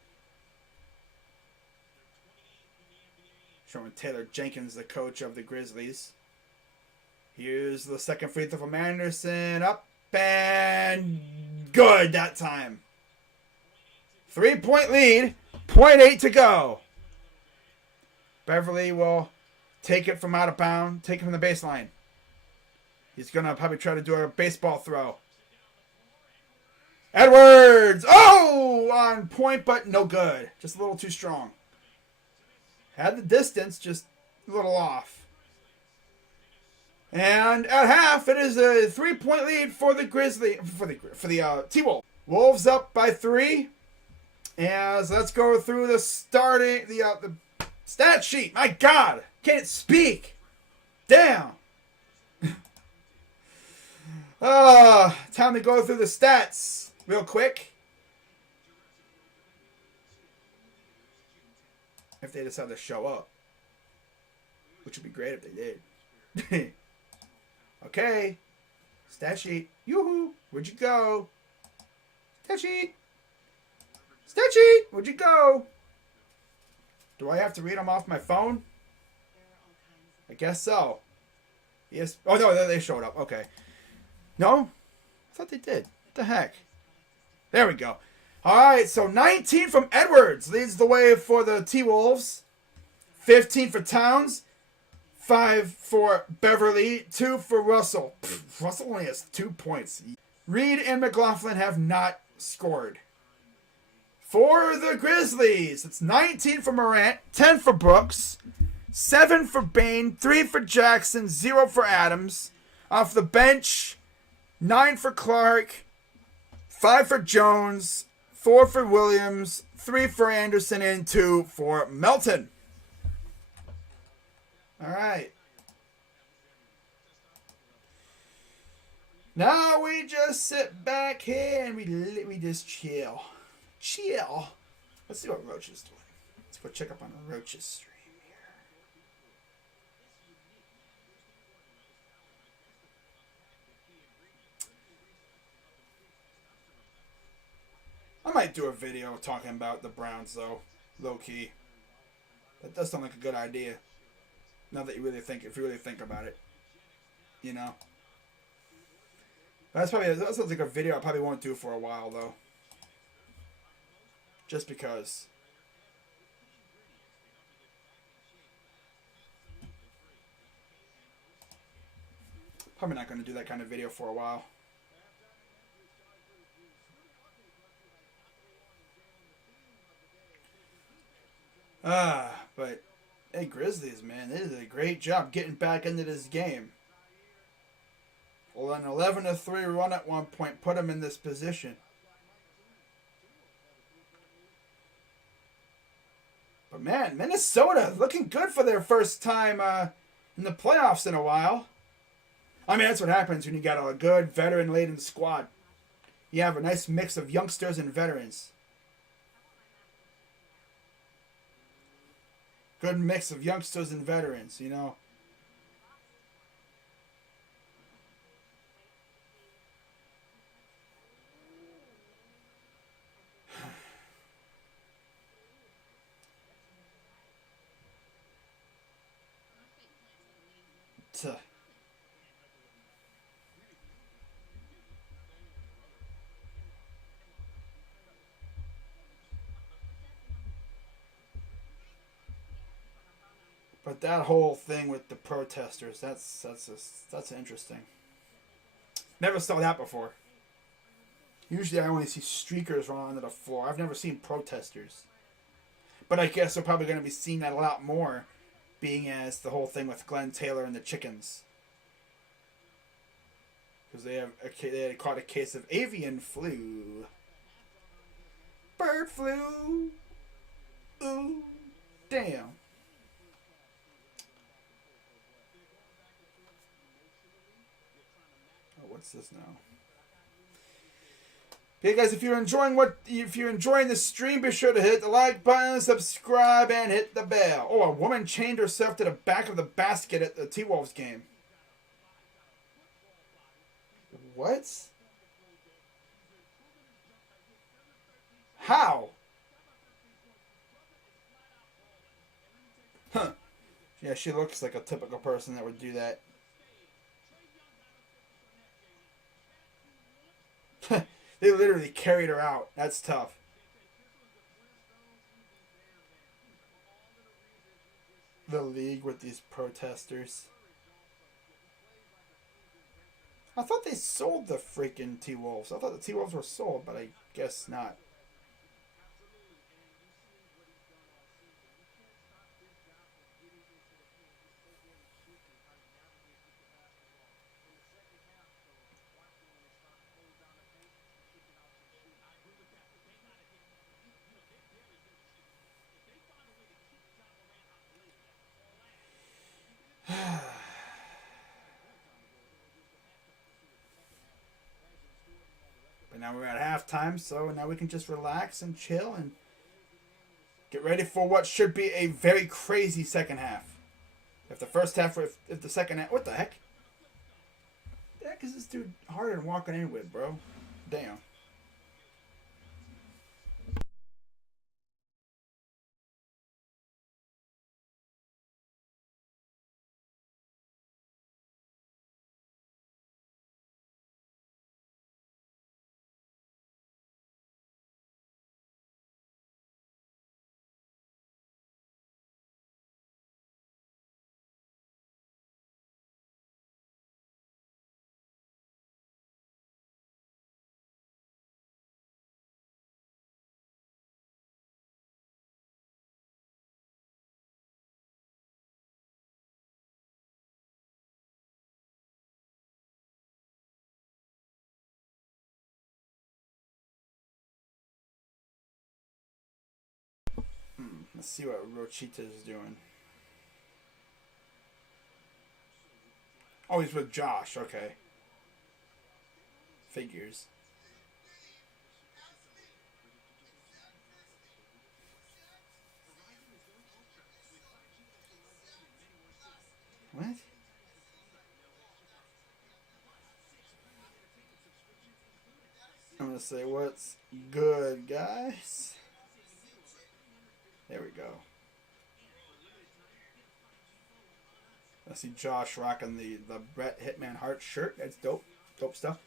Showing Taylor Jenkins, the coach of the Grizzlies. Here's the second free throw from Anderson. Up and good that time. 3-point lead. 0.8 to go. Beverly will take it from out of bounds. Take it from the baseline. He's going to probably try to do a baseball throw. Edwards! Oh! On point, but no good. Just a little too strong. Had the distance, just a little off. And at half, it is a 3-point lead for the Grizzlies, for the T-Wolves. Wolves up by 3. As let's go through the stat sheet. My God, can't speak. Damn. Time to go through the stats real quick. If they decide to show up, which would be great if they did. Okay. Stat sheet. Yoo-hoo. Where'd you go? Stat sheet. Stat sheet. Where'd you go? Do I have to read them off my phone? I guess so. Yes. Oh, no, they showed up. Okay. No? I thought they did. What the heck? There we go. All right, so 19 from Edwards leads the way for the T-Wolves. 15 for Towns. 5 for Beverly. 2 for Russell. Russell only has 2 points. Reed and McLaughlin have not scored. For the Grizzlies, it's 19 for Morant, 10 for Brooks, 7 for Bain, 3 for Jackson, 0 for Adams. Off the bench, 9 for Clark, 5 for Jones, 4 for Williams, 3 for Anderson, and 2 for Melton. All right. Now we just sit back here and we just chill. Chill. Let's see what Roach is doing. Let's go check up on Roach's stream here. I might do a video talking about the Browns, though, low key. That does sound like a good idea. Now that you really think, if you really think about it, you know. That sounds like a video I probably won't do for a while, though. Just because. Probably not going to do that kind of video for a while. But hey, Grizzlies, man, they did a great job getting back into this game. Well, an 11-3 run at one point put them in this position. But man, Minnesota looking good for their first time in the playoffs in a while. I mean, that's what happens when you got a good veteran-laden squad. You have a nice mix of youngsters and veterans. Good mix of youngsters and veterans, you know. But that whole thing with the protesters, that's interesting. Never saw that before. Usually I only see streakers run onto the floor. I've never seen protesters. But I guess they're probably going to be seeing that a lot more, being as the whole thing with Glenn Taylor and the chickens. Because they had caught a case of avian flu. Bird flu. Ooh, damn. What's this now? Hey guys, if you're enjoying the stream, be sure to hit the like button, subscribe, and hit the bell. Oh, a woman chained herself to the back of the basket at the T-Wolves game. What? How? Huh. Yeah, she looks like a typical person that would do that. They literally carried her out. That's tough. The league with these protesters. I thought they sold the freaking T-Wolves. I thought the T-Wolves were sold, but I guess not. But now we're at halftime, so now we can just relax and chill and get ready for what should be a very crazy second half. If the first half, if the second half, what the heck? The heck is this dude harder than walking in with, bro? Damn. Let's see what Rochita is doing. Oh, he's with Josh. Okay. Figures. What? I'm gonna say what's good, guys. There we go. I see Josh rocking the Bret Hitman Hart shirt. That's dope. Dope stuff.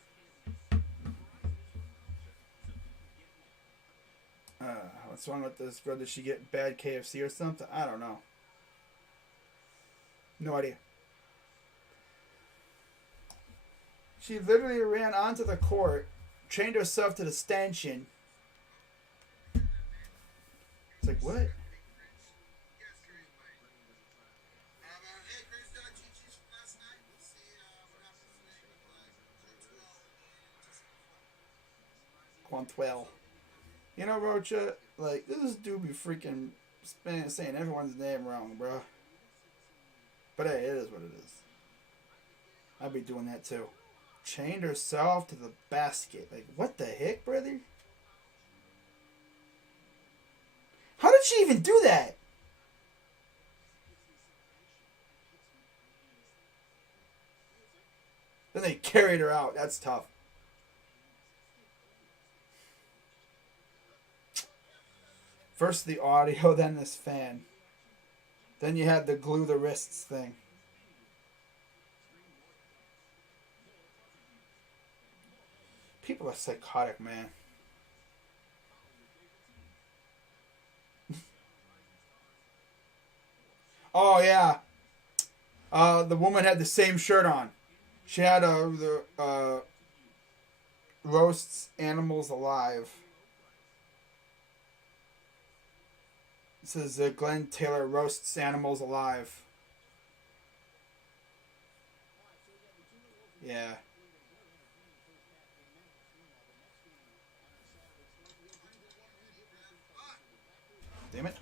What's wrong with this girl? Did she get bad KFC or something? I don't know. No idea. She literally ran onto the court, chained herself to the stanchion. It's like, what? Quantwell. You know, Rocha, like, this dude be freaking saying everyone's name wrong, bro. But hey, it is what it is. I'd be doing that too. Chained herself to the basket. Like, what the heck, brother? How did she even do that? Then they carried her out. That's tough. First the audio, then this fan. Then you had the glue the wrists thing. People are psychotic, man. Oh, yeah. The woman had the same shirt on. She had the roasts animals alive. This is Glenn Taylor roasts animals alive. Yeah. Damn it.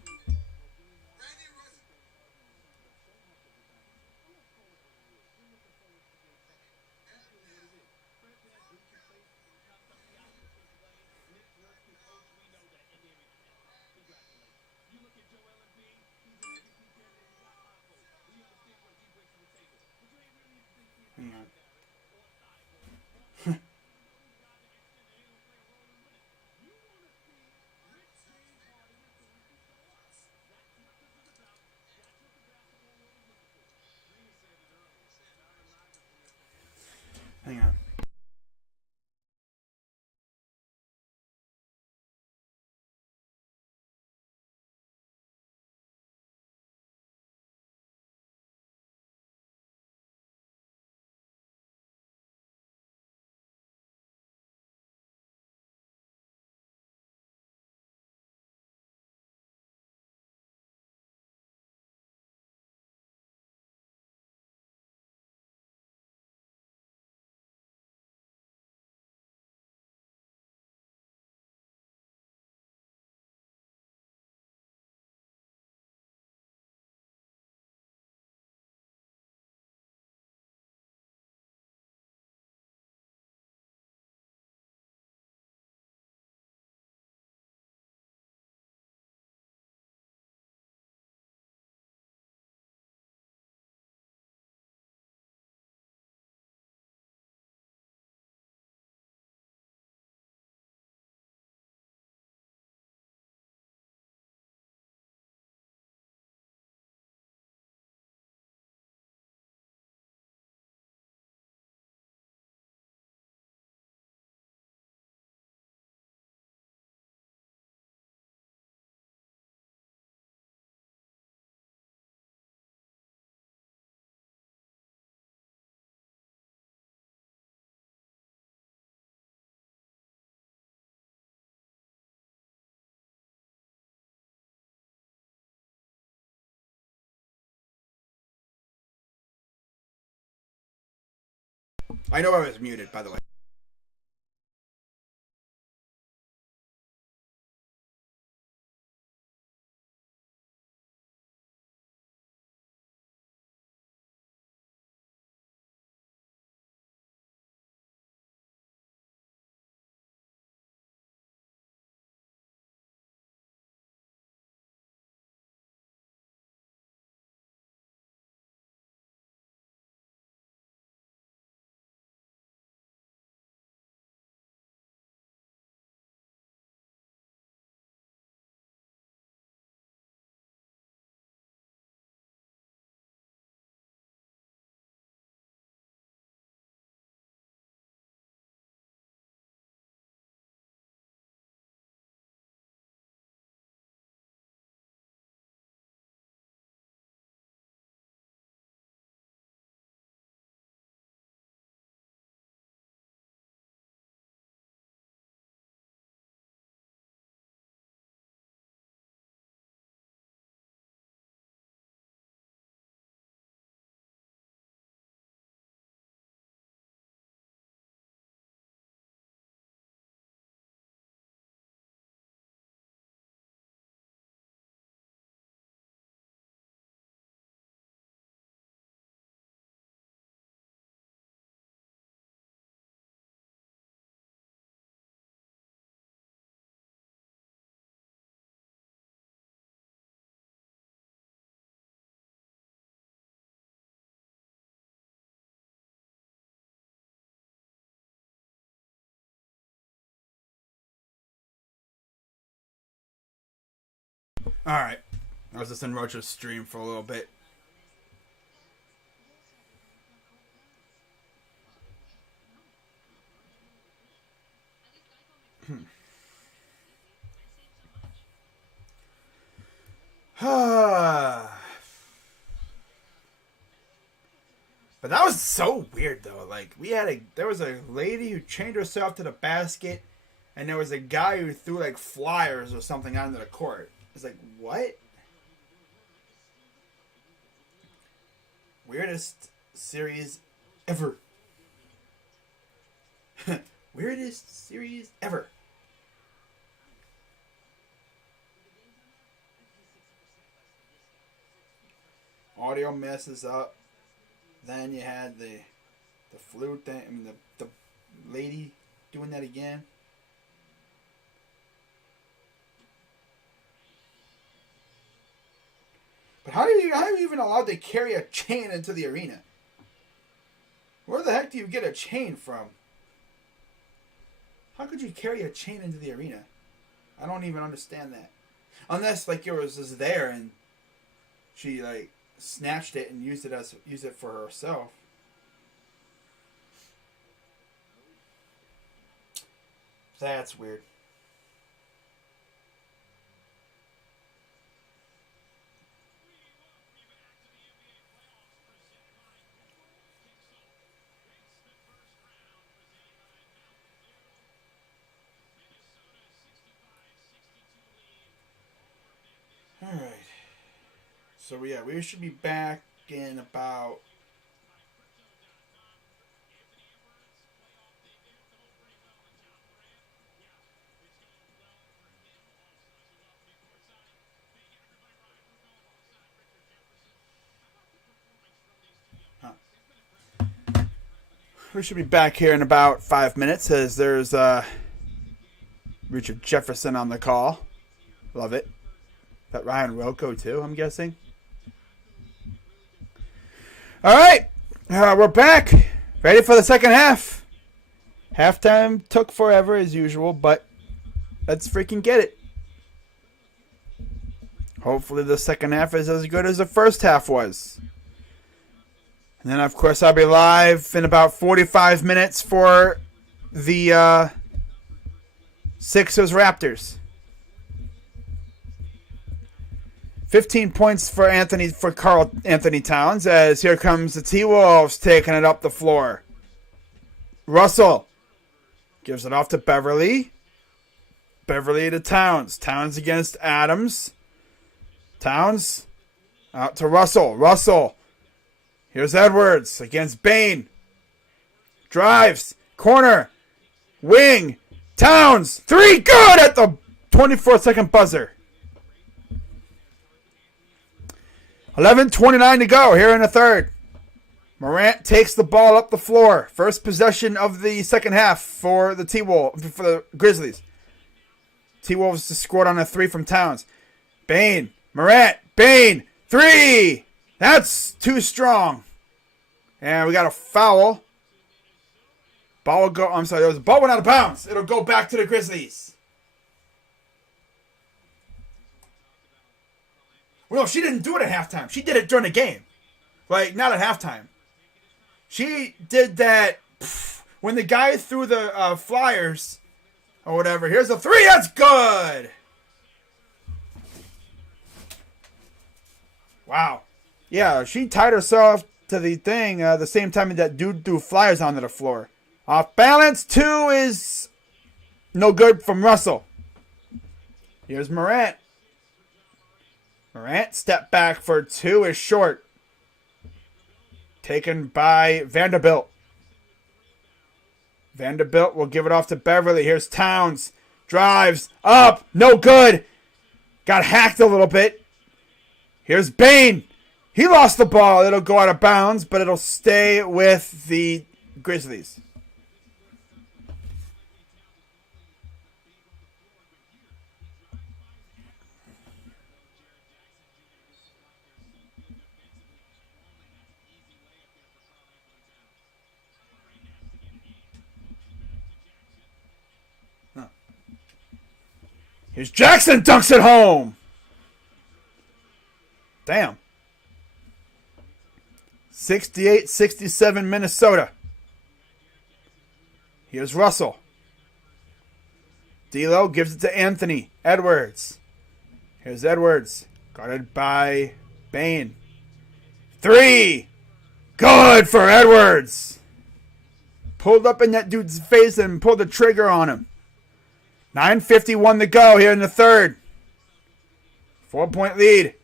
Hang on. Hang on. I know I was muted, by the way. All right. I was just in Roach's stream for a little bit. But that was so weird though. Like there was a lady who chained herself to the basket, and there was a guy who threw like flyers or something onto the court. It's like, what? Weirdest series ever. Weirdest series ever. Audio messes up. Then you had the flute thing. I mean, the lady doing that again. But how are you even allowed to carry a chain into the arena? Where the heck do you get a chain from? How could you carry a chain into the arena? I don't even understand that. Unless like yours is there and she like snatched it and used it for herself. That's weird. All right. So yeah, we should be back in about. We should be back here in about 5 minutes, as there's Richard Jefferson on the call. Love it. That Ryan Rocco too, I'm guessing. All right, we're back, ready for the second half. Halftime took forever as usual, but let's freaking get it. Hopefully the second half is as good as the first half was. And then, of course, I'll be live in about 45 minutes for the Sixers Raptors. 15 points for Karl Anthony Towns, as here comes the T-Wolves taking it up the floor. Russell gives it off to Beverly. Beverly to Towns. Towns against Adams. Towns out to Russell. Russell. Here's Edwards against Bane. Drives. Corner. Wing. Towns. 3. Good at the 24-second buzzer. 11:29 to go here in the third. Morant takes the ball up the floor. First possession of the second half for the for the Grizzlies. T-Wolves just scored on a 3 from Towns. Bane. Morant. Bane. 3. That's too strong. And we got a foul. Ball will go. I'm sorry. The ball went out of bounds. It'll go back to the Grizzlies. Well, no, she didn't do it at halftime. She did it during the game. Like, not at halftime. She did that when the guy threw the flyers or whatever. Here's a 3. That's good. Wow. Yeah, she tied herself to the thing the same time that dude threw flyers onto the floor. Off balance. 2 is no good from Russell. Here's Morant. Morant step back for 2 is short. Taken by Vanderbilt. Vanderbilt will give it off to Beverly. Here's Towns. Drives up. No good. Got hacked a little bit. Here's Bane. He lost the ball. It'll go out of bounds, but it'll stay with the Grizzlies. Here's Jackson, dunks it home. Damn. 68-67 Minnesota. Here's Russell. D'Lo gives it to Anthony Edwards. Here's Edwards. Guarded by Bane. 3. Good for Edwards. Pulled up in that dude's face and pulled the trigger on him. 9:51 to go here in the third. 4-point lead.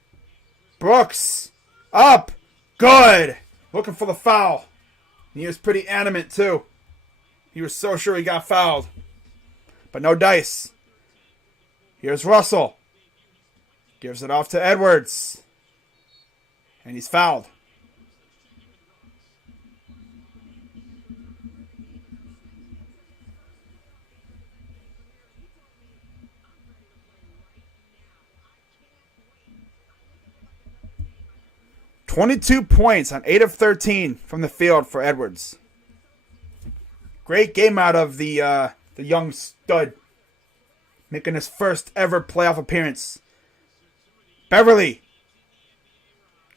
Brooks. Up. Good. Looking for the foul. He was pretty adamant, too. He was so sure he got fouled. But no dice. Here's Russell. Gives it off to Edwards. And he's fouled. .22 points on 8 of 13 from the field for Edwards. Great game out of the young stud, making his first ever playoff appearance. Beverly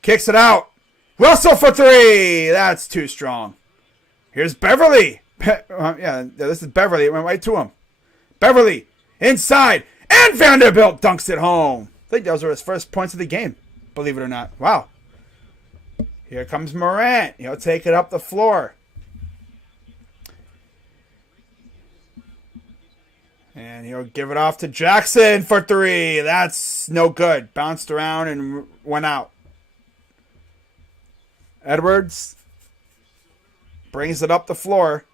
kicks it out. Russell for 3. That's too strong. Here's Beverly. This is Beverly. It went right to him. Beverly inside, and Vanderbilt dunks it home. I think those were his first points of the game, believe it or not. Wow. Here comes Morant. He'll take it up the floor. And he'll give it off to Jackson for 3. That's no good. Bounced around and went out. Edwards brings it up the floor.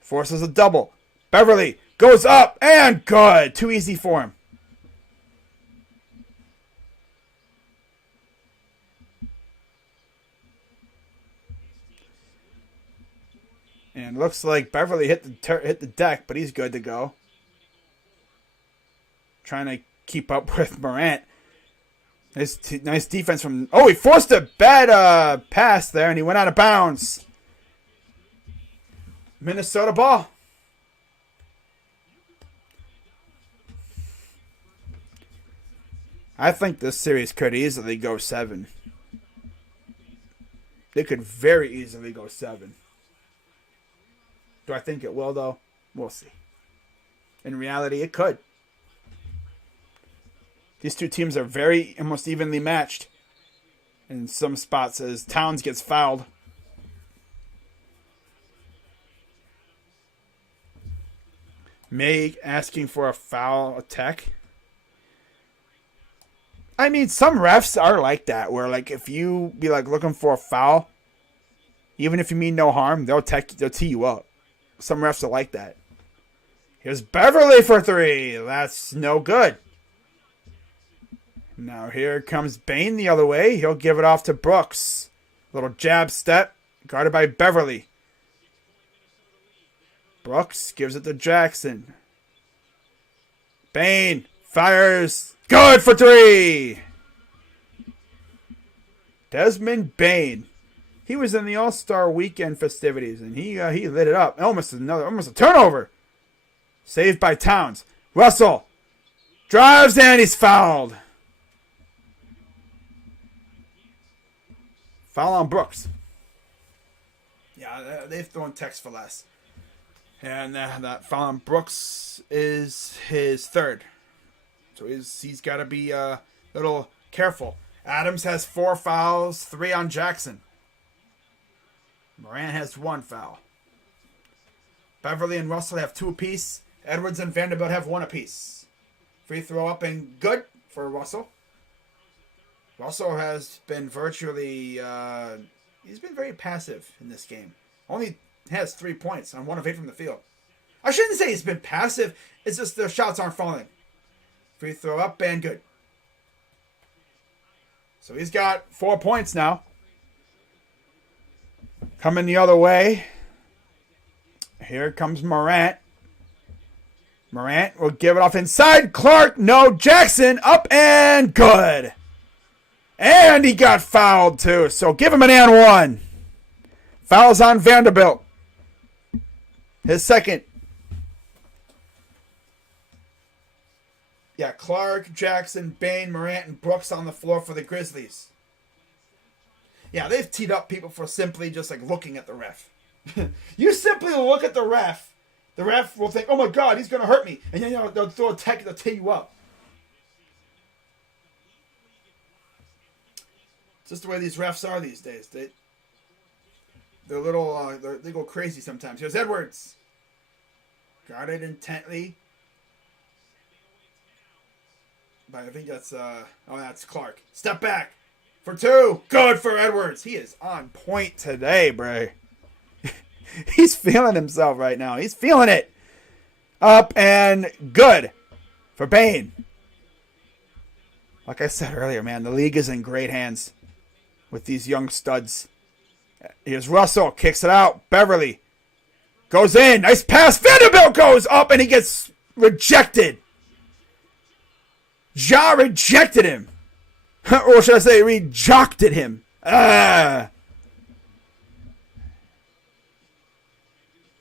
Forces a double. Beverly goes up and good. Too easy for him. And looks like Beverly hit the deck, but he's good to go. Trying to keep up with Morant. Nice defense from... Oh, he forced a bad pass there, and he went out of bounds. Minnesota ball. I think this series could easily go 7. They could very easily go 7. Do I think it will, though? We'll see. In reality, it could. These two teams are very almost evenly matched in some spots as Towns gets fouled. May asking for a foul attack. I mean, some refs are like that, where like if you be like looking for a foul, even if you mean no harm, they'll tee you up. Some refs are like that. Here's Beverly for three. That's no good. Now here comes Bane the other way. He'll give it off to Brooks. Little jab step. Guarded by Beverly. Brooks gives it to Jackson. Bane fires. Good for three. Desmond Bane. He was in the All-Star Weekend festivities, and he lit it up. Almost a turnover. Saved by Towns. Russell drives and he's fouled. Foul on Brooks. Yeah, they've thrown text for less. And that foul on Brooks is his third. So he's got to be a little careful. Adams has 4 fouls, 3 on Jackson. Morant has 1 foul. Beverly and Russell have 2 apiece. Edwards and Vanderbilt have 1 apiece. Free throw up and good for Russell. Russell has been virtually... he's been very passive in this game. Only has 3 points on 1 of 8 from the field. I shouldn't say he's been passive. It's just the shots aren't falling. Free throw up and good. So he's got 4 points now. Coming the other way. Here comes Morant. Morant will give it off inside. Clark, no. Jackson, up and good. And he got fouled too. So give him an and one. Fouls on Vanderbilt. His second. Yeah, Clark, Jackson, Bane, Morant, and Brooks on the floor for the Grizzlies. Yeah, they've teed up people for simply just like looking at the ref. You simply look at the ref. The ref will think, oh my God, he's going to hurt me. And then they'll throw a tech, they'll tee you up. It's just the way these refs are these days. They're little, they go crazy sometimes. Here's Edwards. Guarded intently. But I think that's, that's Clark. Step back for 2. Good for Edwards. He is on point today, bro. He's feeling himself right now. He's feeling it. Up and good for Bane. Like I said earlier, man, the league is in great hands with these young studs. Here's Russell. Kicks it out. Beverly goes in. Nice pass. Vanderbilt goes up and he gets rejected. Ja rejected him. Or should I say rejected him.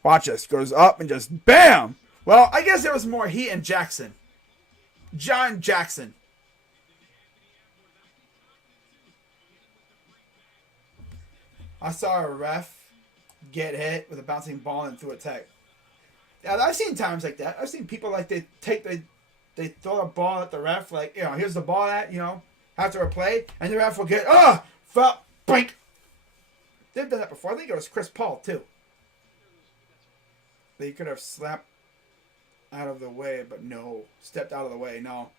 Watch this. Goes up and just bam. Well, I guess there was more he and Jackson. John Jackson. I saw a ref get hit with a bouncing ball and threw a tech. Yeah, I've seen times like that. I've seen people like they throw a ball at the ref, like, here's the ball after a play, and the ref will get, foul, brink. They've done that before. I think it was Chris Paul, too. They could have slapped out of the way, but no. Stepped out of the way, no.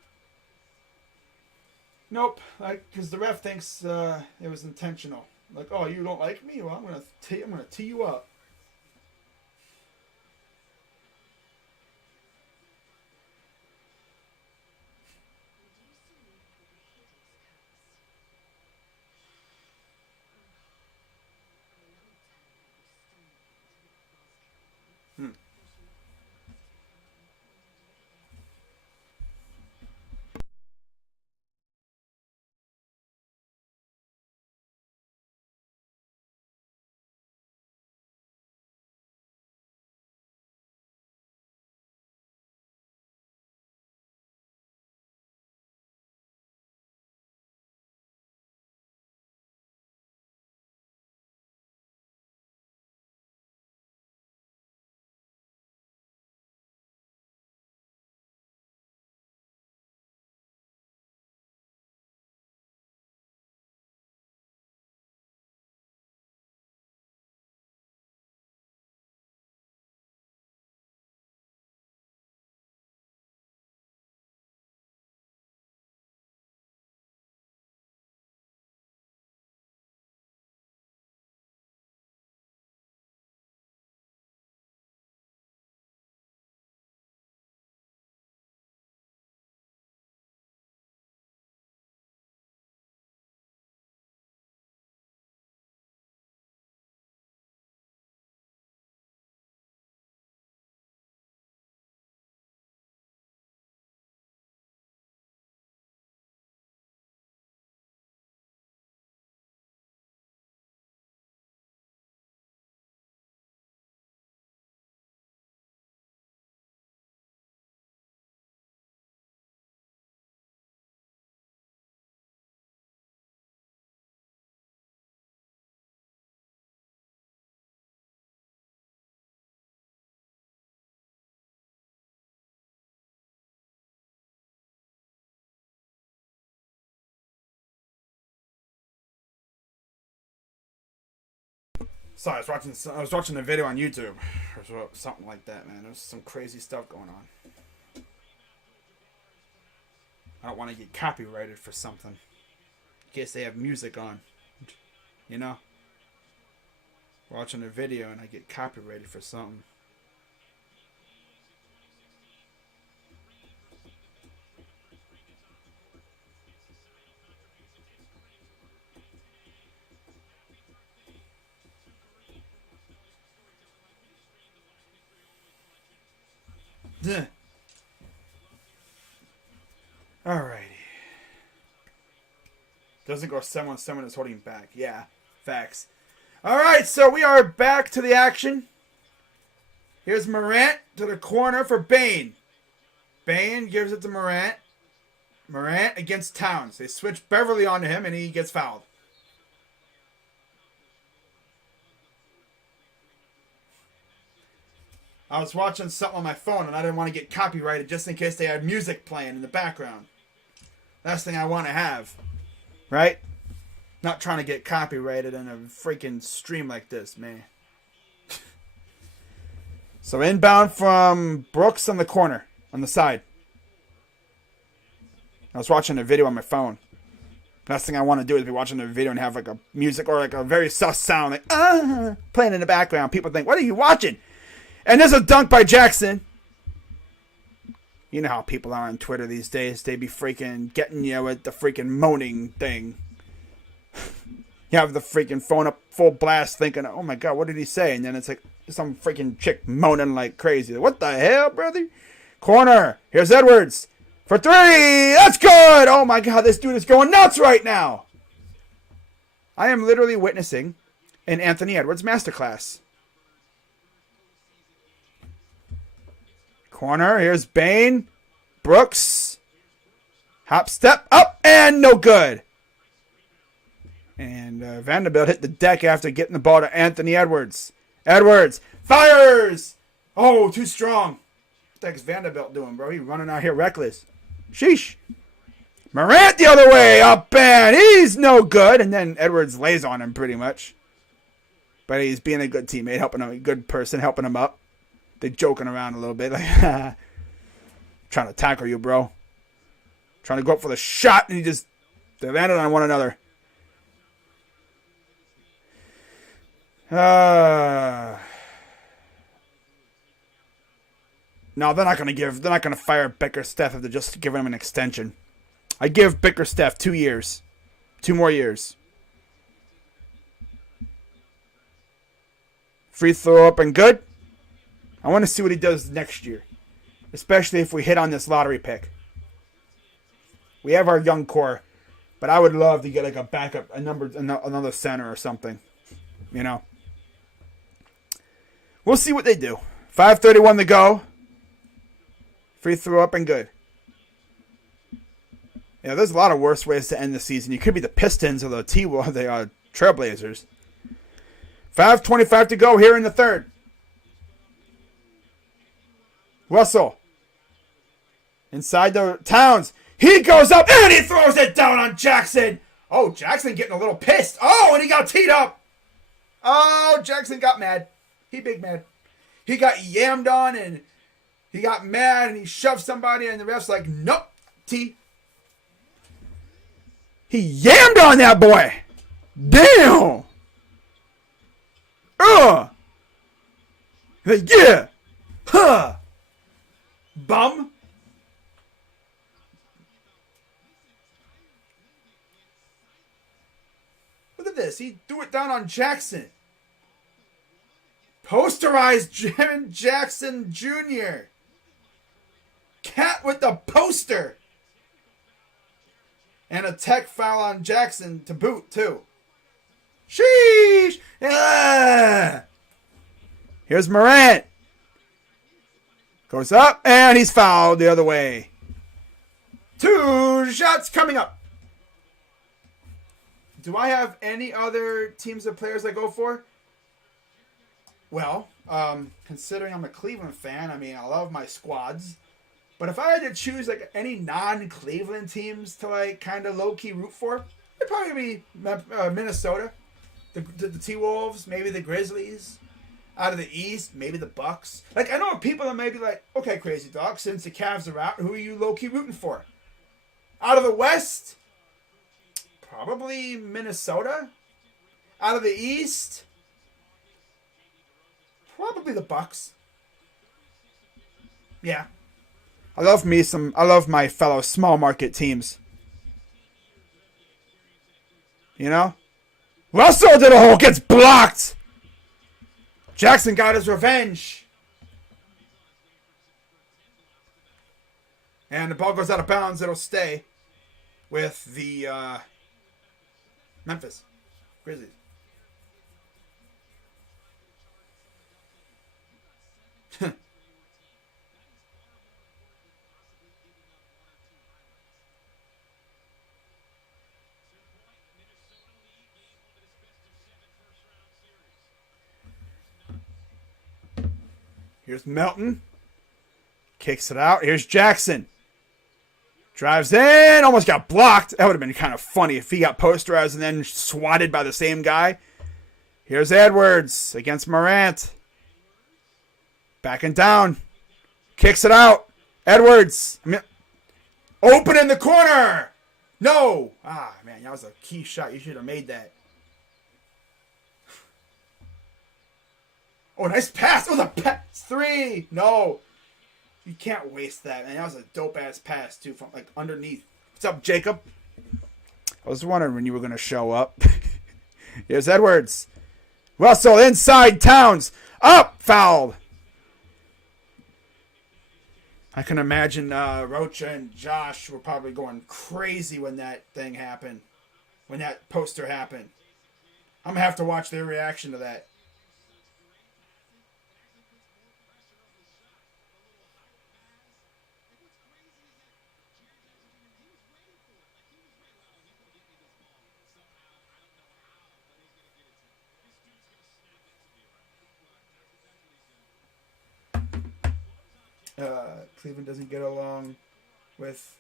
Nope. Because the ref thinks it was intentional. Like, oh, you don't like me? Well, I'm gonna tee you up. Sorry, I was watching the video on YouTube or something like that, man. There's some crazy stuff going on. I don't want to get copyrighted for something in case they have music on. You know, watching a video and I get copyrighted for something. Alrighty. Doesn't go someone is holding back. Yeah, facts. Alright, so we are back to the action. Here's Morant to the corner for Bane. Bane gives it to Morant. Morant against Towns. They switch Beverly onto him and he gets fouled. I was watching something on my phone and I didn't want to get copyrighted just in case they had music playing in the background. Last thing I want to have. Right? Not trying to get copyrighted in a freaking stream like this, man. So inbound from Brooks on the corner, on the side. I was watching a video on my phone. Last thing I want to do is be watching a video and have like a music or like a very sus sound like playing in the background. People think, what are you watching? And there's a dunk by Jackson. You know how people are on Twitter these days. They be freaking getting you with the freaking moaning thing. You have the freaking phone up full blast thinking, oh my God, what did he say? And then it's like some freaking chick moaning like crazy. What the hell, brother? Corner. Here's Edwards. For three. That's good. Oh my God, this dude is going nuts right now. I am literally witnessing an Anthony Edwards masterclass. Corner. Here's Bane. Brooks. Hop, step, up, and no good. And Vanderbilt hit the deck after getting the ball to Anthony Edwards. Edwards fires. Oh, too strong. What the heck's Vanderbilt doing, bro? He's running out here reckless. Sheesh. Morant the other way. Up and he's no good. And then Edwards lays on him pretty much. But he's being a good teammate, helping him, a good person, helping him up. They're joking around a little bit. Like, trying to tackle you, bro. Trying to go up for the shot, and they landed on one another. No, they're not going to fire Bickerstaff if they're just giving him an extension. I give Bickerstaff 2 years. 2 more years. Free throw up and good. I want to see what he does next year. Especially if we hit on this lottery pick. We have our young core. But I would love to get like a backup, another center or something. You know. We'll see what they do. 5:31 to go. Free throw up and good. Yeah, there's a lot of worse ways to end the season. You could be the Pistons or the Trailblazers. 5:25 to go here in the third. Russell. Inside the Towns. He goes up and he throws it down on Jackson. Oh, Jackson getting a little pissed. Oh, and he got teed up. Oh, Jackson got mad. He big mad. He got yammed on and he got mad and he shoved somebody and the ref's like, nope, T. He yammed on that boy. Damn. Yeah. Huh. Bum. Look at this. He threw it down on Jackson. Posterized Jaren Jackson Jr. Cat with the poster. And a tech foul on Jackson to boot, too. Sheesh! Yeah. Here's Morant. Goes up, and he's fouled the other way. 2 shots coming up. Do I have any other teams of players I go for? Well, considering I'm a Cleveland fan, I mean, I love my squads. But if I had to choose like any non-Cleveland teams to like kind of low-key root for, it'd probably be Minnesota. The T-Wolves, maybe the Grizzlies. Out of the East, maybe the Bucks. Like, I know people that may be like, okay, Crazy Dog, since the Cavs are out, who are you low-key rooting for? Out of the West, probably Minnesota. Out of the East, probably the Bucks. Yeah. I love my fellow small market teams. You know? Russell did a hole, gets blocked. Jackson got his revenge. And the ball goes out of bounds. It'll stay with the Memphis Grizzlies. Here's Melton. Kicks it out. Here's Jackson. Drives in. Almost got blocked. That would have been kind of funny if he got posterized and then swatted by the same guy. Here's Edwards against Morant. Backing down. Kicks it out. Edwards. Open in the corner. No. Ah, man, that was a key shot. You should have made that. Oh, nice pass. Oh, the pass. 3. No. You can't waste that, man. That was a dope-ass pass, too, from, like, underneath. What's up, Jacob? I was wondering when you were going to show up. Here's Edwards. Russell inside. Towns. Up. Fouled. I can imagine Rocha and Josh were probably going crazy when that thing happened. When that poster happened. I'm going to have to watch their reaction to that. Cleveland doesn't get along with.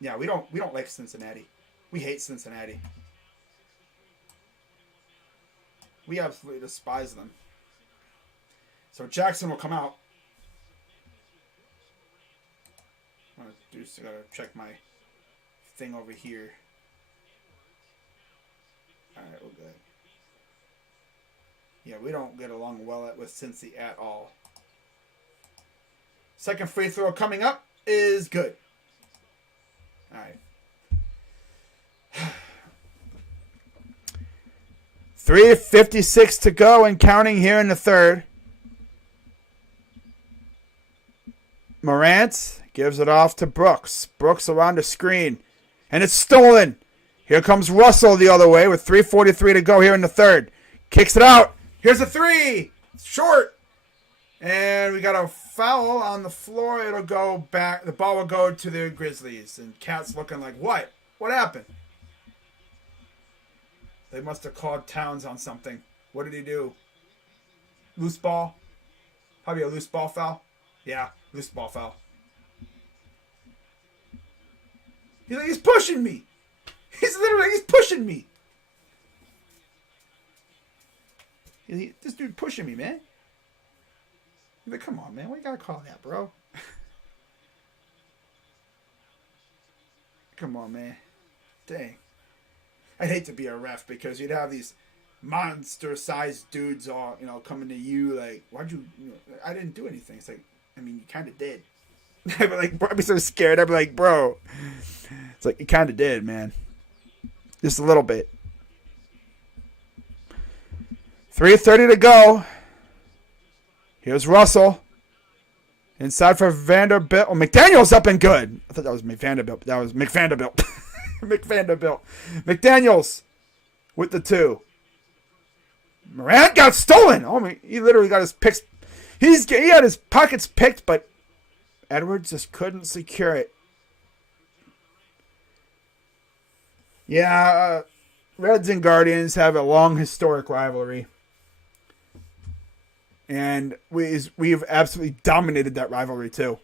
Yeah, we don't like Cincinnati. We hate Cincinnati. We absolutely despise them. So Jackson will come out. I gotta check my thing over here. All right, we're good. Yeah, we don't get along well with Cincy at all. Second free throw coming up is good. All right. 3:56 to go and counting here in the third. Morant gives it off to Brooks. Brooks around the screen. And it's stolen. Here comes Russell the other way with 3:43 to go here in the third. Kicks it out. Here's a 3. Short. And we got a foul on the floor. It'll go back. The ball will go to the Grizzlies. And Cat's looking like, what? What happened? They must have called Towns on something. What did he do? Loose ball? Probably a loose ball foul? Yeah, loose ball foul. He's pushing me. He's pushing me. This dude pushing me, man. Like, come on, man. Why you gotta call that, bro? Come on, man. Dang. I'd hate to be a ref because you'd have these monster-sized dudes all, coming to you like, why'd you, I didn't do anything. It's like, I mean, you kind of did. I'd be like, bro, I'd be so scared. I'd be like, bro. It's like, you kind of did, man. Just a little bit. 3:30 to go. Here's Russell. Inside for Vanderbilt. Oh, McDaniel's up and good. I thought that was Vanderbilt. That was McVanderbilt. McVanderbilt. McDaniels with the 2. Morant got stolen. Oh, he literally got his picks. He had his pockets picked, but Edwards just couldn't secure it. Yeah, Reds and Guardians have a long historic rivalry. And we've absolutely dominated that rivalry too.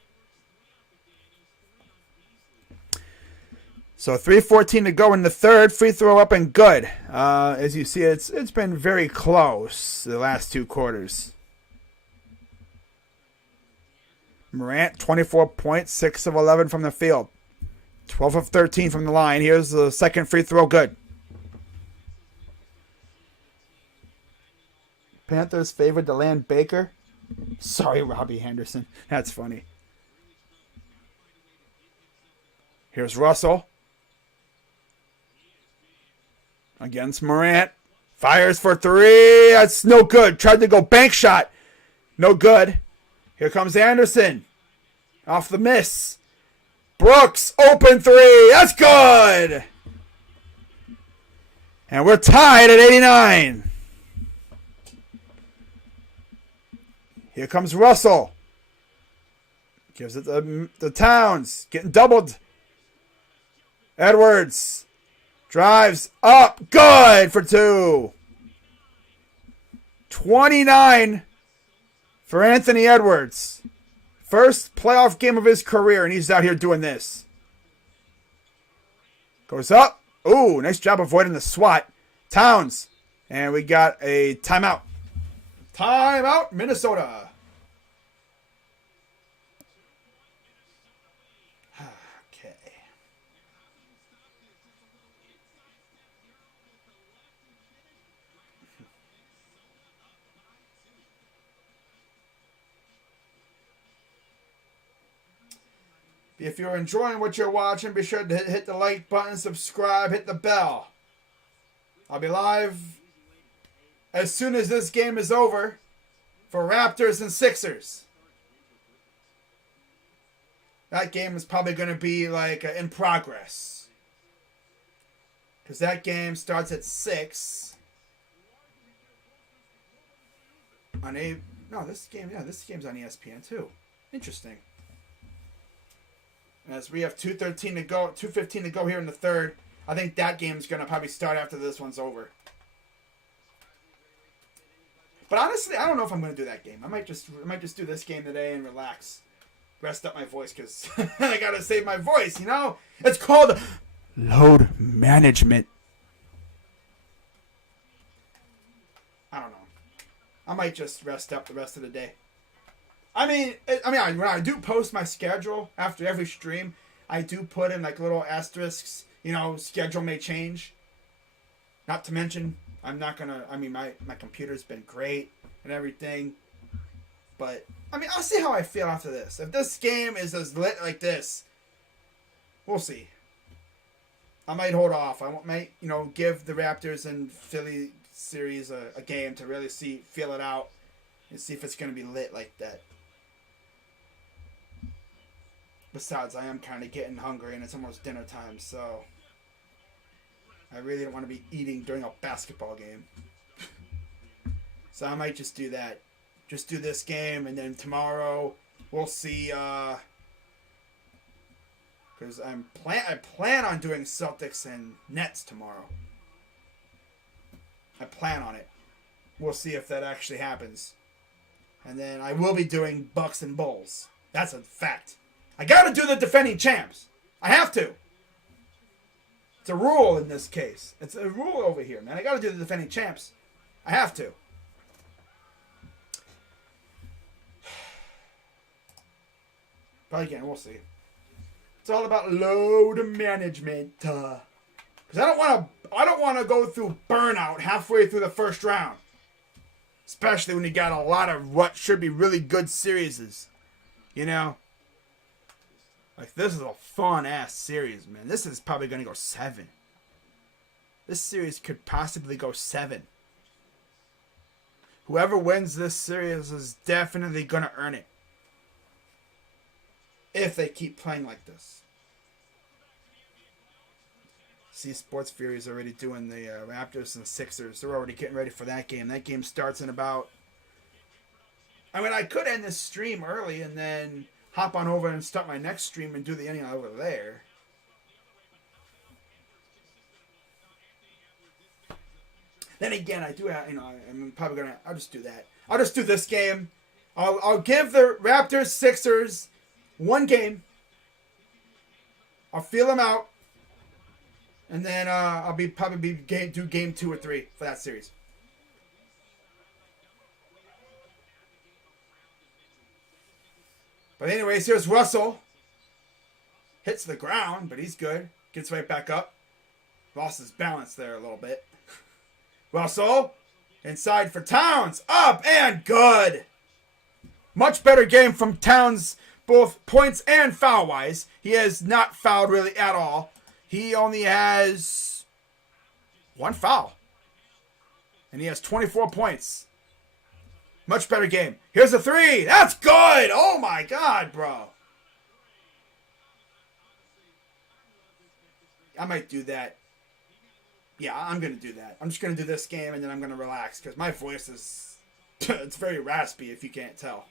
So 3:14 to go in the third. Free throw up and good. As you see, it's been very close the last two quarters. Morant, 24 points, 6 of 11 from the field. 12 of 13 from the line. Here's the second free throw. Good. Panthers favored to land Baker. Sorry, Robbie Henderson. That's funny. Here's Russell. Against Morant. Fires for three. That's no good. Tried to go bank shot. No good. Here comes Anderson. Off the miss. Brooks, open three. That's good. And we're tied at 89. Here comes Russell. Gives it the Towns. Getting doubled. Edwards. Drives up. Good for two. 29 for Anthony Edwards. First playoff game of his career, and he's out here doing this. Goes up. Ooh, nice job avoiding the swat. Towns. And we got a timeout. Timeout, Minnesota. Okay. If you're enjoying what you're watching, be sure to hit the like button, subscribe, hit the bell. I'll be live as soon as this game is over for Raptors and Sixers. That game is probably going to be like in progress. Because that game starts at 6. This game's on ESPN too. Interesting. As we have 2:15 to go here in the third. I think that game's going to probably start after this one's over. But honestly, I don't know if I'm going to do that game. I might just do this game today and relax. Rest up my voice because I got to save my voice, you know? It's called load management. I don't know. I might just rest up the rest of the day. I mean, when I do post my schedule after every stream, I do put in like little asterisks. You know, schedule may change. Not to mention, my computer's been great and everything. But, I'll see how I feel after this. If this game is as lit like this, we'll see. I might hold off. I might, give the Raptors and Philly series a game to really feel it out and see if it's going to be lit like that. Besides, I am kind of getting hungry and it's almost dinner time, so I really don't want to be eating during a basketball game. So I might just do that. Just do this game, and then tomorrow we'll see. Because I plan on doing Celtics and Nets tomorrow. I plan on it. We'll see if that actually happens. And then I will be doing Bucks and Bulls. That's a fact. I gotta do the defending champs. I have to. It's a rule in this case. It's a rule over here, man. I gotta do the defending champs. I have to. But again, we'll see. It's all about load management. Because I don't want to go through burnout halfway through the first round. Especially when you got a lot of what should be really good series. You know? Like, this is a fun-ass series, man. This is probably going to go 7. This series could possibly go 7. Whoever wins this series is definitely going to earn it. If they keep playing like this. See, Sports Fury is already doing the Raptors and Sixers. They're already getting ready for that game. That game starts in about... I could end this stream early and then hop on over and start my next stream and do the ending over there. Then again, I do have, I'm probably going to... I'll just do that. I'll just do this game. I'll give the Raptors, Sixers... one game. I'll feel them out. And then I'll probably do game 2 or 3 for that series. But anyways, here's Russell. Hits the ground, but he's good. Gets right back up. Lost his balance there a little bit. Russell. Inside for Towns. Up and good. Much better game from Towns, both points and foul-wise. He has not fouled really at all. He only has 1 foul. And he has 24 points. Much better game. Here's a 3. That's good. Oh, my God, bro. I might do that. Yeah, I'm going to do that. I'm just going to do this game, and then I'm going to relax, because my voice is... it's very raspy, if you can't tell.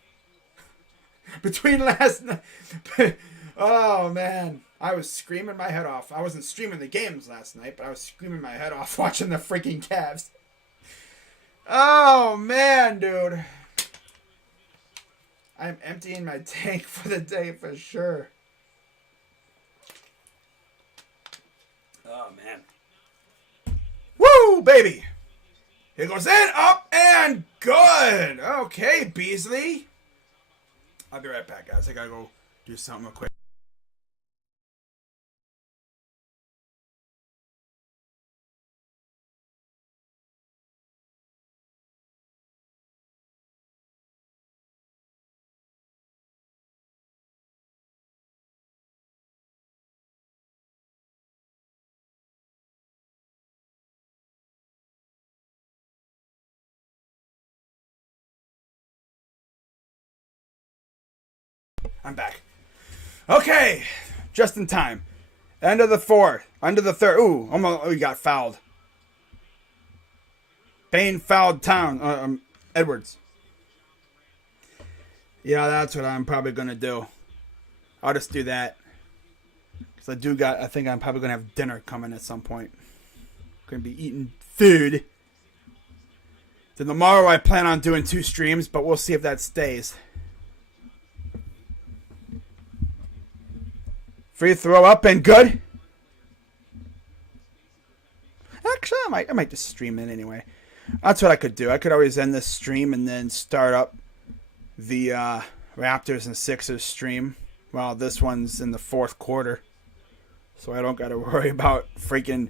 Between last night... oh, man. I was screaming my head off. I wasn't streaming the games last night, but I was screaming my head off watching the freaking Cavs. Oh, man, dude. I'm emptying my tank for the day for sure. Oh, man. Woo, baby. Here goes in, up, and good. Okay, Beasley. I'll be right back, guys. I gotta go do something real quick. I'm back. Okay, just in time. End of the 4th. Under the 3rd. Ooh, almost. Oh, he got fouled. Bain fouled Edwards. Yeah, that's what I'm probably gonna do. I'll just do that. Because I think I'm probably gonna have dinner coming at some point. Gonna be eating food. Then tomorrow I plan on doing 2 streams, but we'll see if that stays. Free throw up and good. Actually, I might just stream it anyway. That's what I could do. I could always end this stream and then start up the Raptors and Sixers stream. Well, this one's in the 4th quarter, so I don't got to worry about freaking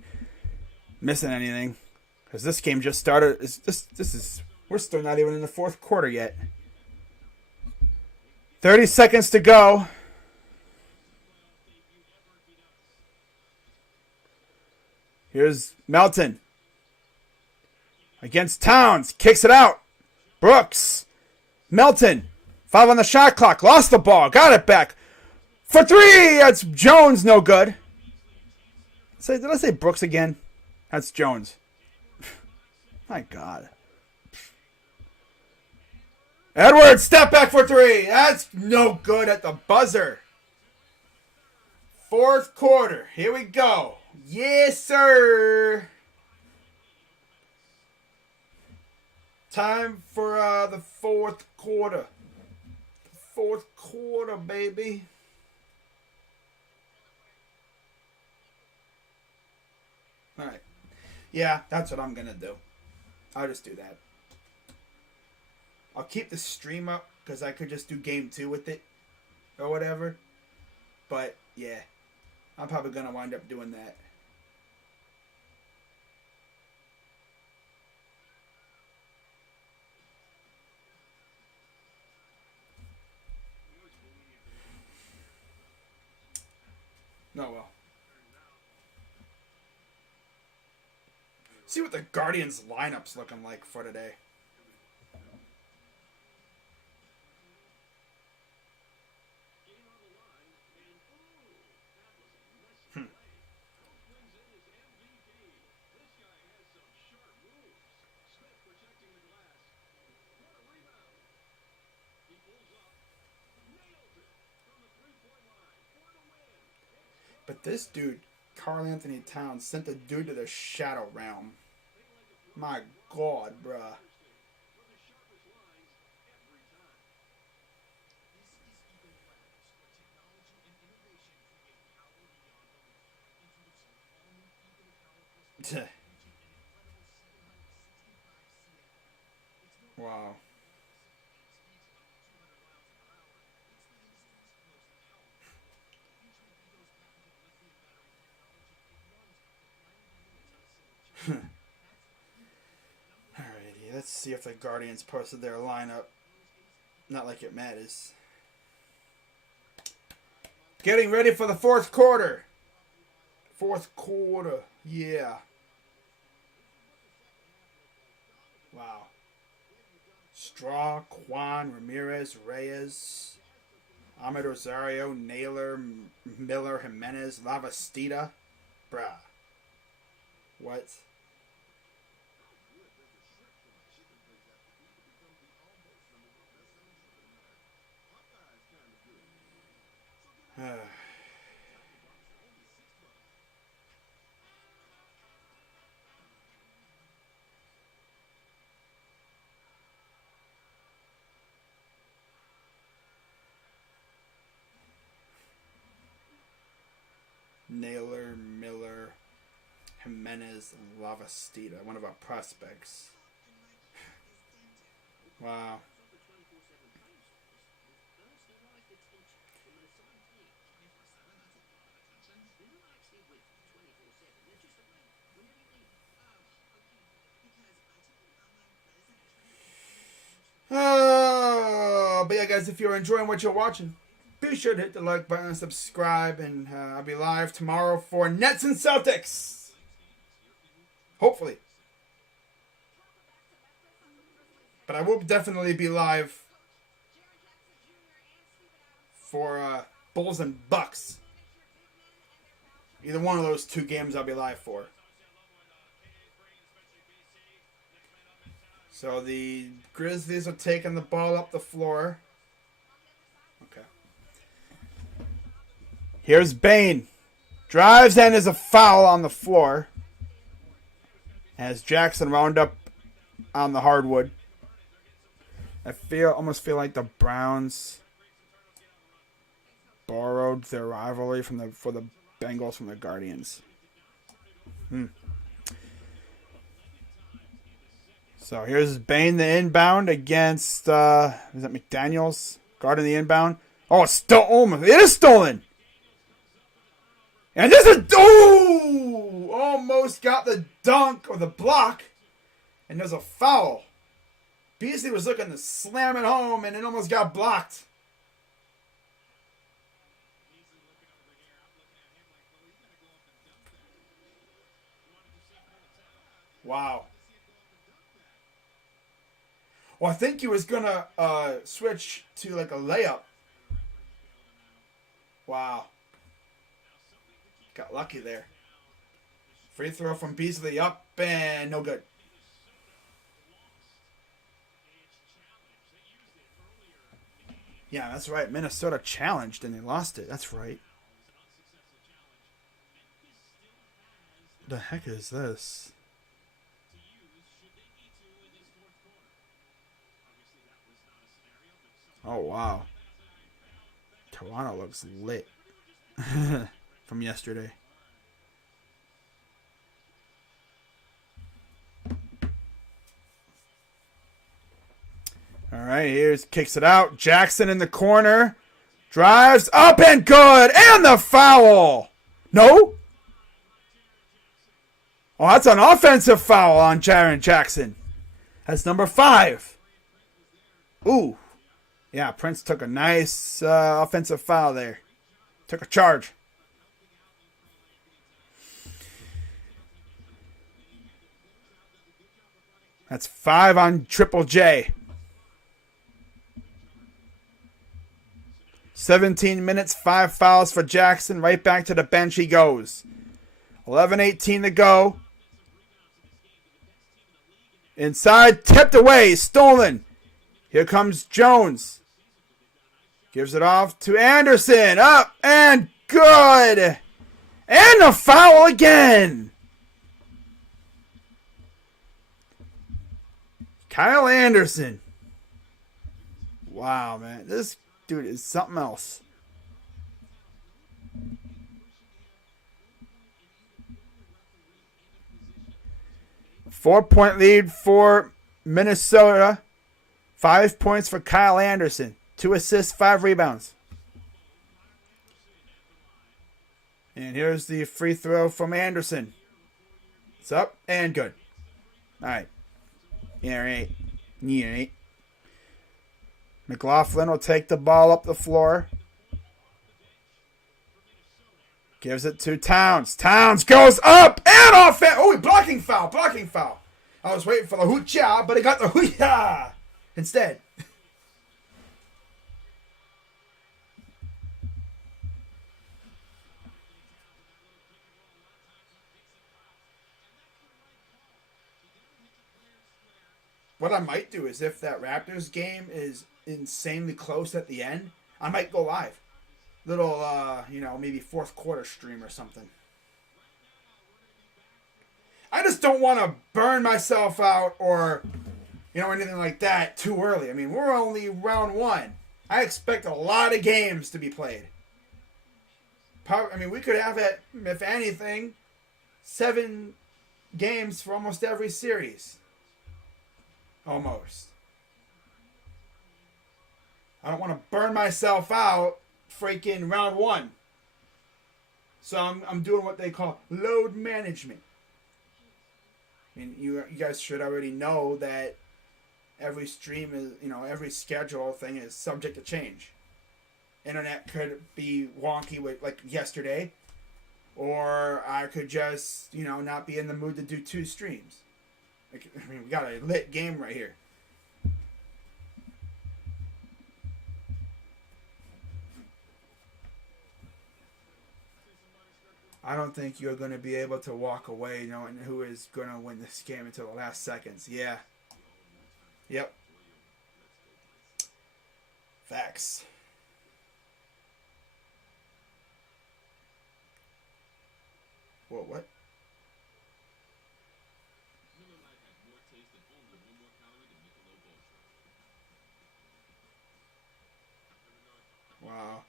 missing anything. Because this game just started. We're still not even in the 4th quarter yet. 30 seconds to go. Here's Melton. Against Towns. Kicks it out. Brooks. Melton. 5 on the shot clock. Lost the ball. Got it back. For 3. That's Jones. No good. Did I say Brooks again? That's Jones. My God. Edwards. Step back for 3. That's no good at the buzzer. 4th quarter. Here we go. Yes, sir. Time for the 4th quarter. 4th quarter, baby. All right. Yeah, that's what I'm going to do. I'll just do that. I'll keep the stream up because I could just do game 2 with it or whatever. But, yeah, I'm probably going to wind up doing that. No, well. See what the Guardians lineup's looking like for today. But this dude, Karl Anthony Towns, sent the dude to the Shadow Realm. My God, bruh. Wow. Alrighty, let's see if the Guardians posted their lineup. Not like it matters. Getting ready for the fourth quarter. Fourth quarter. Yeah. Wow. Straw, Quan, Ramirez, Reyes, Ahmed Rosario, Naylor, Miller, Jimenez, Lavastida. Bruh. What? Naylor, Miller, Jimenez, and Lavastida, one of our prospects. Wow. Oh, but yeah, guys, if you're enjoying what you're watching, be sure to hit the like button and subscribe. And I'll be live tomorrow for Nets and Celtics. Hopefully. But I will definitely be live for Bulls and Bucks. Either one of those two games I'll be live for. So the Grizzlies are taking the ball up the floor. Okay. Here's Bane. Drives and there's a foul on the floor. As Jackson wound up on the hardwood. I almost feel like the Browns borrowed their rivalry for the Bengals from the Guardians. So here's Bane, the inbound against, is that McDaniels? Guarding the inbound. Oh, it's stolen. It is stolen. And this is, almost got the dunk or the block. And there's a foul. Beasley was looking to slam it home and it almost got blocked. Wow. Well, I think he was going to switch to like a layup. Wow. Got lucky there. Free throw from Beasley up and no good. Yeah, that's right. Minnesota challenged and they lost it. That's right. The heck is this? Oh, wow. Toronto looks lit from yesterday. All right, here's kicks it out. Jackson in the corner. Drives up and good. And the foul. No? Oh, that's an offensive foul on Jaren Jackson. That's number 5. Ooh. Yeah, Prince took a nice offensive foul there. Took a charge. That's 5 on Triple J. 17 minutes, 5 fouls for Jackson. Right back to the bench he goes. 11:18 to go. Inside, tipped away, stolen. Here comes Jones. Gives it off to Anderson. Up and good. And a foul again. Kyle Anderson. Wow, man. This dude is something else. Four-point lead for Minnesota. 5 points for Kyle Anderson. 2 assists, 5 rebounds. And here's the free throw from Anderson. It's up and good. All right. Yeah, right. Yeah, right. McLaughlin will take the ball up the floor. Gives it to Towns. Towns goes up and off it. Oh, blocking foul. Blocking foul. I was waiting for the hoocha, but he got the hooya instead. What I might do is if that Raptors game is insanely close at the end, I might go live. Little, maybe fourth quarter stream or something. I just don't want to burn myself out or, anything like that too early. I mean, we're only round 1. I expect a lot of games to be played. We could have it, if anything, 7 games for almost every series. Almost. I don't want to burn myself out freaking round 1. So I'm doing what they call load management. And you guys should already know that every stream is, every schedule thing is subject to change. Internet could be wonky with like yesterday, or I could just, not be in the mood to do 2 streams. We got a lit game right here. I don't think you're going to be able to walk away knowing who is going to win this game until the last seconds. Yeah. Yep. Facts. Whoa, what? Wow.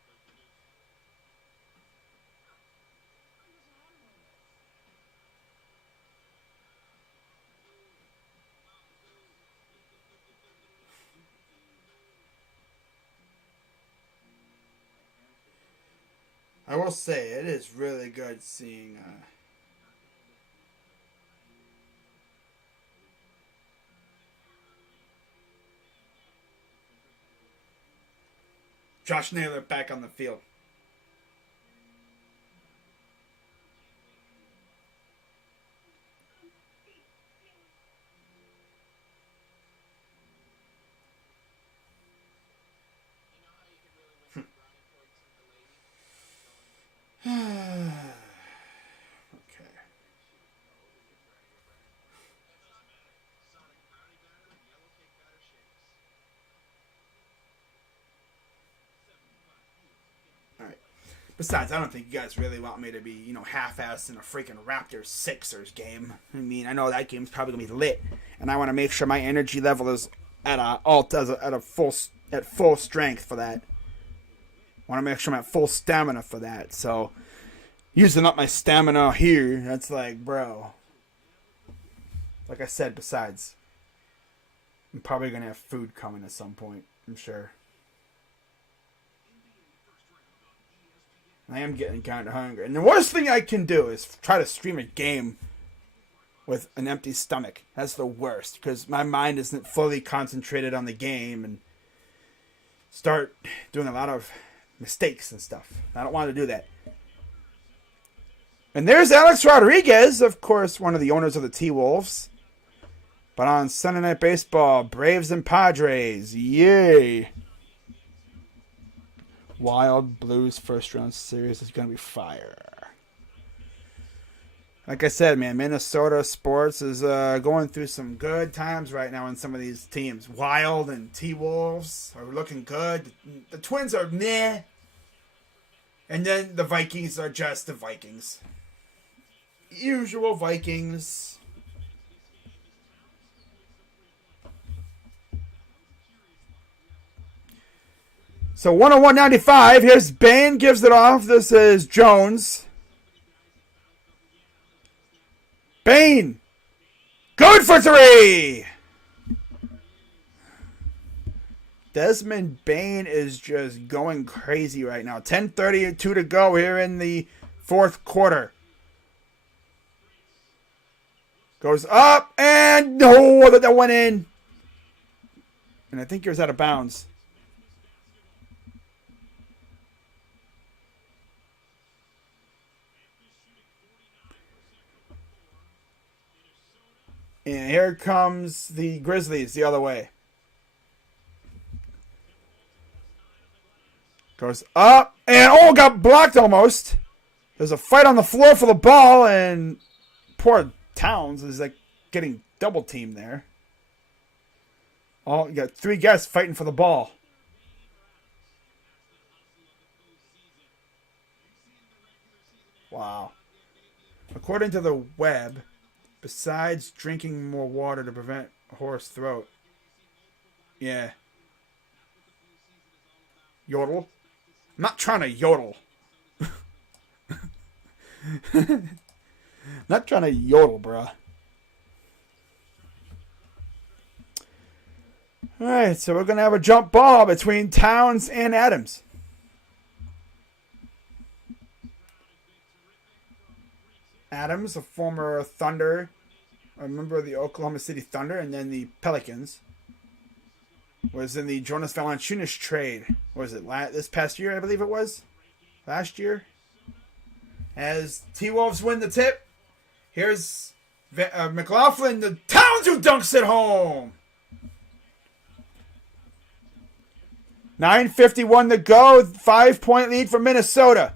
I will say, it is really good seeing Josh Naylor back on the field. Besides, I don't think you guys really want me to be, half-assed in a freaking Raptors-Sixers game. I mean, I know that game's probably gonna be lit, and I want to make sure my energy level is at full strength for that. I want to make sure I'm at full stamina for that. So, using up my stamina here, that's like, bro. Like I said, besides, I'm probably gonna have food coming at some point. I'm sure. I am getting kind of hungry. And the worst thing I can do is try to stream a game with an empty stomach. That's the worst, because my mind isn't fully concentrated on the game and start doing a lot of mistakes and stuff. I don't want to do that. And there's Alex Rodriguez, of course, one of the owners of the T-Wolves. But on Sunday Night Baseball, Braves and Padres. Yay! Wild Blues first round series is going to be fire. Like I said, man, Minnesota sports is going through some good times right now in some of these teams. Wild and T-Wolves are looking good. The Twins are meh. And then the Vikings are just the Vikings. Usual Vikings. So 101.95. Here's Bane, gives it off. This is Jones. Bane. Good for 3. Desmond Bane is just going crazy right now. 10:32 to go here in the fourth quarter. Goes up, and no, that went in. And I think he was out of bounds. And here comes the Grizzlies the other way. Goes up, and got blocked almost. There's a fight on the floor for the ball, and poor Towns is like getting double teamed there. You got three guys fighting for the ball. Wow. According to the web, besides drinking more water to prevent hoarse throat. Yeah. Yodel. I'm not trying to yodel. Not trying to yodel, bruh. Alright, so we're going to have a jump ball between Towns and Adams. Adams, a former Thunder, a member of the Oklahoma City Thunder, and then the Pelicans, was in the Jonas Valanciunas trade. What was it, this past year, I believe it was? Last year? As T-Wolves win the tip, here's McLaughlin, the Towns who dunks it home. 9:51 to go, 5-point lead for Minnesota.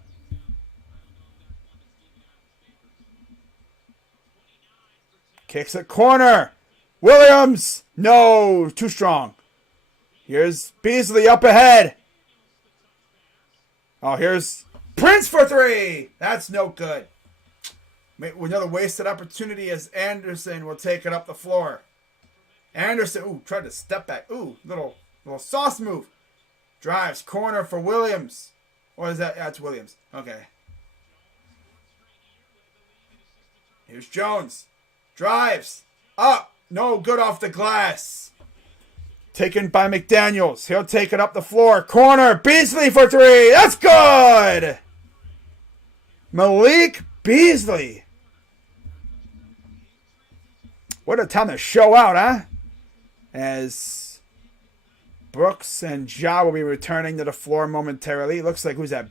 Kicks a corner. Williams, no, too strong. Here's Beasley up ahead. Oh, here's Prince for three. That's no good. Another wasted opportunity as Anderson will take it up the floor. Anderson, tried to step back. Little sauce move. Drives, corner for Williams. What is that? That's Williams. Okay. Here's Jones. Drives. Up. No good off the glass. Taken by McDaniels. He'll take it up the floor. Corner. Beasley for three. That's good. Malik Beasley. What a time to show out, huh? As Brooks and Ja will be returning to the floor momentarily. Looks like, who's that?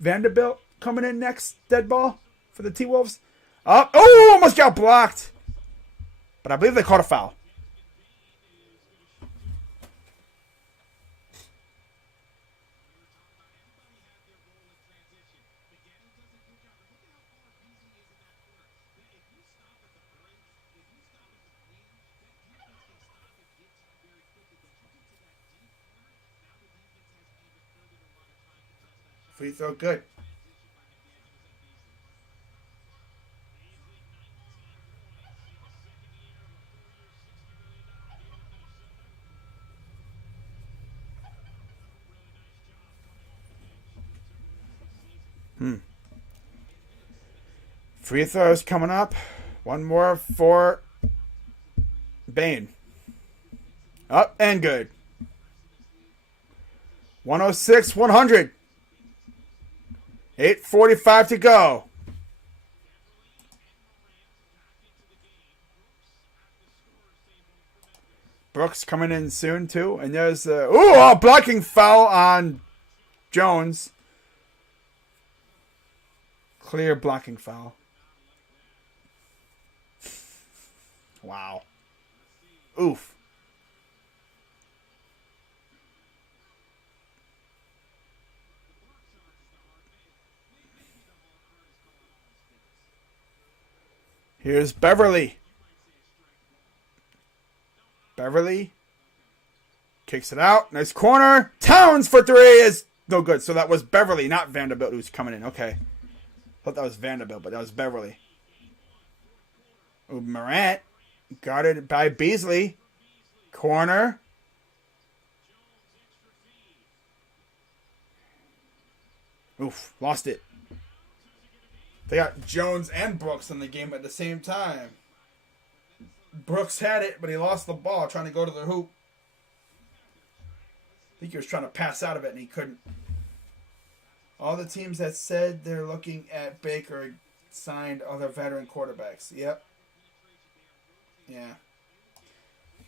Vanderbilt coming in next. Dead ball for the T-Wolves. Up. Almost got blocked. But I believe they caught a foul. Free throw good. Free throws coming up. One more for Bane. Up and good. 106-100. 8:45 to go. Brooks coming in soon too. And there's a blocking foul on Jones. Clear blocking foul. Wow. Oof. Here's Beverly. Beverly kicks it out. Nice corner. Towns for three is no good. So that was Beverly, not Vanderbilt, who's coming in. Okay. Thought that was Vanderbilt, but that was Beverly. Morant guarded by Beasley. Corner. Oof, lost it. They got Jones and Brooks in the game at the same time. Brooks had it, but he lost the ball trying to go to the hoop. think he was trying to pass out of it and he couldn't. All the teams that said they're looking at Baker signed other veteran quarterbacks. Yep. Yeah.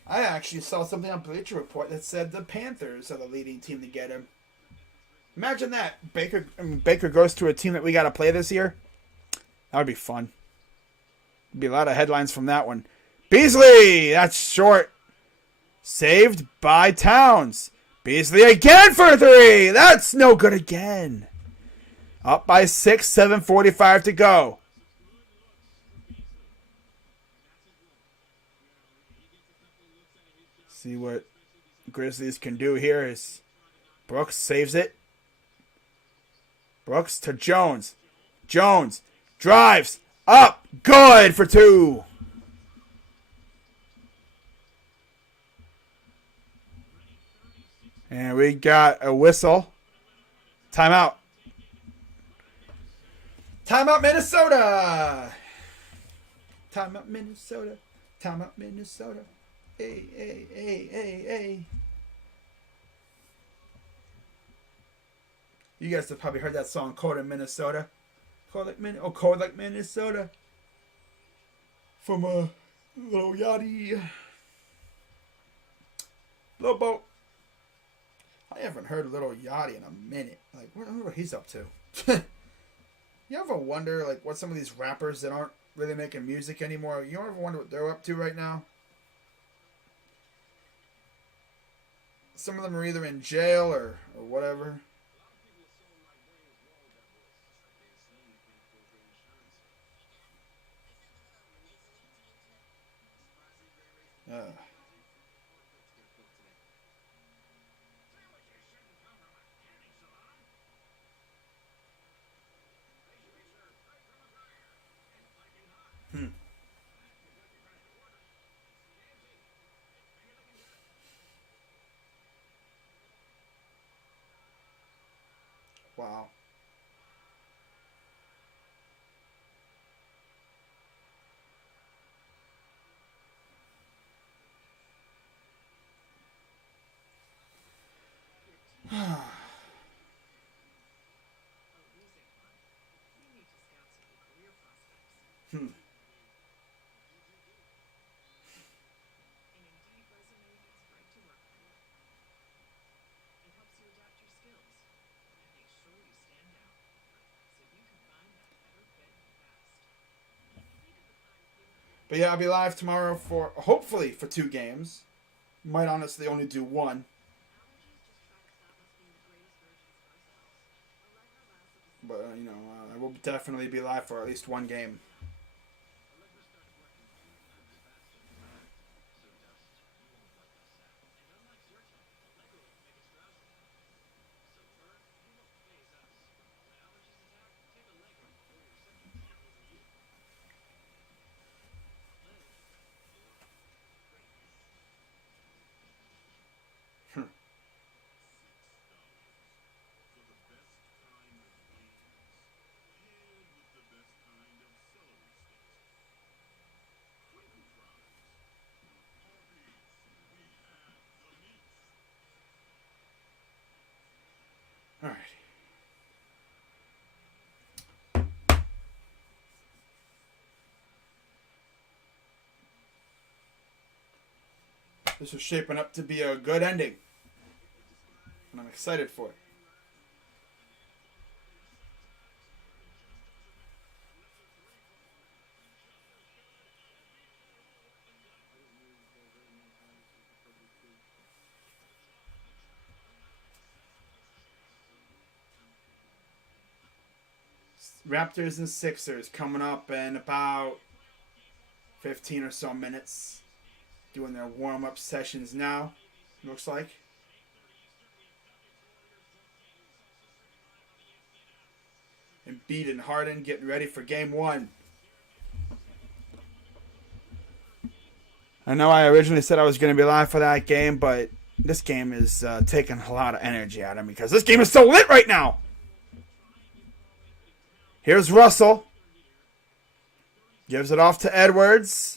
I actually saw something on Bleacher Report that said the Panthers are the leading team to get him. Imagine that. Baker goes to a team that we got to play this year. That would be fun. Be a lot of headlines from that one. Beasley! That's short. Saved by Towns. Beasley again for 3. That's no good again. Up by 6, 7:45 to go. See what Grizzlies can do here is Brooks saves it. Brooks to Jones. Jones drives up. Good for 2. And we got a whistle. Timeout. Timeout, Minnesota. Timeout, Minnesota. Timeout, Minnesota. Hey, hey, hey, hey, hey. You guys have probably heard that song, Cold in Minnesota. Cold like Minnesota. From Lil Yachty. Lil Boat. I haven't heard Lil Yachty in a minute. Like, I wonder what he's up to. You ever wonder, like, what some of these rappers that aren't really making music anymore, you ever wonder what they're up to right now? Some of them are either in jail or whatever. Wow. But yeah, I'll be live tomorrow for, hopefully, for 2 games. Might honestly only do 1. But, I will definitely be live for at least 1 game. All right. This is shaping up to be a good ending. And I'm excited for it. Raptors and Sixers coming up in about 15 or so minutes. Doing their warm-up sessions now, looks like. Embiid and Harden getting ready for game 1. I know I originally said I was going to be live for that game, but this game is taking a lot of energy out of me because this game is so lit right now. Here's Russell. Gives it off to Edwards.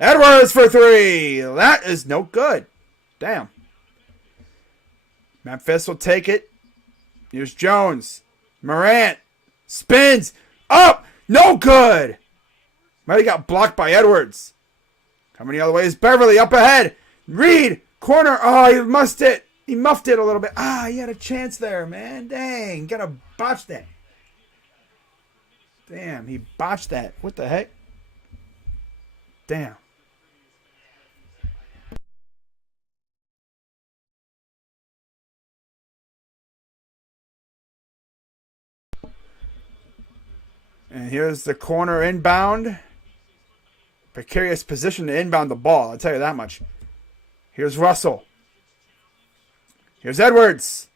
Edwards for 3. That is no good. Damn. Memphis will take it. Here's Jones. Morant. Spins. Up. No good. Might have got blocked by Edwards. Coming the other way is Beverly. Up ahead. Reed. Corner. Oh, he muffed it. He muffed it a little bit. He had a chance there, man. Dang. Gotta botch that. Damn, he botched that. What the heck? Damn. And here's the corner inbound. Precarious position to inbound the ball, I'll tell you that much. Here's Russell. Here's Edwards.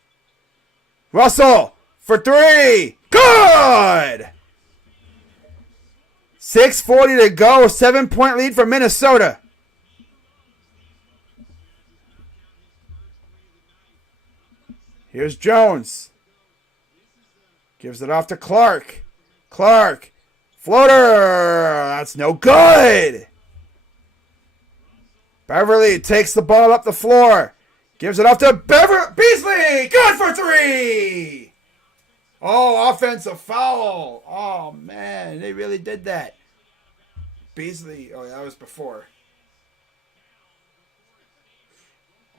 Russell for three. Good! 6:40 to go. 7-point lead for Minnesota. Here's Jones. Gives it off to Clark. Clark. Floater. That's no good. Beverly takes the ball up the floor. Gives it off to Beasley. Good for three. Oh, offensive foul. Oh, man. They really did that. Beasley. Oh, that was before.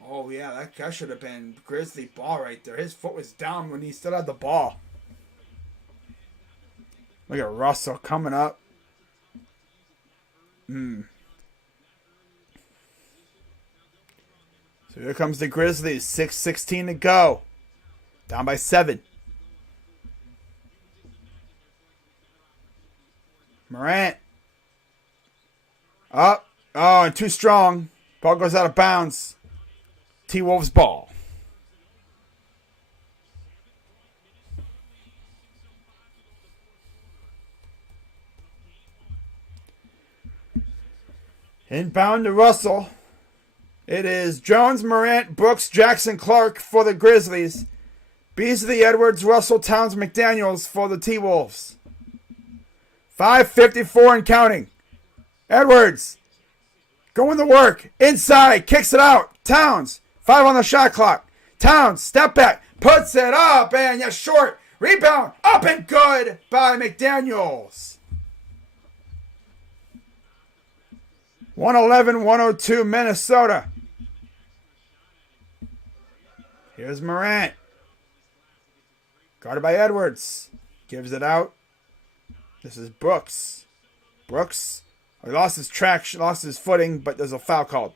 Oh, yeah. That should have been Grizzly ball right there. His foot was down when he still had the ball. Look at Russell coming up. So here comes the Grizzlies. 6:16 to go. Down by 7. Morant. Up. Oh, and too strong. Ball goes out of bounds. T-Wolves ball. Inbound to Russell. It is Jones, Morant, Brooks, Jackson, Clark for the Grizzlies. Beasley, Edwards, Russell, Towns, McDaniels for the T-Wolves. 5:54 and counting. Edwards. Going to work. Inside. Kicks it out. Towns. 5 on the shot clock. Towns. Step back. Puts it up. And yes, short. Rebound. Up and good by McDaniels. 111-102 Minnesota. Here's Morant. Guarded by Edwards. Gives it out. This is Brooks. Brooks. He lost his traction, lost his footing, but there's a foul called.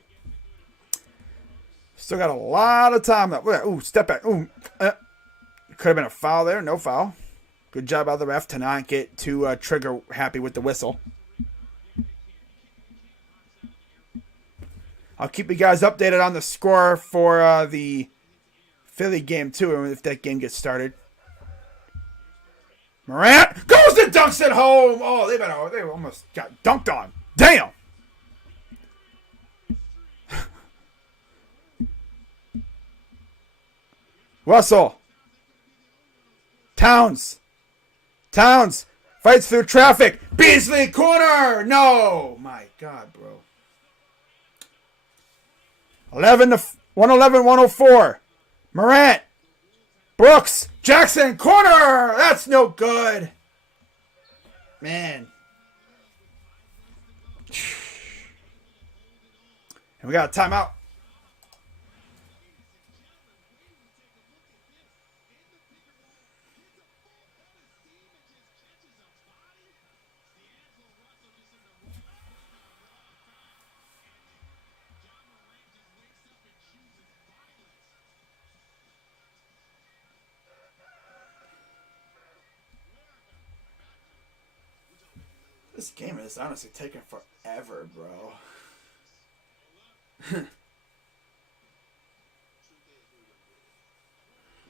Still got a lot of time left. Ooh, step back. Ooh. Could have been a foul there. No foul. Good job by the ref to not get too trigger happy with the whistle. I'll keep you guys updated on the score for the Philly game, too, if that game gets started. Morant goes and dunks it home. Oh, they almost got dunked on. Damn. Russell. Towns fights through traffic. Beasley corner. No. My God, bro. 111-104. Morant. Brooks. Jackson. Corner. That's no good. Man. And we got a timeout. This game is honestly taking forever, bro.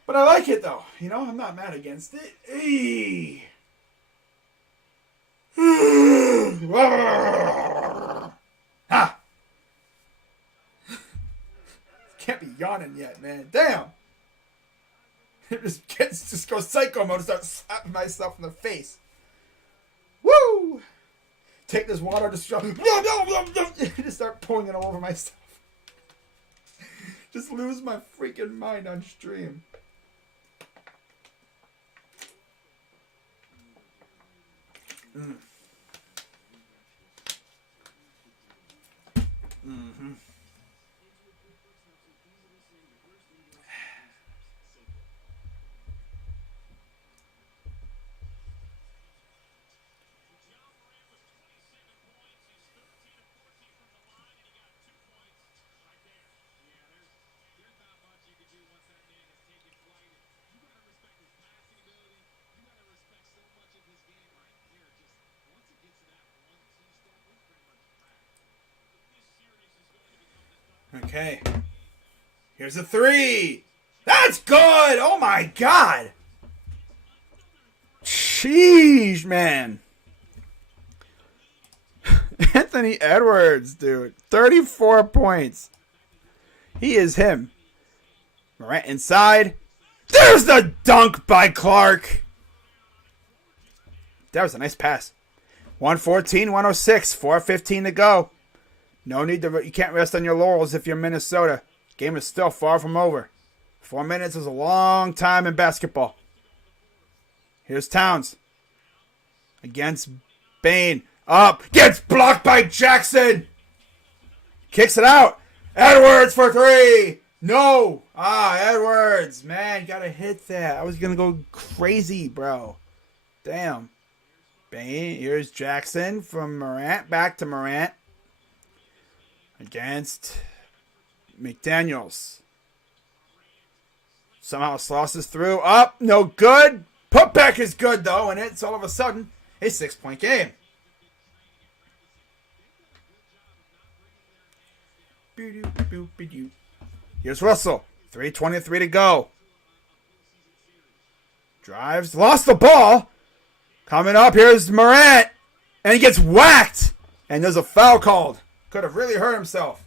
But I like it, though. You know, I'm not mad against it. Hey. Ha! Can't be yawning yet, man. Damn! It just goes psycho mode and start slapping myself in the face. Woo! Take this water, just start pouring it all over myself. Just lose my freaking mind on stream. Mm. Mm-hmm. Okay. Here's a three. That's good. Oh my God. Sheesh, man. Anthony Edwards, dude. 34 points. He is him. Morant inside. There's the dunk by Clark. That was a nice pass. 114, 106, 4:15 to go. No need to. You can't rest on your laurels if you're Minnesota. Game is still far from over. 4 minutes is a long time in basketball. Here's Towns against Bane. Up. Gets blocked by Jackson. Kicks it out. Edwards for three. No. Edwards. Man, gotta hit that. I was gonna go crazy, bro. Damn. Bane. Here's Jackson from Morant. Back to Morant. Against McDaniels. Somehow slosses through. Up. No good. Putback is good, though, and it's all of a sudden a 6-point game. Here's Russell. 3:23 to go. Drives. Lost the ball. Coming up, here's Morant. And he gets whacked. And there's a foul called. Could have really hurt himself.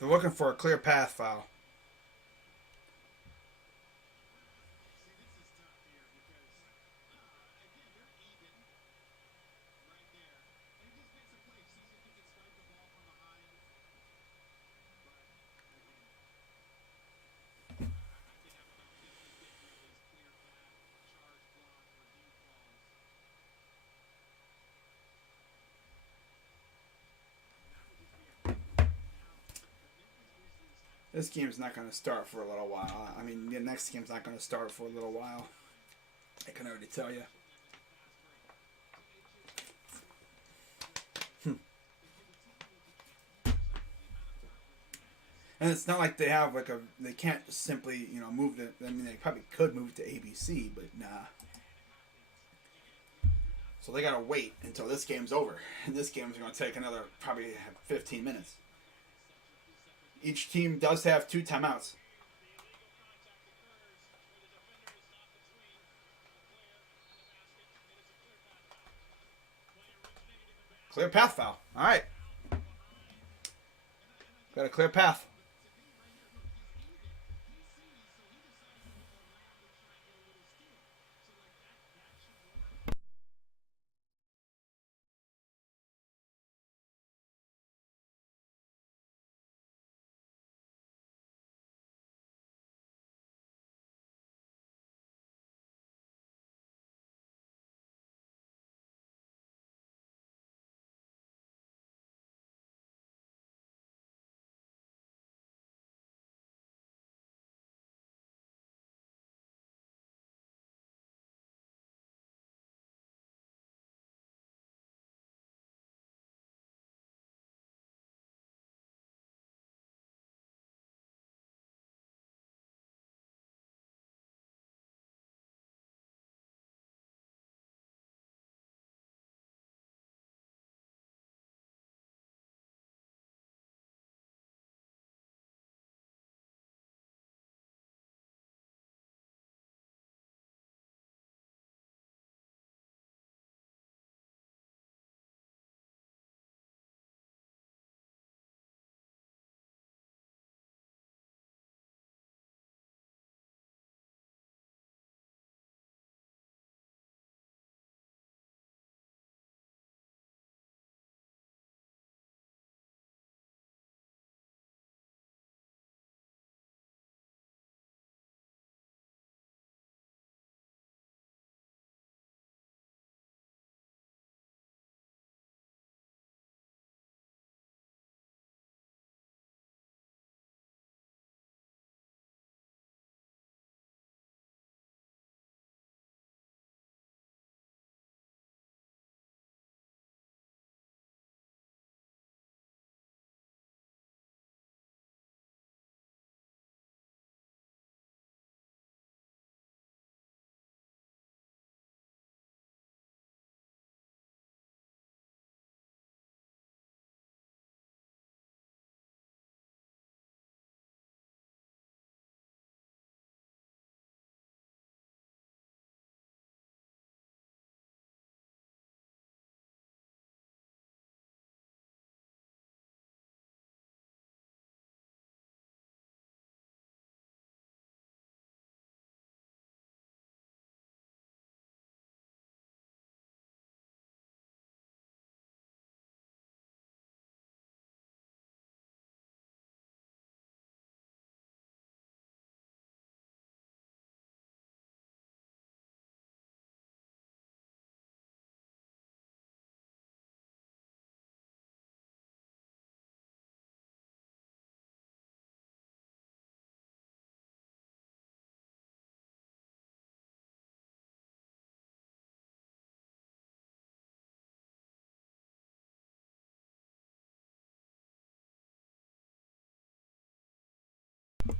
They're looking for a clear path foul. This game's not going to start for a little while. I mean, the next game's not going to start for a little while. I can already tell you. And it's not like they have like a. They can't simply move it. I mean, they probably could move it to ABC, but nah. So they gotta wait until this game's over, and this game's going to take another probably 15 minutes. Each team does have 2 timeouts. Clear path foul. All right. Got a clear path.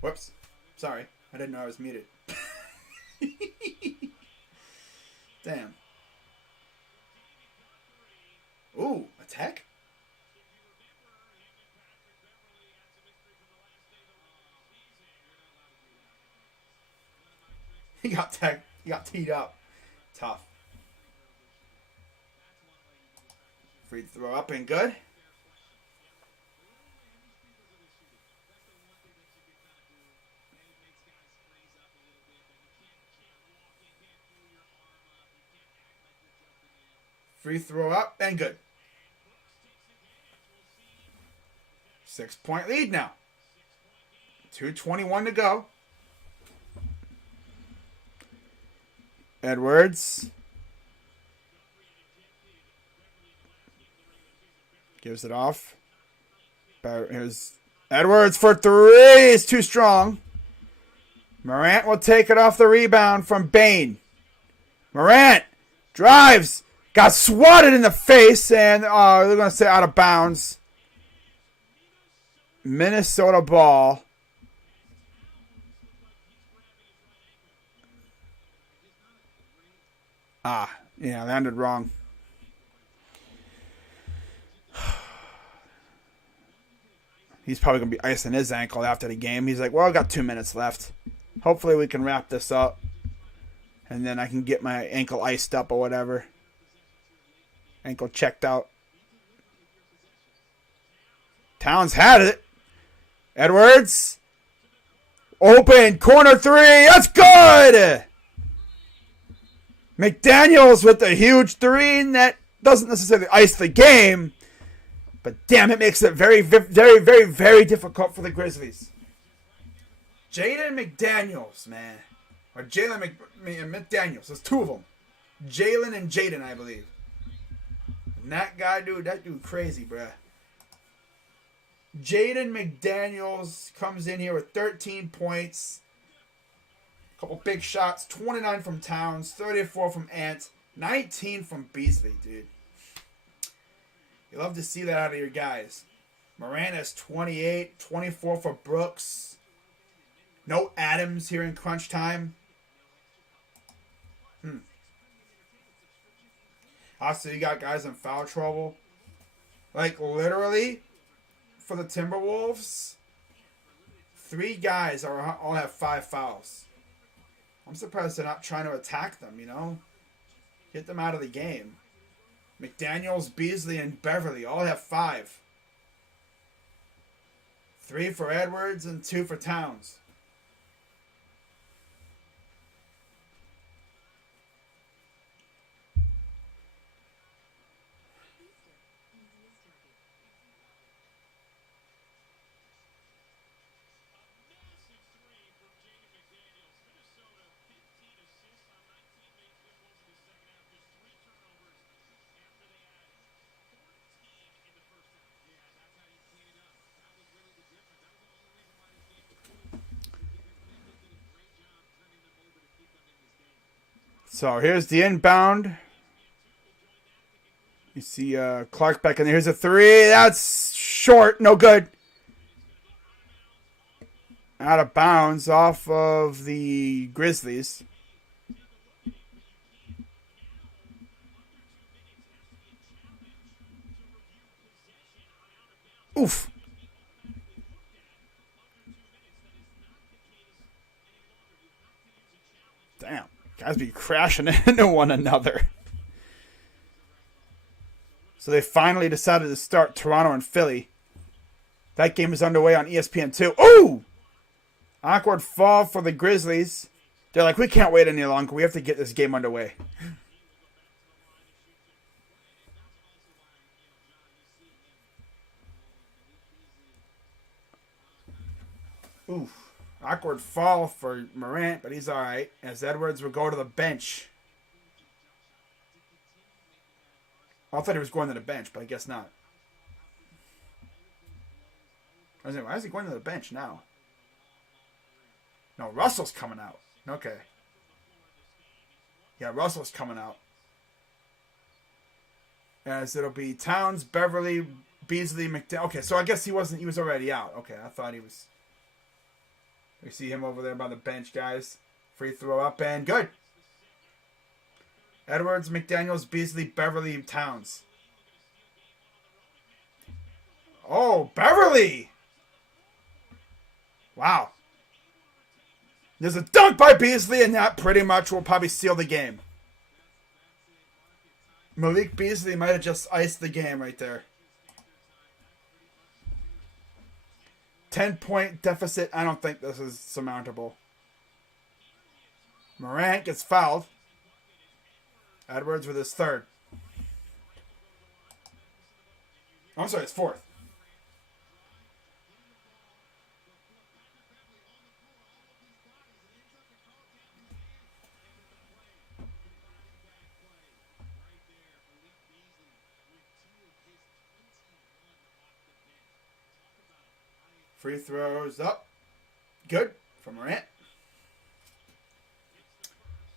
Whoops. Sorry. I didn't know I was muted. Damn. Ooh, a tech? He got tech. He got teed up. Tough. Free throw up and good. Free throw up and good. 6-point lead now. 2:21 to go. Edwards gives it off. Here's Edwards for three. It's too strong. Morant will take it off the rebound from Bane. Morant drives. Got swatted in the face, and they're going to say out of bounds. Minnesota ball. Yeah, landed wrong. He's probably going to be icing his ankle after the game. He's like, well, I've got 2 minutes left. Hopefully we can wrap this up. And then I can get my ankle iced up or whatever. Ankle checked out. Towns had it. Edwards. Open. Corner three. That's good. McDaniels with a huge three. And that doesn't necessarily ice the game. But damn, it makes it very, very, very, very difficult for the Grizzlies. Jaden McDaniels, man. Or Jalen McDaniels. There's two of them. Jalen and Jaden, I believe. And that guy, dude, that dude crazy, bruh. Jaden McDaniels comes in here with 13 points. A couple big shots. 29 from Towns. 34 from Ant. 19 from Beasley, dude. You love to see that out of your guys. Morant has 28. 24 for Brooks. No Adams here in crunch time. Also, you got guys in foul trouble. Like, literally, for the Timberwolves, 3 guys all have 5 fouls. I'm surprised they're not trying to attack them, you know? Get them out of the game. McDaniels, Beasley, and Beverly all have 5. 3 for Edwards and 2 for Towns. So here's the inbound. You see Clark back in there. Here's a 3. That's short. No good. Out of bounds off of the Grizzlies. Oof. Damn. Guys be crashing into one another. So they finally decided to start Toronto and Philly. That game is underway on ESPN2. Ooh! Awkward fall for the Grizzlies. They're like, we can't wait any longer. We have to get this game underway. Oof. Awkward fall for Morant, but he's all right, as Edwards will go to the bench. I thought he was going to the bench, but I guess not. I was like, why is he going to the bench now? No, Russell's coming out. Okay. Yeah, Russell's coming out. As it'll be Towns, Beverly, Beasley, McDaniel. Okay, so I guess he was already out. Okay, I thought he was. We see him over there by the bench, guys. Free throw up and good. Edwards, McDaniels, Beasley, Beverly, Towns. Oh, Beverly! Wow. There's a dunk by Beasley, and that pretty much will probably seal the game. Malik Beasley might have just iced the game right there. 10-point deficit. I don't think this is surmountable. Morant gets fouled. Edwards with his third. I'm sorry, it's fourth. Free throws up. Good for Morant.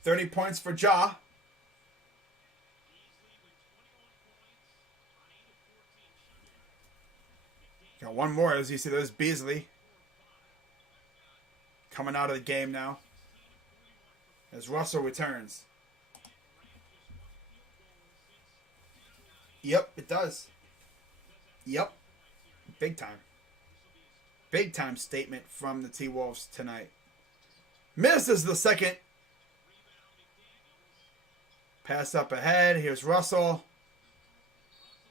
30 points for Ja. Got one more, as you see. There's Beasley coming out of the game now as Russell returns. Yep, it does. Yep. Big time. Big time statement from the T-Wolves tonight. Misses the second. Pass up ahead. Here's Russell.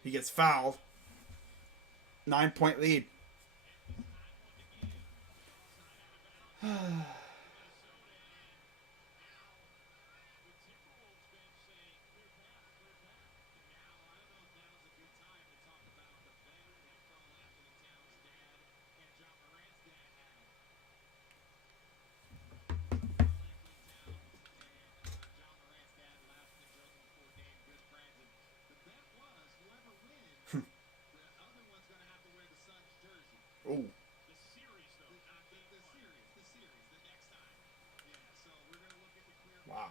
He gets fouled. 9-point lead. Ooh. Wow.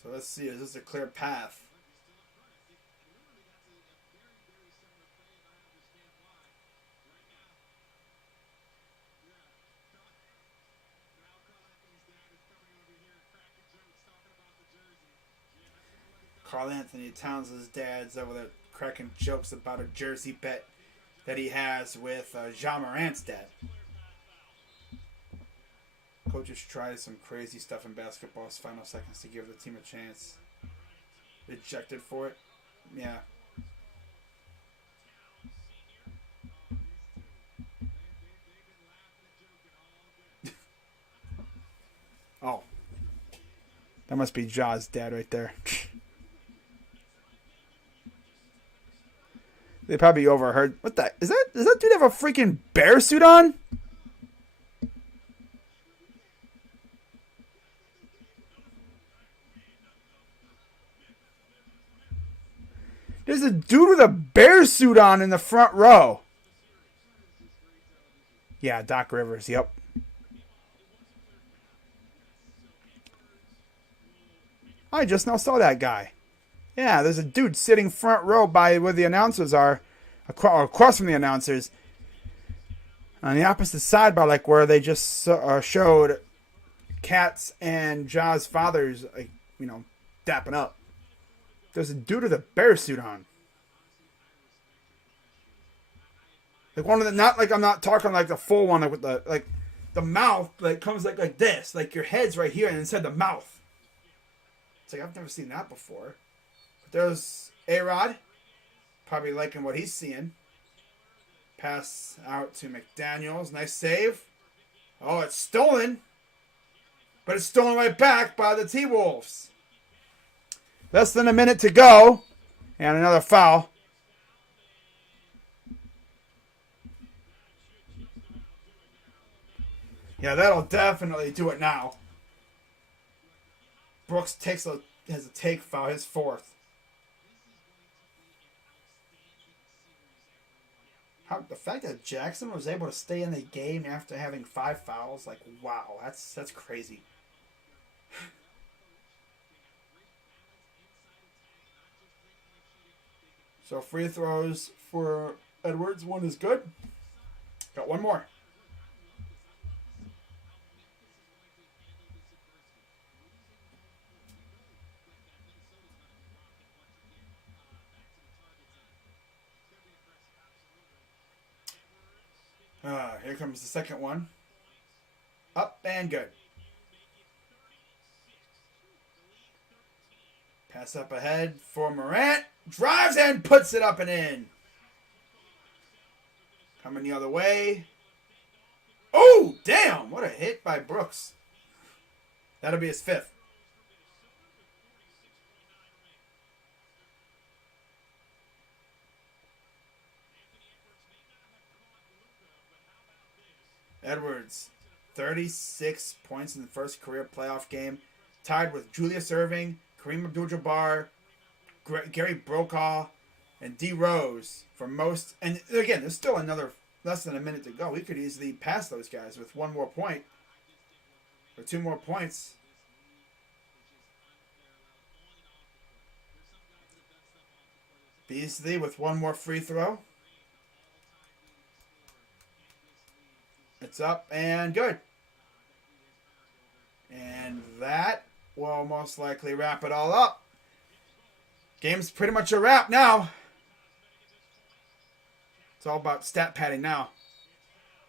So let's see, is this a clear path? Karl Anthony Towns' dad's over there cracking jokes about a jersey bet that he has with Ja Morant's dad. Coaches try some crazy stuff in basketball's final seconds to give the team a chance. Ejected for it? Yeah. Oh. That must be Ja's dad right there. They probably overheard. What the? Does that dude have a freaking bear suit on? There's a dude with a bear suit on in the front row. Yeah, Doc Rivers. Yep. I just now saw that guy. Yeah, there's a dude sitting front row by where the announcers are, across from the announcers, on the opposite side by like where they just showed Kat's and Ja's fathers, like, you know, dapping up. There's a dude with a bear suit on. Like one of the, not like, I'm not talking like the full one, like with the, like the mouth like comes like this, like your head's right here and inside the mouth. It's like I've never seen that before. There's A-Rod, probably liking what he's seeing. Pass out to McDaniels. Nice save. Oh, it's stolen. But it's stolen right back by the T-Wolves. Less than a minute to go. And another foul. Yeah, that'll definitely do it now. Brooks has a take foul, his fourth. The fact that Jackson was able to stay in the game after having 5 fouls, like, wow, that's crazy. So free throws for Edwards, one is good. Got one more. Here comes the second one. Up and good. Pass up ahead for Morant. Drives and puts it up and in. Coming the other way. Oh, damn. What a hit by Brooks. That'll be his fifth. Edwards, 36 points in the first career playoff game. Tied with Julius Erving, Kareem Abdul-Jabbar, Gary Brokaw, and D. Rose for most. And again, there's still another less than a minute to go. We could easily pass those guys with one more point or two more points. Beasley with one more free throw. It's up and good. And that will most likely wrap it all up. Game's pretty much a wrap now. It's all about stat padding now.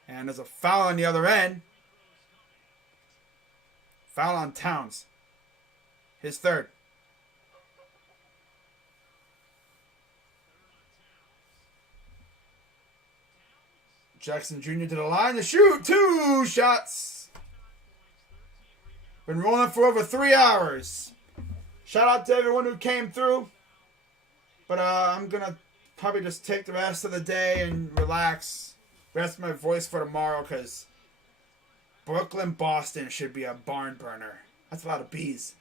And there's a foul on the other end. Foul on Towns. His third. Jackson Jr. to the line to shoot. 2 shots. Been rolling for over 3 hours. Shout out to everyone who came through. But I'm going to probably just take the rest of the day and relax. Rest my voice for tomorrow because Brooklyn, Boston should be a barn burner. That's a lot of bees.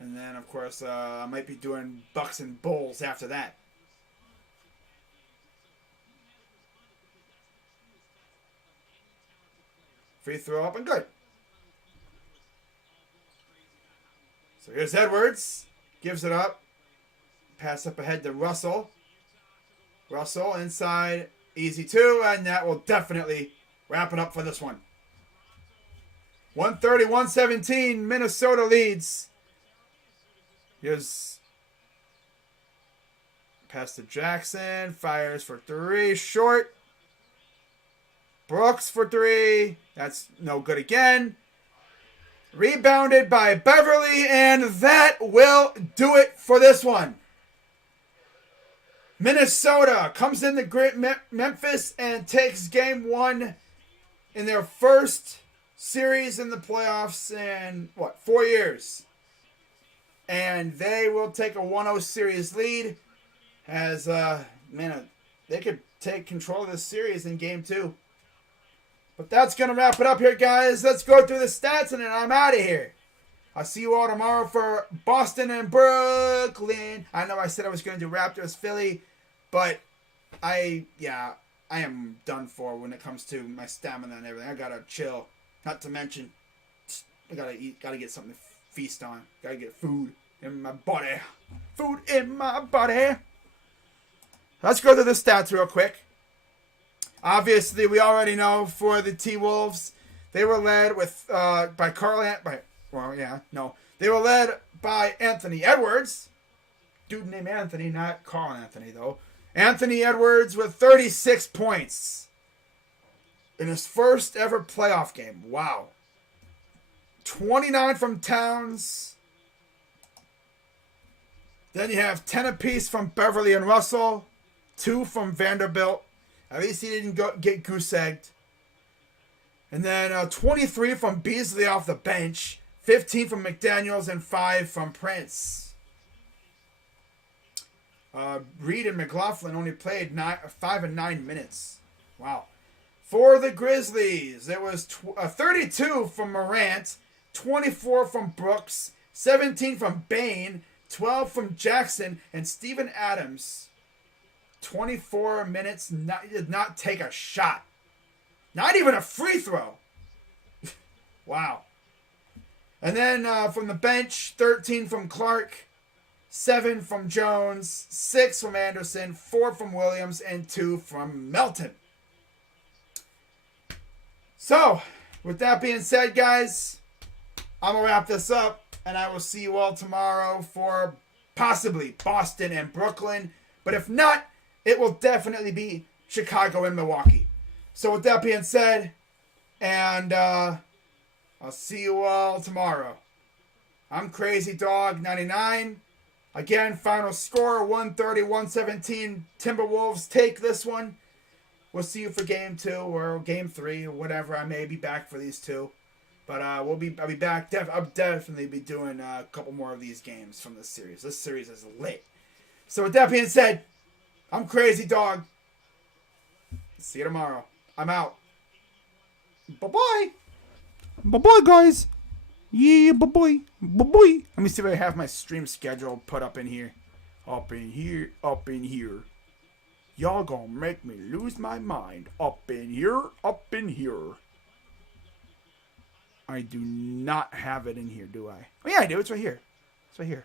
And then, of course, I might be doing Bucks and Bulls after that. Free throw up and good. So here's Edwards. Gives it up. Pass up ahead to Russell. Russell inside. Easy 2. And that will definitely wrap it up for this one. 130-117. Minnesota leads. Here's pass to Jackson. Fires for 3. Short. Brooks for 3. That's no good again. Rebounded by Beverly, and that will do it for this one. Minnesota comes into Memphis and takes game 1 in their first series in the playoffs in, 4 years. And they will take a 1-0 series lead as, they could take control of this series in game 2. But that's going to wrap it up here, guys. Let's go through the stats, and then I'm out of here. I'll see you all tomorrow for Boston and Brooklyn. I know I said I was going to do Raptors, Philly, but I am done for when it comes to my stamina and everything. I got to chill. Not to mention, I got to eat, got to get something to feast on. Got to get food in my body. Food in my body. Let's go through the stats real quick. Obviously, we already know for the T-Wolves, they were led with They were led by Anthony Edwards. Dude named Anthony, not Carl Anthony, though. Anthony Edwards with 36 points in his first ever playoff game. Wow. 29 from Towns. Then you have 10 apiece from Beverly and Russell. 2 from Vanderbilt. At least he didn't get goose-egged. And then 23 from Beasley off the bench. 15 from McDaniels and 5 from Prince. Reed and McLaughlin only played 5 and 9 minutes. Wow. For the Grizzlies, there was 32 from Morant, 24 from Brooks, 17 from Bain, 12 from Jackson, and Steven Adams. 24 minutes, did not take a shot. Not even a free throw. Wow. And then from the bench, 13 from Clark, 7 from Jones, 6 from Anderson, 4 from Williams, and 2 from Melton. So, with that being said, guys, I'm going to wrap this up, and I will see you all tomorrow for possibly Boston and Brooklyn. But if not, it will definitely be Chicago and Milwaukee. So with that being said, and I'll see you all tomorrow. I'm Crazy Dog 99. Again, final score 130-117. Timberwolves take this one. We'll see you for game 2 or game 3 or whatever. I may be back for these 2. But I'll be back. I'll definitely be doing a couple more of these games from this series. This series is lit. So with that being said, I'm Crazy Dog. See you tomorrow. I'm out. Bye-bye. Bye-bye, guys. Yeah, bye-bye. Bye-bye. Let me see if I have my stream schedule put up in here. Up in here. Up in here. Y'all gonna make me lose my mind. Up in here. Up in here. I do not have it in here, do I? Oh, yeah, I do. It's right here. It's right here.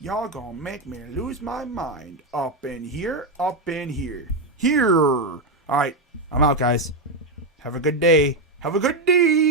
Y'all gonna make me lose my mind. Up in here. Up in here. Here. All right. I'm out, guys. Have a good day. Have a good day.